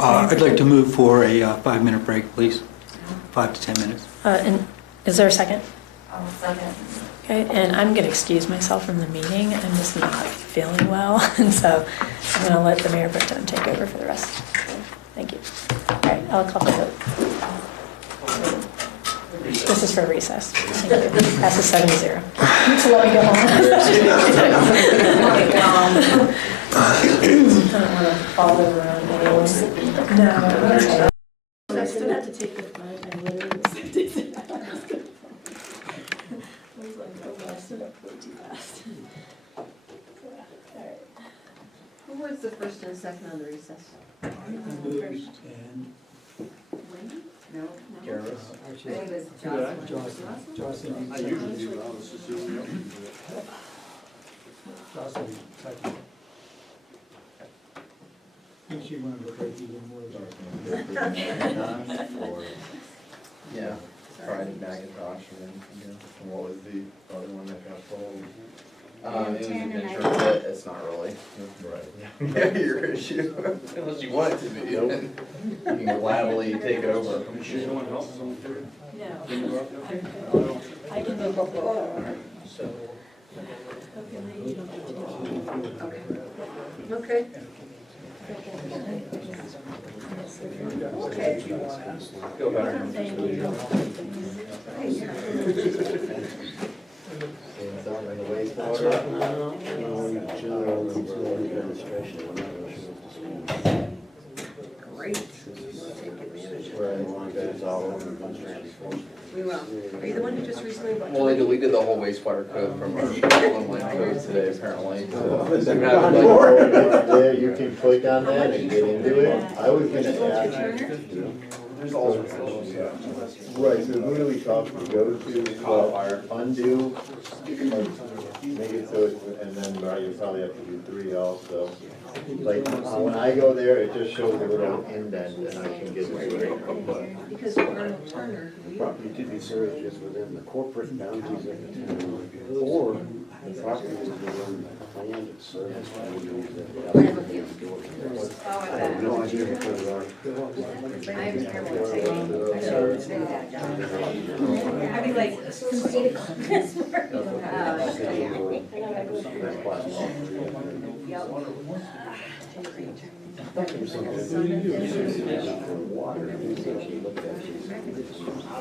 I'd like to move for a 5-minute break, please. 5 to 10 minutes. And is there a second? I'll second. Okay, and I'm going to excuse myself from the meeting. I'm just not feeling well, and so I'm going to let the Mayor Pro Tem take over for the rest. Thank you. All right, I'll call the vote. This is for recess. Thank you. Passes 7-0. So let me go home. I don't want to fall over on anyone. No. Okay. I still have to take the flight. I literally was like, oh gosh, I stood up way too fast. All right. Who was the first and second on the recess? No. Gareth. I think it was Jocelyn. I usually do, but I was assuming you do it. Jocelyn, second. I think she wanted to break even more. Yeah, Friday Macintosh, and what was the other one that got pulled? It was an insurance, but it's not really. Right. Your issue, unless you want it to be. You can gladly take it over. You sure you want help? Yeah. I can move up. Okay. Great. We will. Are you the one who just recently? Well, they deleted the whole wastewater code from our online code today, apparently. Yeah, you can click on that and get into it. I was gonna ask. There's all sorts of Right, so who do we talk to? Go to, well, undo, make it so it's, and then you probably have to do 3 also. Like, when I go there, it just shows a little indent and I can get to it. Because Arnold Turner. Property to be served is within the corporate boundaries of the town, or the property is within the land it's served. I have no idea what those are. I'd be like,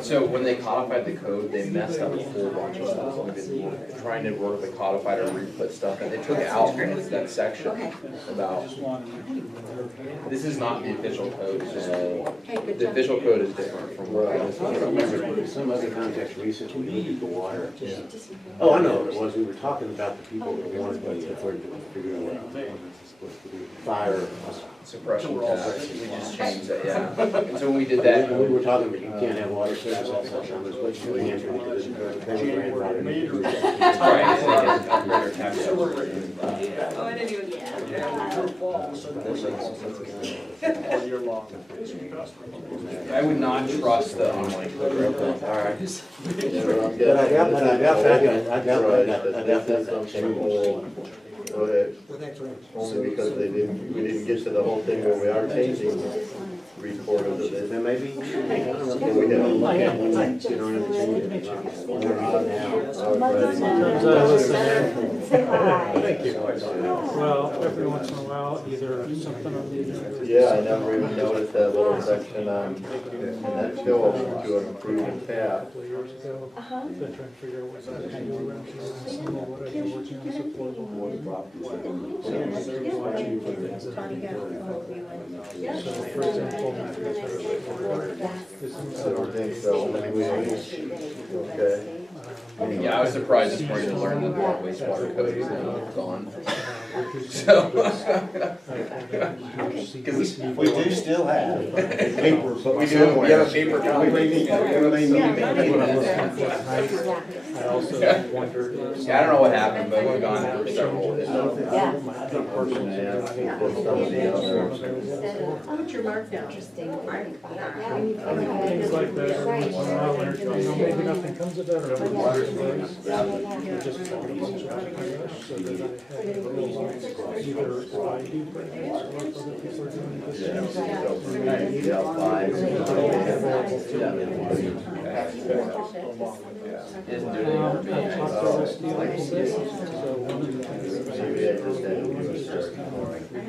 So when they codified the code, they messed up a whole bunch of stuff. We've been trying to work with the codified or re-put stuff, and they took out that section about, this is not the official code, it's just, the official code is different from what I remember some other context recently, we looked at the water. Oh, I know what it was. We were talking about the people that wanted to figure out fire suppression tax. We just changed that, yeah. And so when we did that, we were talking about you can't have water service outside town. There's what you answer because they were grandfathered. right, and they get a greater tax. oh, I didn't even. I would not trust the online code. All right. But I got Go ahead. Only because we didn't get to the whole thing where we are changing 3/4 of it. Then maybe, We have to look at when you don't have to change it. Sometimes I listen in. Thank you. Well, every once in a while, either something on the. Yeah, I never even noticed that little section on that show to improve and tap. Been trying to figure out what's happening around here. Some of what I've been working on is affordable housing. So, for example, I don't think so. Okay. Yeah, I was surprised this morning to learn that the wastewater code is now gone. So. Because we do still have paper. We do, we have a paper copy. I also wondered. Yeah, I don't know what happened, but we've gone for several. I'll put your mark down. Things like that, every once in a while, and, maybe nothing comes of it, or water flows. Just so that I have real life, either I do grants or other people are doing this.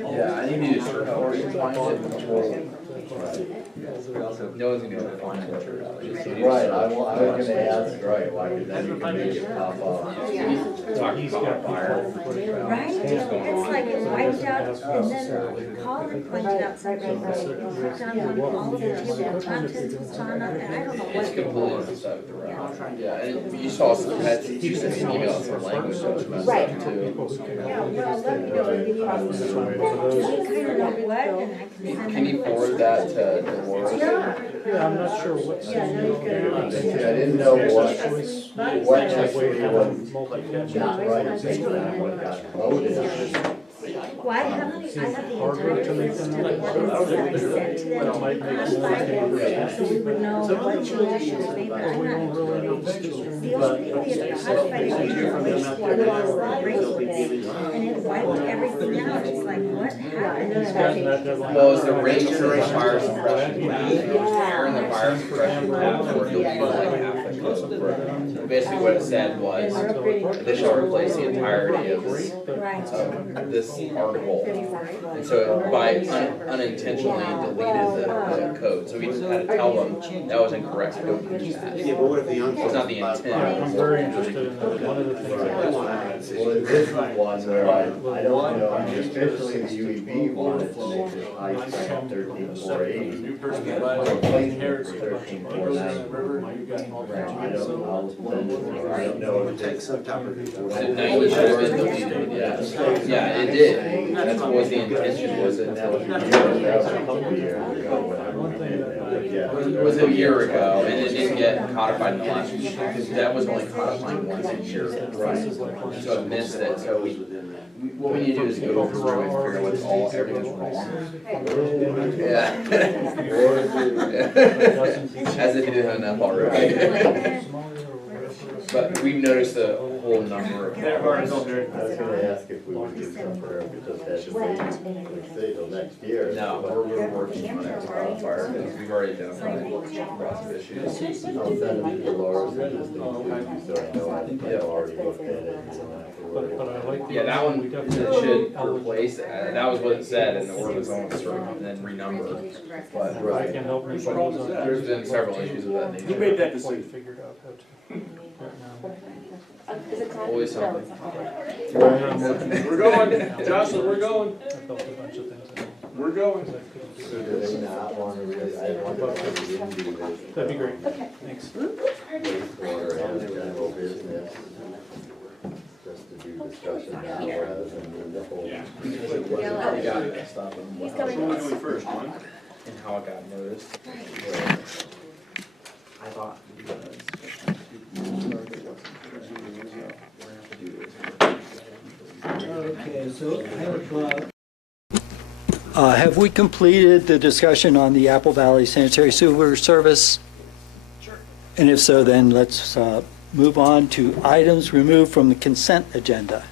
Yeah, I think you just sort of find it. No one's gonna be able to find it. Right, I was gonna ask, right, why did that you can make it pop up? Talking about fire. Right? It's like it wiped out and then Colin pointed out something. Down on all of the table of contents was gone up and I don't know It's what. completely messed up, right? Yeah, and you saw some, you sent me an email with some language that was messed up too. Yeah, well, let me know. I kind of know what and I can send Can you forward that to Laura? Yeah, I'm not sure what's. I didn't know what actually was not right, what got voted. Well, I have the entire list of ordinances that I sent to them, so we would know what changes were made, but I'm not. The only thing we have codified is the wastewater laws, the rates, and it wiped everything out, it's like, what happened? Well, is the rate during fire suppression, during the fire suppression, or you'll use like half the code. Basically what it said was, this shall replace the entirety of this article. And so by unintentionally deleted the code, so we just had to tell them that was incorrect, don't use that. Yeah, but what if the young It's not the intent. I'm very interested in that. One of the things Well, this is one where I don't know, especially the UEB wanted to make this high spec 13,480. new person that buys inherits a bunch of River, I I don't know if it's No, you should have been deleted, yeah. Yeah, it did. That's what the intention was. that was a couple of years ago when I went in there. It was a year ago, and it didn't get codified in the last year, because that was only codifying once a year. So it missed it, so what we need to do is go through and figure out what's all, everything's wrong. Yeah. As if you didn't have enough already. But we've noticed a whole number of. I was gonna ask if we would get some prayer, if we just had to wait, like, say, till next year. No, we're working on it, fire, because we've already identified lots of issues. I'll send them to Laura's, and just so I know I've already looked at it, and afterward. Yeah, that one should replace, that was what it said, and the order was going to and then renumber. But I can help you. there's been several issues of that nature. Who made that decision? Figured out how to. Always something. We're going, Jocelyn, we're going. I built a bunch of things. We're going. So do they not want to really, I wonder why we didn't do this. That'd be great. Okay. Thanks. Wastewater and general business, just to do discussion now rather than the whole. He's coming first, one. And how it got noticed. I thought. Okay, so have we completed the discussion on the Apple Valley Sanitary Sewer Service? Sure. And if so, then let's move on to items removed from the consent agenda.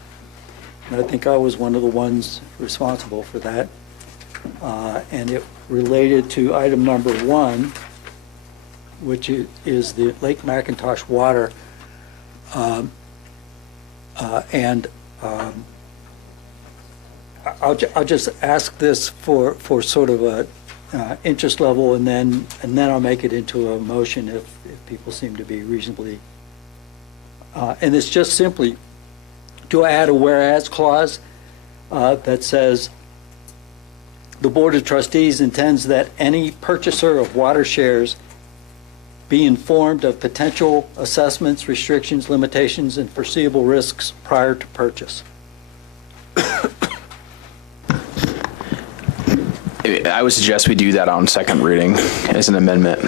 And I think I was one of the ones responsible for that. And it related to item number 1, which is the Lake McIntosh water. I'll just ask this for sort of a interest level, and then I'll make it into a motion if people seem to be reasonably. And it's just simply to add a whereas clause that says the Board of Trustees intends that any purchaser of water shares be informed of potential assessments, restrictions, limitations, and foreseeable risks prior to purchase. I would suggest we do that on second reading as an amendment.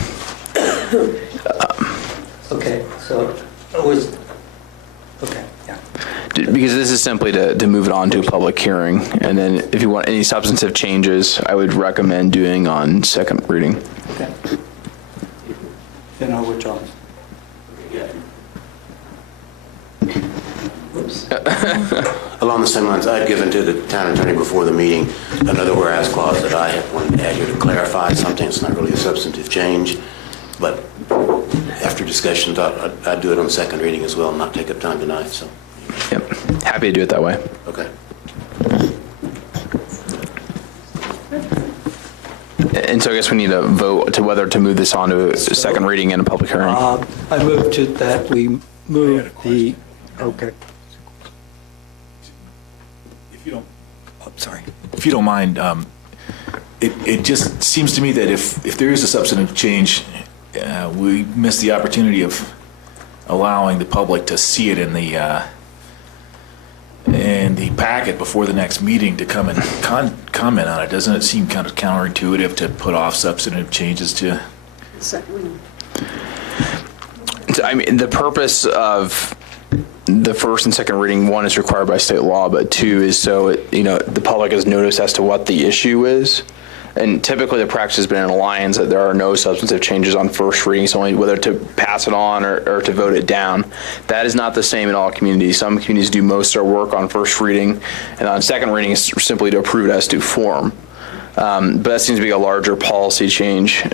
Okay, so it was, okay, yeah. Because this is simply to move it on to a public hearing. And then if you want any substantive changes, I would recommend doing on second reading. Okay. Then I'll withdraw. Along the same lines, I'd given to the town attorney before the meeting another whereas clause that I had wanted to add here to clarify something. It's not really a substantive change, but after discussions, I'd do it on second reading as well and not take up time tonight, so. Yep, happy to do it that way. Okay. And so I guess we need to vote to whether to move this on to a second reading and a public hearing. I move to that we move the, okay. If you don't, I'm sorry. if you don't mind, it just seems to me that if there is a substantive change, we miss the opportunity of allowing the public to see it in the packet before the next meeting to come and comment on it. Doesn't it seem kind of counterintuitive to put off substantive changes to? I mean, the purpose of the first and second reading, one is required by state law, but two is so the public is noticed as to what the issue is. And typically the practice has been in Alliance that there are no substantive changes on first reading, so only whether to pass it on or to vote it down. That is not the same in all communities. Some communities do most of their work on first reading, and on second reading is simply to approve it as to form. But that seems to be a larger policy change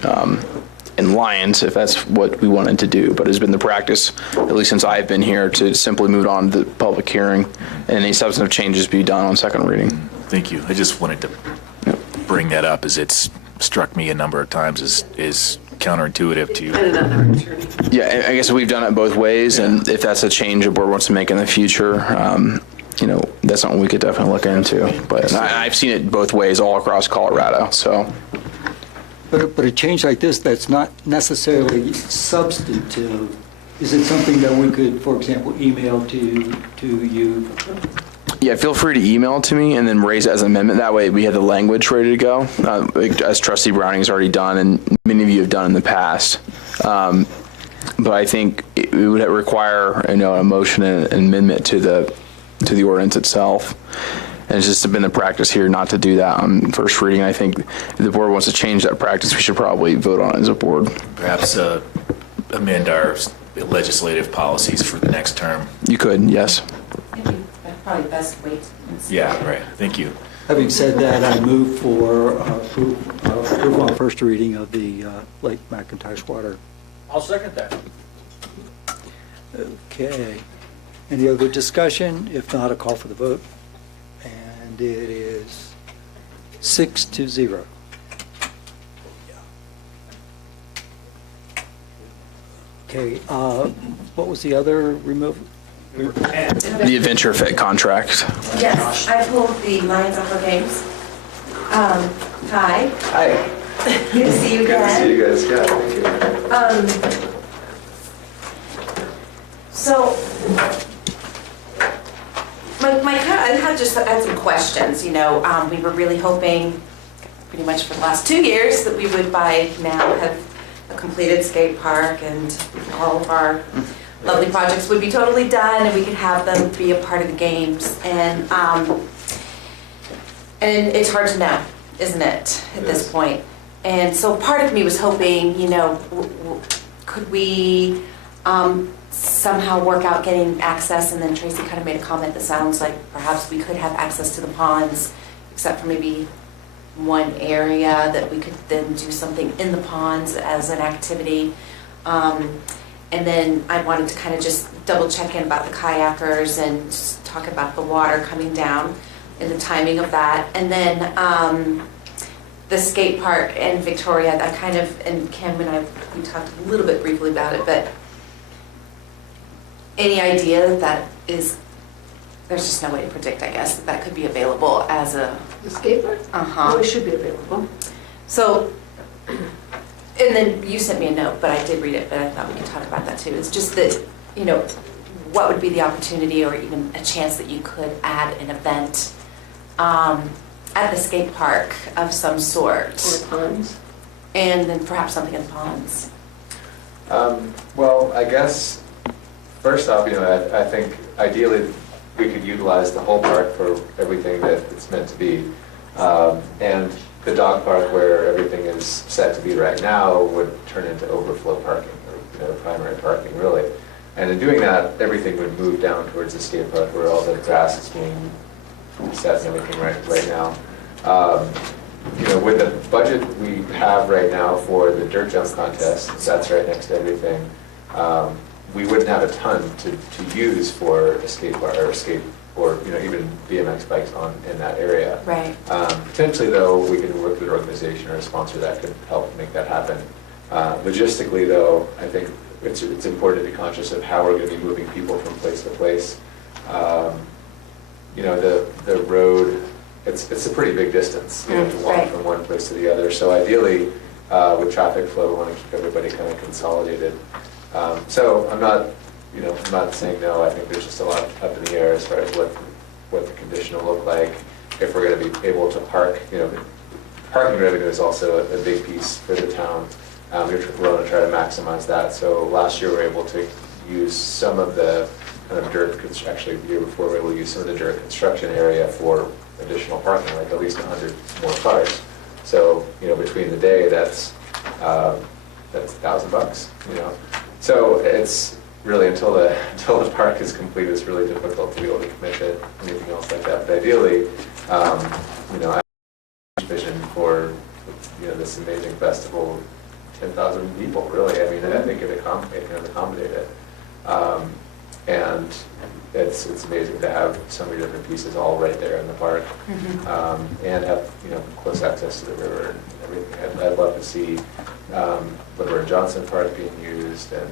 in Lions, if that's what we wanted to do. But it's been the practice, at least since I've been here, to simply move on to the public hearing and any substantive changes be done on second reading. Thank you. I just wanted to bring that up, as it's struck me a number of times as counterintuitive to you. Yeah, I guess we've done it both ways, and if that's a change the board wants to make in the future, that's something we could definitely look into. But I've seen it both ways all across Colorado, so. But a change like this that's not necessarily substantive, is it something that we could, for example, email to you? Yeah, feel free to email it to me and then raise it as an amendment. That way we have the language ready to go, as Trustee Browning's already done and many of you have done in the past. But I think it would require a motion and amendment to the ordinance itself. And it's just been the practice here not to do that on first reading. I think if the board wants to change that practice, we should probably vote on it as a board. Perhaps amend our legislative policies for the next term. You could, yes. Probably best wait. Yeah, right. Thank you. Having said that, I move for approval on first reading of the Lake McIntosh water. I'll second that. Okay. Any other discussion? If not, a call for the vote. And it is 6-0. Okay, what was the other removal? The Adventure Fit contract. Yes, I pulled the Lions Upper Games. Hi. Hi. Good to see you again. Good to see you guys. Yeah, thank you. So, I had some questions. We were really hoping, pretty much for the last 2 years, that we would by now have a completed skate park and all of our lovely projects would be totally done and we could have them be a part of the games. And it's hard to know, isn't it, at this point? And so part of me was hoping, could we somehow work out getting access, and then Tracy kind of made a comment that sounds like perhaps we could have access to the ponds, except for maybe one area that we could then do something in the ponds as an activity. And then I wanted to kind of just double check in about the kayakers and just talk about the water coming down and the timing of that. And then the skate park in Victoria, and Kim and I, we talked a little bit briefly about it, but any idea that is, there's just no way to predict, I guess, that could be available as a... The skate park? Uh-huh. Oh, it should be available. So, and then you sent me a note, but I did read it, but I thought we could talk about that too. It's just that, what would be the opportunity or even a chance that you could add an event at the skate park of some sort? In the ponds? And then perhaps something in the ponds. Well, I guess, first off, I think ideally we could utilize the whole park for everything that it's meant to be. And the dog park, where everything is set to be right now, would turn into overflow parking, or primary parking, really. And in doing that, everything would move down towards the skate park, where all the grass is being set and everything right now. With the budget we have right now for the dirt jump contest, that's right next to everything. We wouldn't have a ton to use for a skate park or even BMX bikes in that area. Right. Potentially, though, we could work with an organization or a sponsor that could help make that happen. Logistically, though, I think it's important to be conscious of how we're going to be moving people from place to place. The road, it's a pretty big distance to walk from one place to the other. So ideally, with traffic flow, we want to keep everybody kind of consolidated. So I'm not saying no. I think there's just a lot up in the air as far as what the condition will look like, if we're going to be able to park. Parking revenue is also a big piece for the town. We're going to try to maximize that. So last year we were able to use some of the kind of dirt, actually the year before, we were able to use some of the dirt construction area for additional parking, like at least 100 more cars. So, between the day, that's $1,000, So it's really, until the park is complete, it's really difficult to be able to commit to anything else like that. But ideally, I have a vision for, this amazing festival, 10,000 people, really. I mean, I think it can accommodate it. And it's amazing to have so many different pieces all right there in the park, and have close access to the river and everything. I'd love to see Liver and Johnson Park being used, and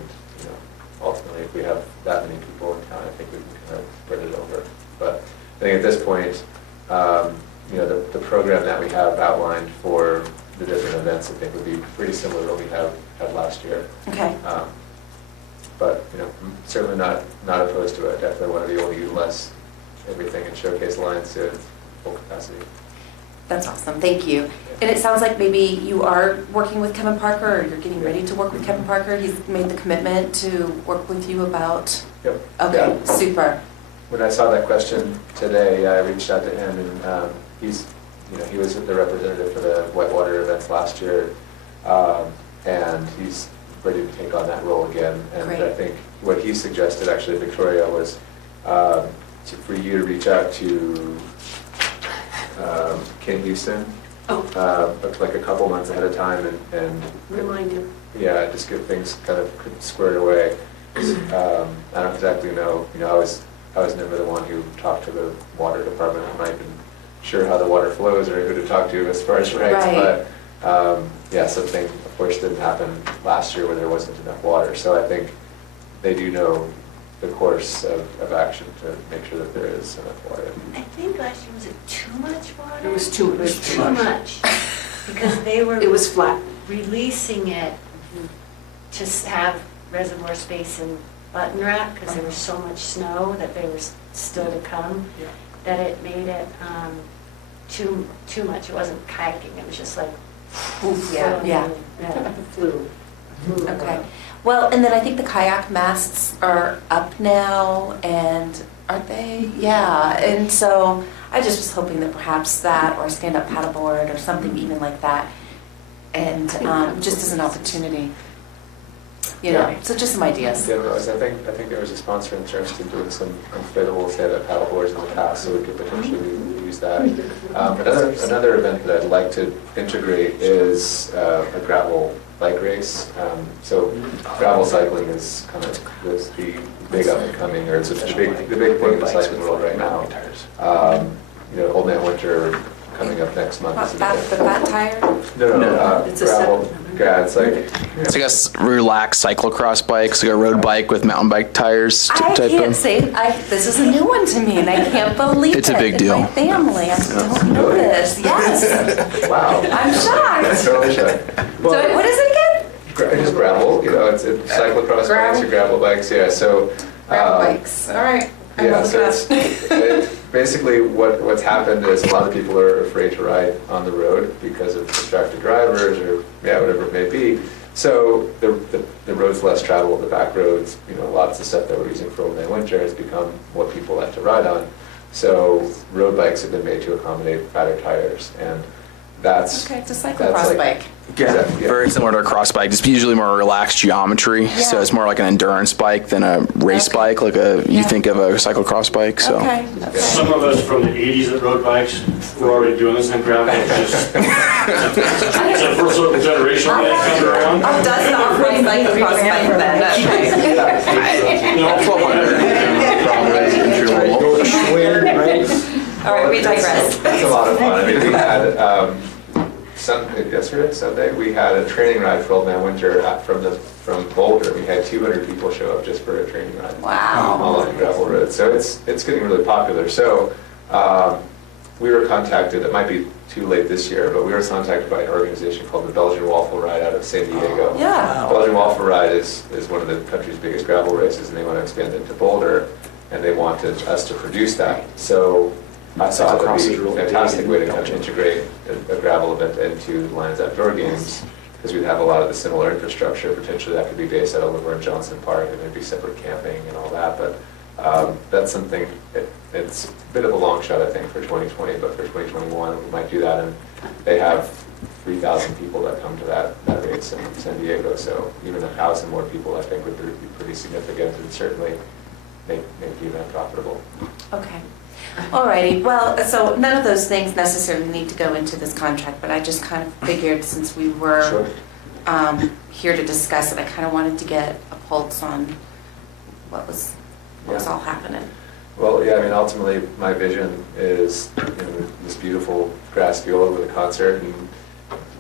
ultimately, if we have that many people in town, I think we can kind of spread it over. But I think at this point, the program that we have outlined for the different events, I think would be pretty similar to what we had last year. Okay. But, I'm certainly not opposed to it. Definitely want to be able to utilize everything and showcase lines to full capacity. That's awesome, thank you. And it sounds like maybe you are working with Kevin Parker, or you're getting ready to work with Kevin Parker. He's made the commitment to work with you about... Yep. Okay, yeah. Super. When I saw that question today, I reached out to him, and he was the representative for the Whitewater events last year, and he's ready to take on that role again. And Great. I think what he suggested, actually, Victoria, was for you to reach out to Ken Houston, like a couple months ahead of time, and Remind him. Yeah, just get things kind of squared away. I don't exactly know. I was never the one who talked to the water department. I'm not even sure how the water flows or who to talk to as far as rights. Right. But something, of course, didn't happen last year where there wasn't enough water. So I think they do know the course of action to make sure that there is enough water. I think last year, was it too much water? It was too much. Because they were. It was flat. Releasing it to have reservoir space in Button Rock, because there was so much snow that there was still to come, that it made it too much. It wasn't kayaking, it was just like, Yeah. Flew. Okay. Well, and then I think the kayak masts are up now, and aren't they? Yeah. And so I just was hoping that perhaps that, or stand-up paddleboard, or something even like that, and just as an opportunity. So just some ideas. Yeah, I think there was a sponsor interested in doing some inflatable stand-up paddleboards in the past, so we could potentially use that. Another event that I'd like to integrate is a gravel bike race. So gravel cycling is kind of the big up and coming, or it's the big thing in the cycling world right now. Old Man Winter coming up next month. The fat tire? No, It's a gravel. Yeah, it's like It's like a relaxed cyclocross bike, it's like a road bike with mountain bike tires I type can't of. say, this is a new one to me, and I can't believe it. It's a big deal. In my family, I don't know this. Yes. wow. I'm shocked. Totally shocked. So what is it again? Just gravel, it's cyclocross bikes or gravel bikes, yeah. So Gravel bikes. All right. yeah, so it's basically what's happened is a lot of people are afraid to ride on the road because of distracted drivers or whatever it may be. So the road's less traveled, the back roads, lots of stuff that we're using for Old Man Winter has become what people like to ride on. So road bikes have been made to accommodate fatter tires, and that's Okay, it's a cyclocross bike. Yeah, very similar to a cross bike. It's usually more relaxed geometry, so Yeah. it's more like an endurance bike than a race bike, like you think of a cyclocross bike. So. Okay. Some of us from the 80s that rode bikes were already doing this in gravel. It's a first sort of generation that comes around. Oh, that's not really cyclocross bike then. All right, we digress. It's a lot of fun. I mean, we had Sunday, we had a training ride for Old Man Winter from Boulder. We had 200 people show up just for a training ride. Wow. All on gravel roads. So it's getting really popular. So we were contacted, it might be too late this year, but we were contacted by an organization called the Belgian Waffle Ride out of San Diego. Yeah. Belgian Waffle Ride is one of the country's biggest gravel races, and they want to expand into Boulder, and they wanted us to produce that. So I thought it would be a fantastic way to kind of integrate a gravel event into the Lions Outdoor Games, because we'd have a lot of the similar infrastructure. Potentially that could be based at Liver and Johnson Park, and there'd be separate camping and all that. But That's something, it's a bit of a long shot, I think, for 2020, but for 2021, we might do that. And they have 3,000 people that come to that race in San Diego, so even 1,000 more people, I think, would be pretty significant and certainly make the event profitable. Okay. All righty. Well, so none of those things necessarily need to go into this contract, but I just kind of figured since we were here to discuss it, I kind of wanted to get a pulse on what was all happening. Well, yeah, I mean, ultimately, my vision is this beautiful grass field over the concert and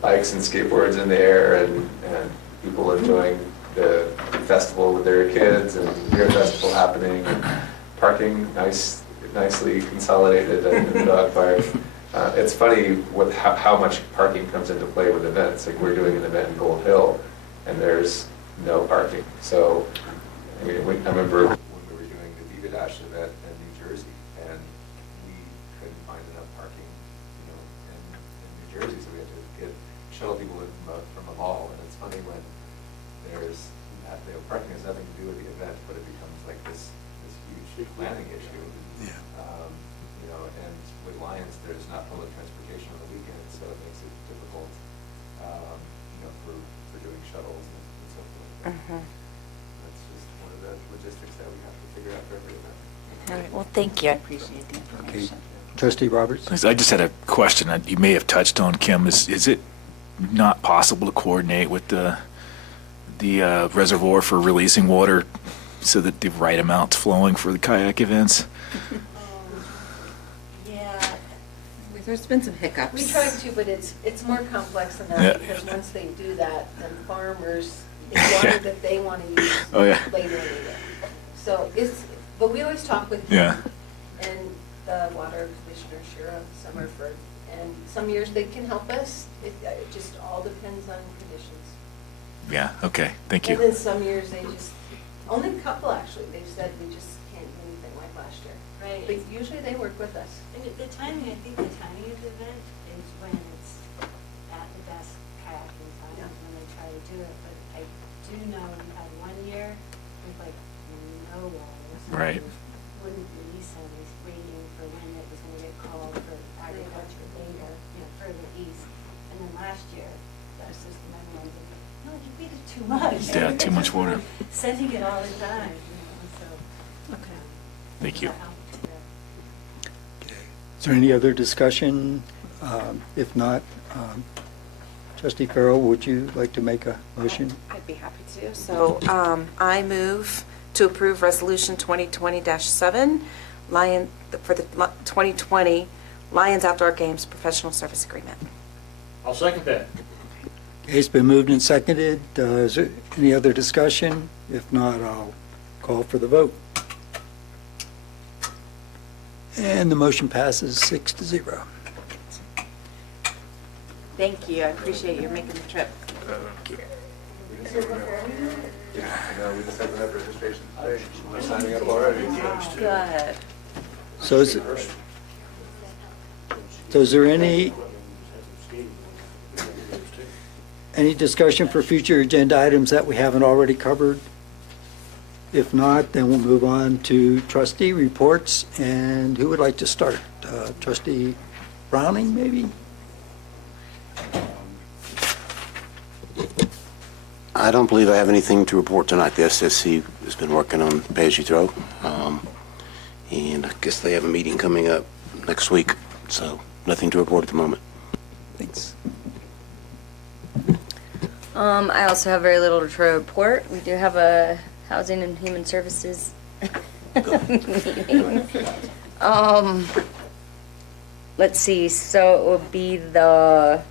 bikes and skateboards in the air and people enjoying the festival with their kids and beer festival happening and parking nicely consolidated in the dog park. It's funny how much parking comes into play with events. Like we're doing an event in Gold Hill and there's no parking. So I mean, I remember when we were doing the Diva Dash event in New Jersey, and we couldn't find enough parking, in New Jersey, so we had to shuttle people in from a mall. And it's funny when there's parking has nothing to do with the event, but it becomes like this huge planning issue. Yeah. And with Lions, there's not public transportation on the weekends, so it makes it difficult, for doing shuttles and so forth. That's just one of the logistics that we have to figure out for every event. All right. Well, thank you. I appreciate the information. Trustee Roberts? I just had a question that you may have touched on, Kim. Is it not possible to coordinate with the reservoir for releasing water so that the right amount's flowing for the kayak events? Yeah. There's been some hiccups. We tried to, but it's more complex than that, because once they do that, then farmers, it's water that they want to use later in the year. So but we always talk with them and the water commissioner, Shira Summerford, and some years they can help us. It just all depends on conditions. Yeah, okay, thank you. And then some years they just, only a couple actually, they've said we just can't do anything like last year. Right. But usually they work with us. And the timing, I think the timing of the event is when it's at the best kayaking time, when they try to do it. But I do know we had one year with like no water. So right. Wouldn't release any, waiting for when it was going to get called for agriculture data, further east. And then last year, that system, everyone was like, no, you waited too much. Yeah, too much water. Sending it all the time, so. Okay. Thank you. Is there any other discussion? If not, Trustee Farrell, would you like to make a motion? I'd be happy to. So I move to approve Resolution 2020-7 for the 2020 Lions Outdoor Games Professional Service Agreement. I'll second that. Okay, it's been moved and seconded. Is there any other discussion? If not, I'll call for the vote. And the motion passes 6-0. Thank you. I appreciate you making the trip. No, we just haven't had registration today. We're signing up already. Good. So is there any discussion for future agenda items that we haven't already covered? If not, then we'll move on to trustee reports. And who would like to start? Trustee Browning, maybe? I don't believe I have anything to report tonight. The SSC has been working on pay-as-you-throw, and I guess they have a meeting coming up next week, so nothing to report at the moment. Thanks. I also have very little to report. We do have a Housing and Human Services meeting. Let's see, so it will be the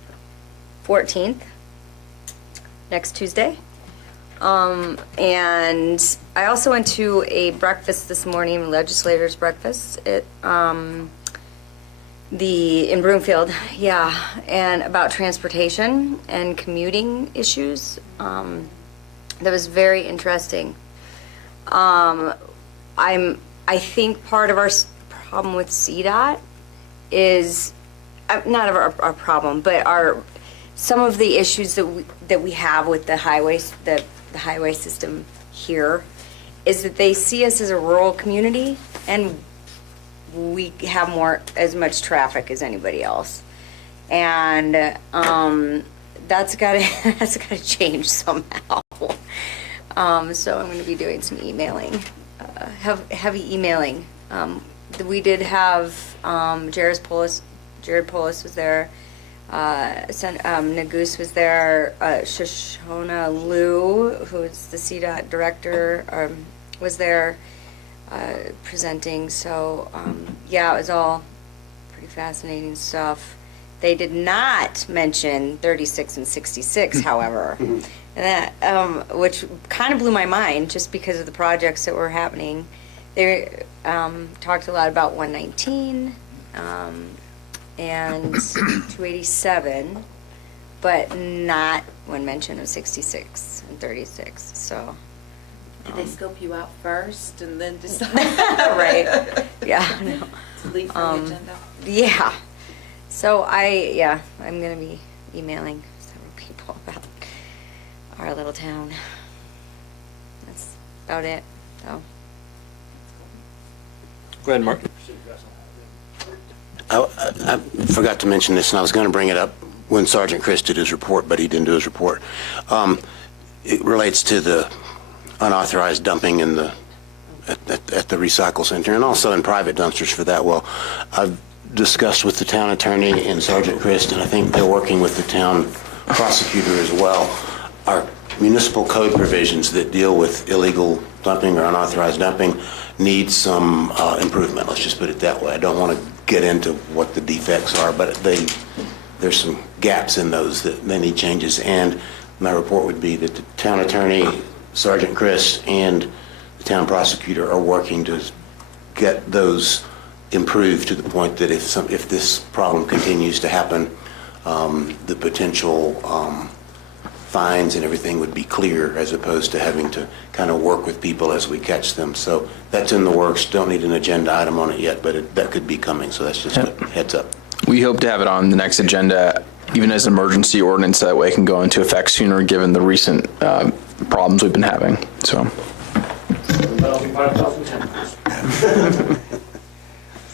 14th, next Tuesday. And I also went to a breakfast this morning, legislators breakfast at in Broomfield, and about transportation and commuting issues. That was very interesting. I think part of our problem with CDOT is not our problem, but some of the issues that we have with the highway system here is that they see us as a rural community, and we have as much traffic as anybody else. And that's gotta change somehow. So I'm going to be doing some emailing, heavy emailing. We did have Jared Polis was there. Nagus was there. Shoshona Liu, who is the CDOT director, was there presenting. So yeah, it was all pretty fascinating stuff. They did not mention 36 and 66, however, and that, which kind of blew my mind just because of the projects that were happening. They talked a lot about 119 and 287, but not one mention of 66 and 36. So. Did they scope you out first and then decide? Right. Yeah. No. To leave from the agenda? Yeah. So I'm going to be emailing several people about our little town. That's about it. So. Go ahead, Mark. I forgot to mention this, and I was going to bring it up when Sergeant Chris did his report, but he didn't do his report. It relates to the unauthorized dumping at the recycle center, and also in private dumpsters for that. Well, I've discussed with the town attorney and Sergeant Chris, and I think they're working with the town prosecutor as well. Our municipal code provisions that deal with illegal dumping or unauthorized dumping need some improvement. Let's just put it that way. I don't want to get into what the defects are, but there's some gaps in those that they need changes. And my report would be that the town attorney, Sergeant Chris, and the town prosecutor are working to get those improved to the point that if this problem continues to happen, the potential fines and everything would be clear, as opposed to having to kind of work with people as we catch them. So that's in the works. Don't need an agenda item on it yet, but that could be coming. So that's just a heads up. We hope to have it on the next agenda, even as an emergency ordinance, that way it can go into effect sooner, given the recent problems we've been having. So.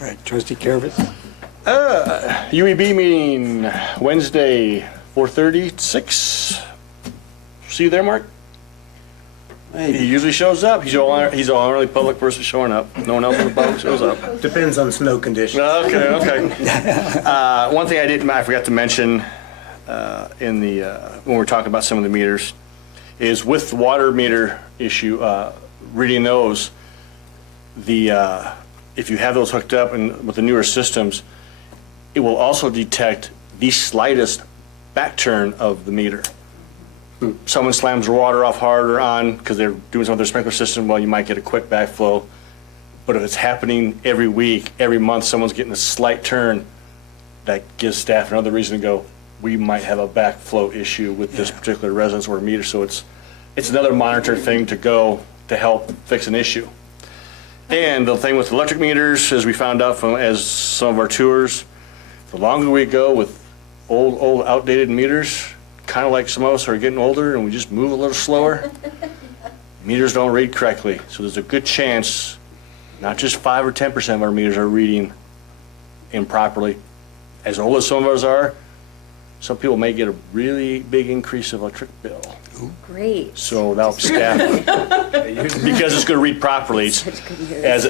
All right, Trustee Carvis. UEB meeting Wednesday, 4:30, 6. See you there, Mark? He usually shows up. He's the only public person showing up. No one else in the public shows up. Depends on snow conditions. Okay. One thing I forgot to mention when we were talking about some of the meters is with the water meter issue, reading those, if you have those hooked up and with the newer systems, it will also detect the slightest back turn of the meter. Someone slams their water off hard or on because they're doing something with their sprinkler system, well, you might get a quick backflow. But if it's happening every week, every month, someone's getting a slight turn, that gives staff another reason to go, we might have a backflow issue with this particular residence or meter. So it's another monitor thing to go to help fix an issue. And the thing with electric meters, as we found out as some of our tours, the longer we go with old outdated meters, kind of like some of us are getting older and we just move a little slower, meters don't read correctly. So there's a good chance not just 5 or 10% of our meters are reading improperly. As old as some of us are, some people may get a really big increase of electric bill. Great. So that'll staff, because it's going to read properly. As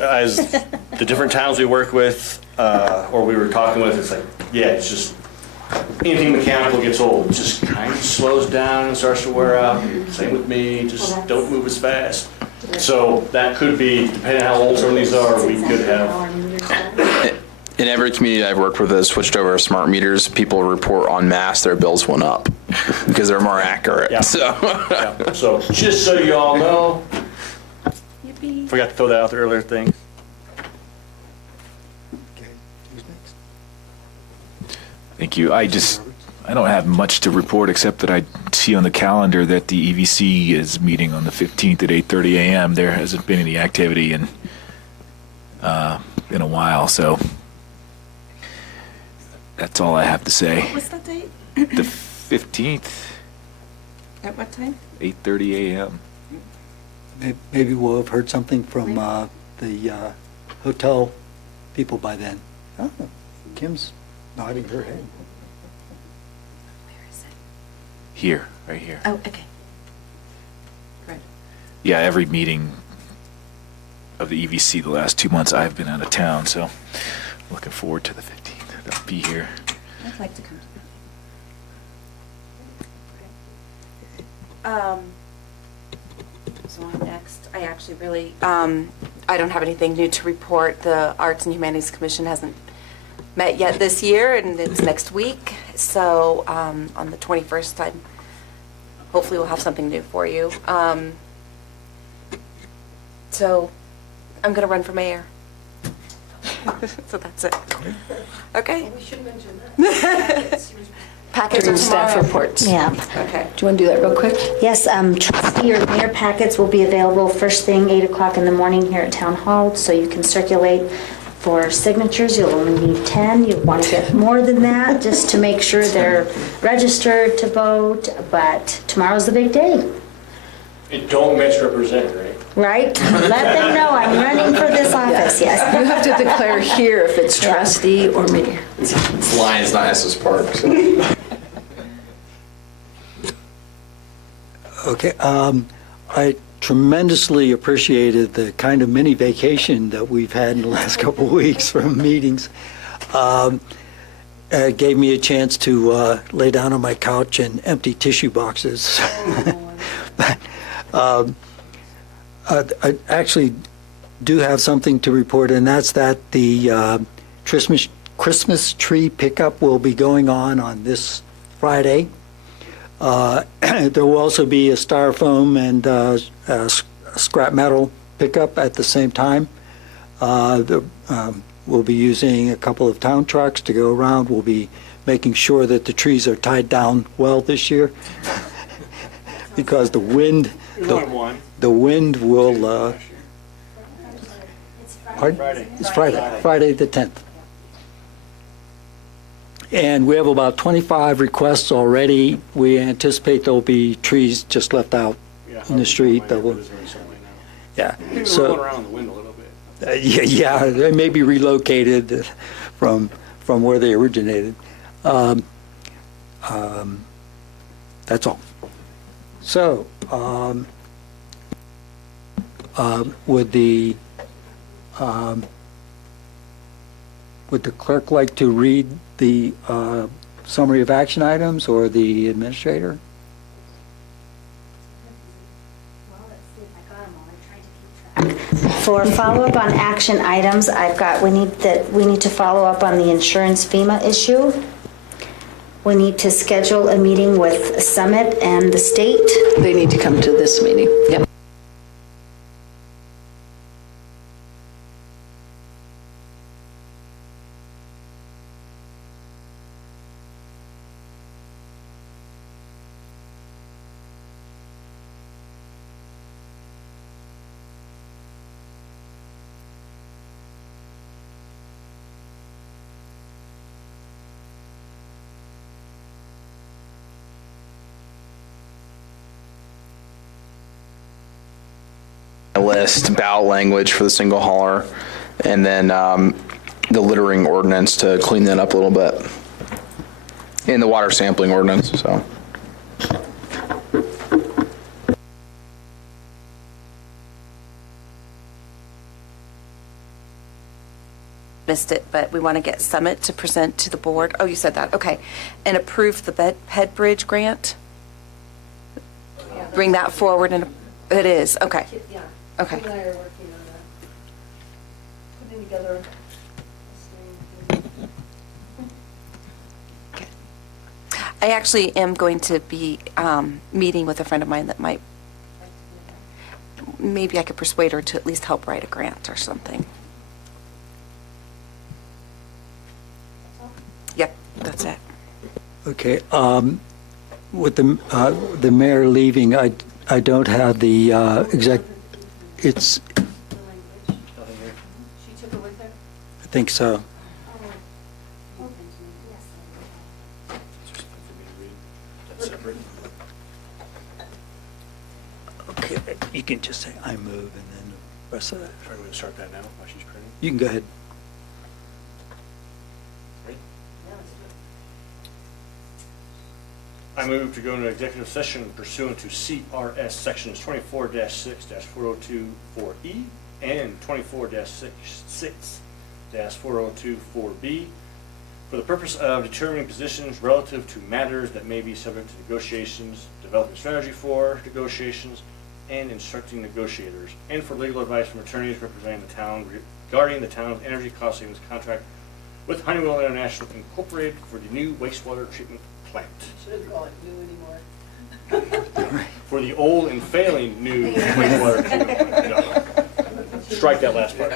the different towns we work with, or we were talking with, it's like, yeah, it's just, anything mechanical gets old, it just kind of slows down and starts to wear out. Same with me, just don't move as fast. So that could be, depending on how old some of these are, we could have. In every community I've worked with that has switched over to smart meters, people report en masse their bills went up because they're more accurate. Yeah. So just so you all know, forgot to throw that out there earlier thing. Thank you. I don't have much to report except that I see on the calendar that the EVC is meeting on the 15th at 8:30 a.m. There hasn't been any activity in a while, so that's all I have to say. What's that date? The 15th, At what time? 8:30 a.m. maybe we'll have heard something from the hotel people by then. Oh, Kim's nodding her head. Here, right here. Oh, okay. Great. Yeah, every meeting of the EVC the last 2 months, I've been out of town, so looking forward to the 15th. I'll be here. I'd like to come to So I'm next. I actually really, I don't have anything new to report. The Arts and Humanities Commission hasn't met yet this year, and it's next week. So on the 21st, hopefully we'll have something new for you. So I'm going to run for mayor. So that's it. Okay. We should mention that. Packets During are staff tomorrow. reports. Yeah. Okay. Do you want to do that real quick? Yes, trustee or mayor packets will be available first thing 8 o'clock in the morning here at Town Hall, so you can circulate for signatures. You'll only need 10. You want to get more than that just to make sure they're registered to vote, but tomorrow's the big day, And don't misrepresent, right? right? Let them know I'm running for this office, yes. You have to declare here if it's trustee or mayor. It's Lions, not Estes Park. So. Okay, I tremendously appreciated the kind of mini vacation that we've had in the last couple of weeks from meetings. It gave me a chance to lay down on my couch and empty tissue boxes. But, I actually do have something to report, and that's that the Christmas tree pickup will be going on this Friday. There will also be a styrofoam and scrap metal pickup at the same time. We'll be using a couple of town trucks to go around. We'll be making sure that the trees are tied down well this year because the wind will. Pardon? It's Friday the 10th. And we have about 25 requests already. We anticipate there'll be trees just left out in the street that will. Yeah. Maybe So, rolling around the wind a little bit. yeah, they may be relocated from where they originated. That's all. So, would the clerk like to read the summary of action items, or the administrator? For follow-up on action items, we need to follow up on the insurance FEMA issue. We need to schedule a meeting with Summit and the state. They need to come to this meeting. Yep. List ballot language for the single hauler, and then the littering ordinance to clean that up a little bit, and the water sampling ordinance. So. Missed it, but we want to get Summit to present to the board. Oh, you said that, okay. And approve the Head Bridge grant? Bring that forward, and it is, okay. Yeah. Okay. Kim and I are working on putting together a steering Okay. I actually am going to be meeting with a friend of mine that might, maybe I could persuade her to at least help write a grant or something. Yep, that's it. Okay. With the mayor leaving, I don't have the it's. She took it with her? I think so. Okay, you can just say, I move, and then the rest of that. Are we going to start that now while she's printing? You can go ahead. I move to go into executive session pursuant to CRS Sections 24-6-4024E and 24-6-4024B for the purpose of determining positions relative to matters that may be subject to negotiations, developing strategy for negotiations, and instructing negotiators, and for legal advice from attorneys representing the town regarding the town's energy cost savings contract with Honeywell International Incorporated for the new wastewater treatment plant. Shouldn't call it new anymore. For the old and failing new wastewater treatment. No. Strike that last part.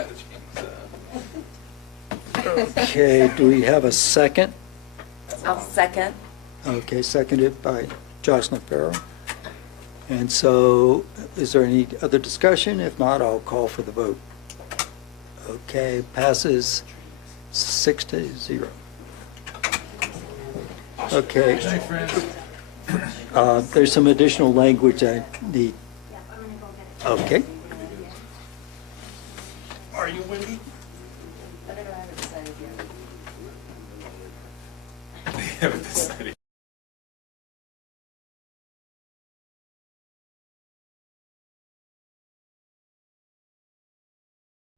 Okay, do we have a second? I'll second. Okay, seconded by Jocelyn Farrell. And so, is there any other discussion? If not, I'll call for the vote. Okay, passes 6-0. Okay. There's some additional language I need. Okay. Are you Wendy? I don't know, I haven't decided yet. They haven't decided.